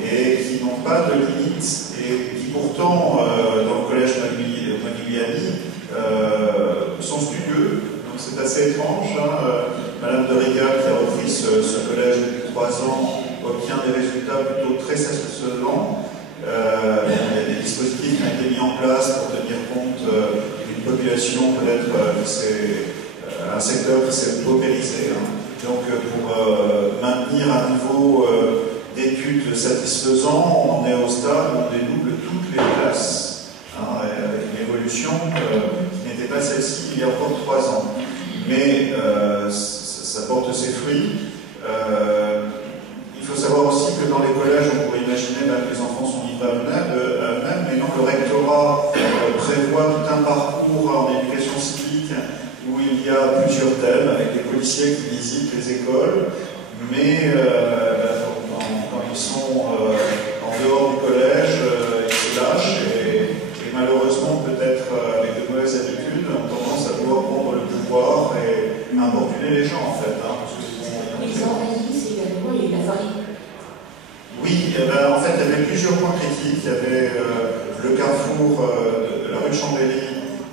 et qui n'ont pas de limites et qui pourtant, dans le collège Modigliani, sont studieux. Donc c'est assez étrange. Hein. Madame de Rigal, qui a repris ce collège depuis 3 ans, obtient des résultats plutôt très satisfaisants. Il y a des dispositifs qui ont été mis en place pour tenir compte d'une population peut-être c'est un secteur qui s'est paupérisé. Hein. Donc pour maintenir un niveau d'études satisfaisant, on en est au stade où on dédouble toutes les classes, hein, avec une évolution qui n'était pas celle-ci il y a encore 3 ans. mais ça porte ses fruits. Il faut savoir aussi que dans les collèges, on pourrait imaginer que les enfants sont livrés à eux-mêmes, mais non, le rectorat prévoit tout un parcours en éducation civique où il y a plusieurs thèmes avec des policiers qui visitent les écoles, mais quand ils sont en dehors du collège, ils se lâchent et malheureusement, peut-être avec de mauvaises habitudes, ont tendance à vouloir prendre le pouvoir et importuner les gens en fait. Parce que ils envahissent également les lazaris. Oui, en fait, il y avait plusieurs points critiques. Il y avait le carrefour de la rue de Chambéry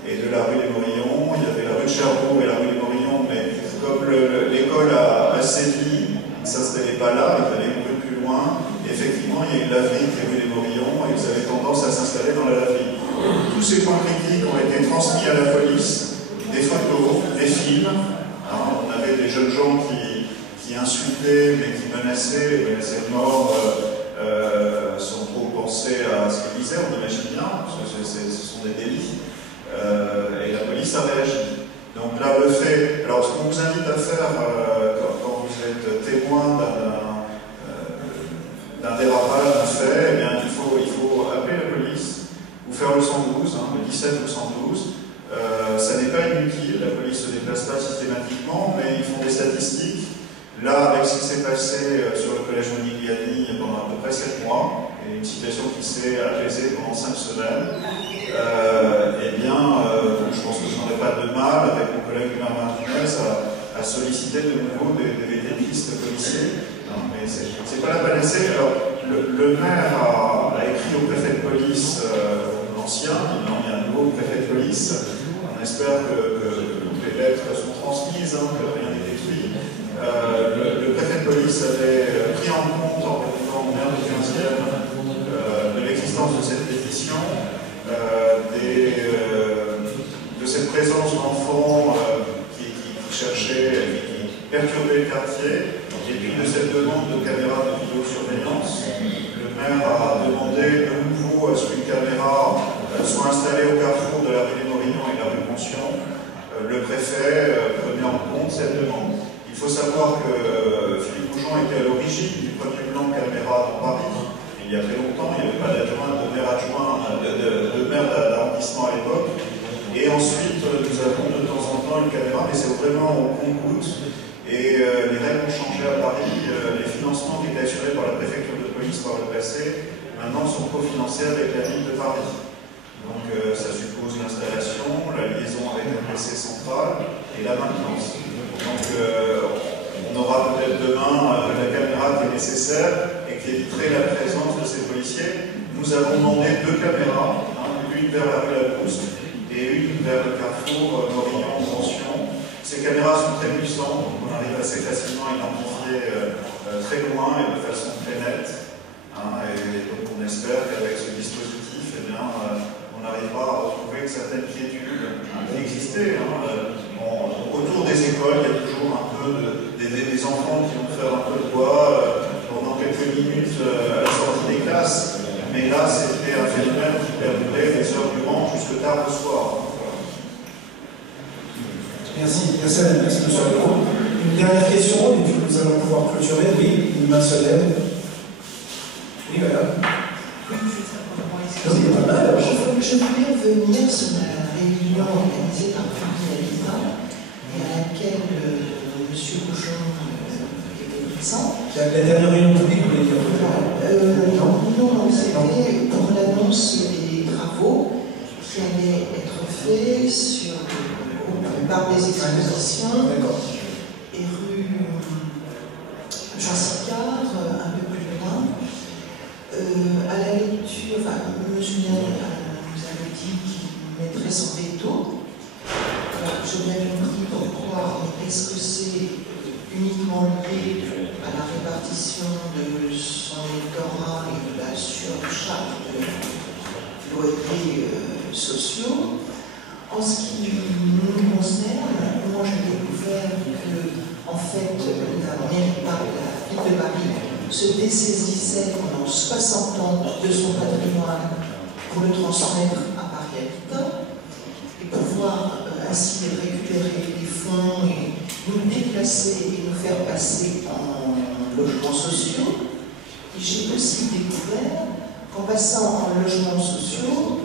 et de la rue des Morillons. Il y avait la rue de Cherbourg et la rue des Morillons, mais comme l'école a sévi, ça ne se délait pas là, il fallait une rue plus loin. Et effectivement, il y a une laverie qui est rue des Morillons et ils avaient tendance à s'installer dans la laverie. Tous ces points critiques ont été transmis à la police, des photos, des films. Alors, on avait des jeunes gens qui insultaient, mais qui menaçaient de mort sans trop penser à ce qu'ils disaient, on imagine bien, parce que ce sont des délits. Et la police a réagi. Donc là, le fait. Alors, ce qu'on vous invite à faire quand vous êtes témoin d'un dérapage, d'un fait, eh bien, il faut appeler la police ou faire le 112, le 17 ou le 112. Ça n'est pas inutile, la police ne se déplace pas systématiquement, mais ils font des statistiques. Là, avec ce qui s'est passé sur le collège Monigliani pendant à peu près 7 mois, et une situation qui s'est apaisée pendant 5 semaines, eh bien, je pense que je n'aurai pas de mal, avec mon collègue Hubert Martinez, à solliciter de nouveau des pistes policiers. Non, mais c'est pas la panacée. Alors, le maire a écrit au préfet de police, l'ancien, il y a un nouveau préfet de police. On espère que les lettres sont transmises, que rien n'est détruit. Le préfet de police avait pris en compte, en répondant au maire du 15e, de l'existence de cette pétition, de cette présence d'enfants qui cherchaient, qui perturbaient le quartier, et puis de cette demande de caméras de vidéosurveillance. Le maire a demandé de nouveau à ce qu'une caméra soit installée au carrefour de la rue des Morillons et de la rue Pension. Le préfet prenait en compte cette demande. Il faut savoir que Philippe Goujon était à l'origine du premier plan de caméra dans Paris. Il y a très longtemps, il n'y avait pas d'adjoint, de maire d'arrondissement à l'époque. Et ensuite, nous avons de temps en temps une caméra, mais c'est vraiment au compte-gouttes. Et les règles ont changé à Paris. Les financements qui étaient assurés par la préfecture de police par le passé, maintenant sont cofinancés avec la ville de Paris. Donc ça suppose l'installation, la liaison avec un PC central et la maintenance. Donc on aura peut-être demain la caméra qui est nécessaire et qui éviterait la présence de ces policiers. Nous avons demandé 2 caméras, une vers la rue Labrousse et une vers le carrefour Morillon-Pension. Ces caméras sont très puissantes, donc on arrive assez facilement à identifier très loin et de façon très nette. Et donc on espère qu'avec ce dispositif, eh bien, on arrivera à retrouver certaines quiétudes qui existaient. Autour des écoles, il y a toujours un peu des enfants qui vont faire un peu de bois pendant quelques minutes à la sortie des classes. Mais là, c'était un phénomène qui perdurait des heures durant jusque tard le soir. Merci, merci monsieur Leroux. Une dernière question, et puis nous allons pouvoir clôturer. Oui, une main se lève. Oui, madame. Je voulais revenir sur la réunion organisée par Paris Habitat et à laquelle M. Goujon était présent. La dernière réunion publique, vous voulez dire non, c'était pour l'annonce des travaux qui allaient être faits par les expositions et rue Jean Sicard, un peu plus loin. À la lecture, M. Julien nous avait dit qu'il mettrait son veto. Je n'ai pas compris pourquoi, mais est-ce que c'est uniquement lié à la répartition de son électorat et de la surcharge de loyers sociaux? En ce qui nous concerne, moi j'ai découvert que, en fait, la ville de Paris se dessaisissait pendant 60 ans de son patrimoine pour le transmettre à Paris Habitat et pouvoir ainsi récupérer des fonds passer et nous faire passer en logements sociaux. Et j'ai aussi découvert qu'en passant en logements sociaux,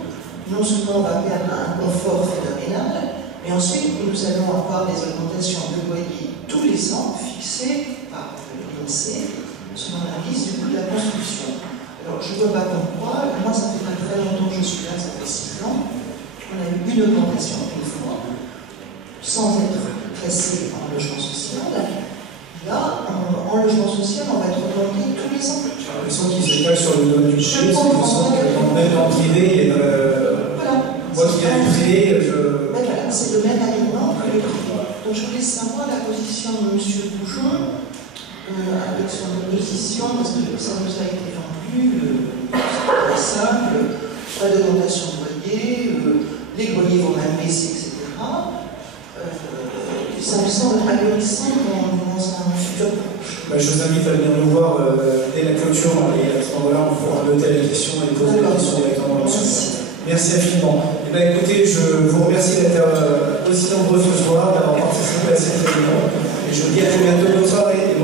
non seulement on va perdre un confort phénoménal, mais ensuite nous allons avoir des augmentations de loyer tous les ans fixées par l'INSEE selon l'indice du coût de la construction. Alors je ne vois pas pourquoi, moi ça fait pas très longtemps que je suis là, ça fait 6 ans, on a eu une augmentation une fois, sans être classé en logement social. Là, en logement social, on va être augmenté tous les ans. J'ai l'impression qu'ils s'étalent sur le domaine du privé, c'est pour ça que même dans le privé, moi qui viens du privé, Voilà, c'est le même alignement que le privé. Donc je voulais savoir la position de M. Boujon, avec son opposition, parce que ça nous a été vendu, c'est très simple, pas d'augmentation de loyer, les loyers vont même baisser, etc. Ça me semble ahurissant dans un futur proche. Je vous invite à venir nous voir dès la clôture et à ce moment-là, on pourra noter la question et poser la question directement dans le sujet. Merci infiniment. Écoutez, je vous remercie d'être aussi nombreux ce soir, d'avoir participé à cette réunion. Et je vous dis à très bientôt. Bonne soirée.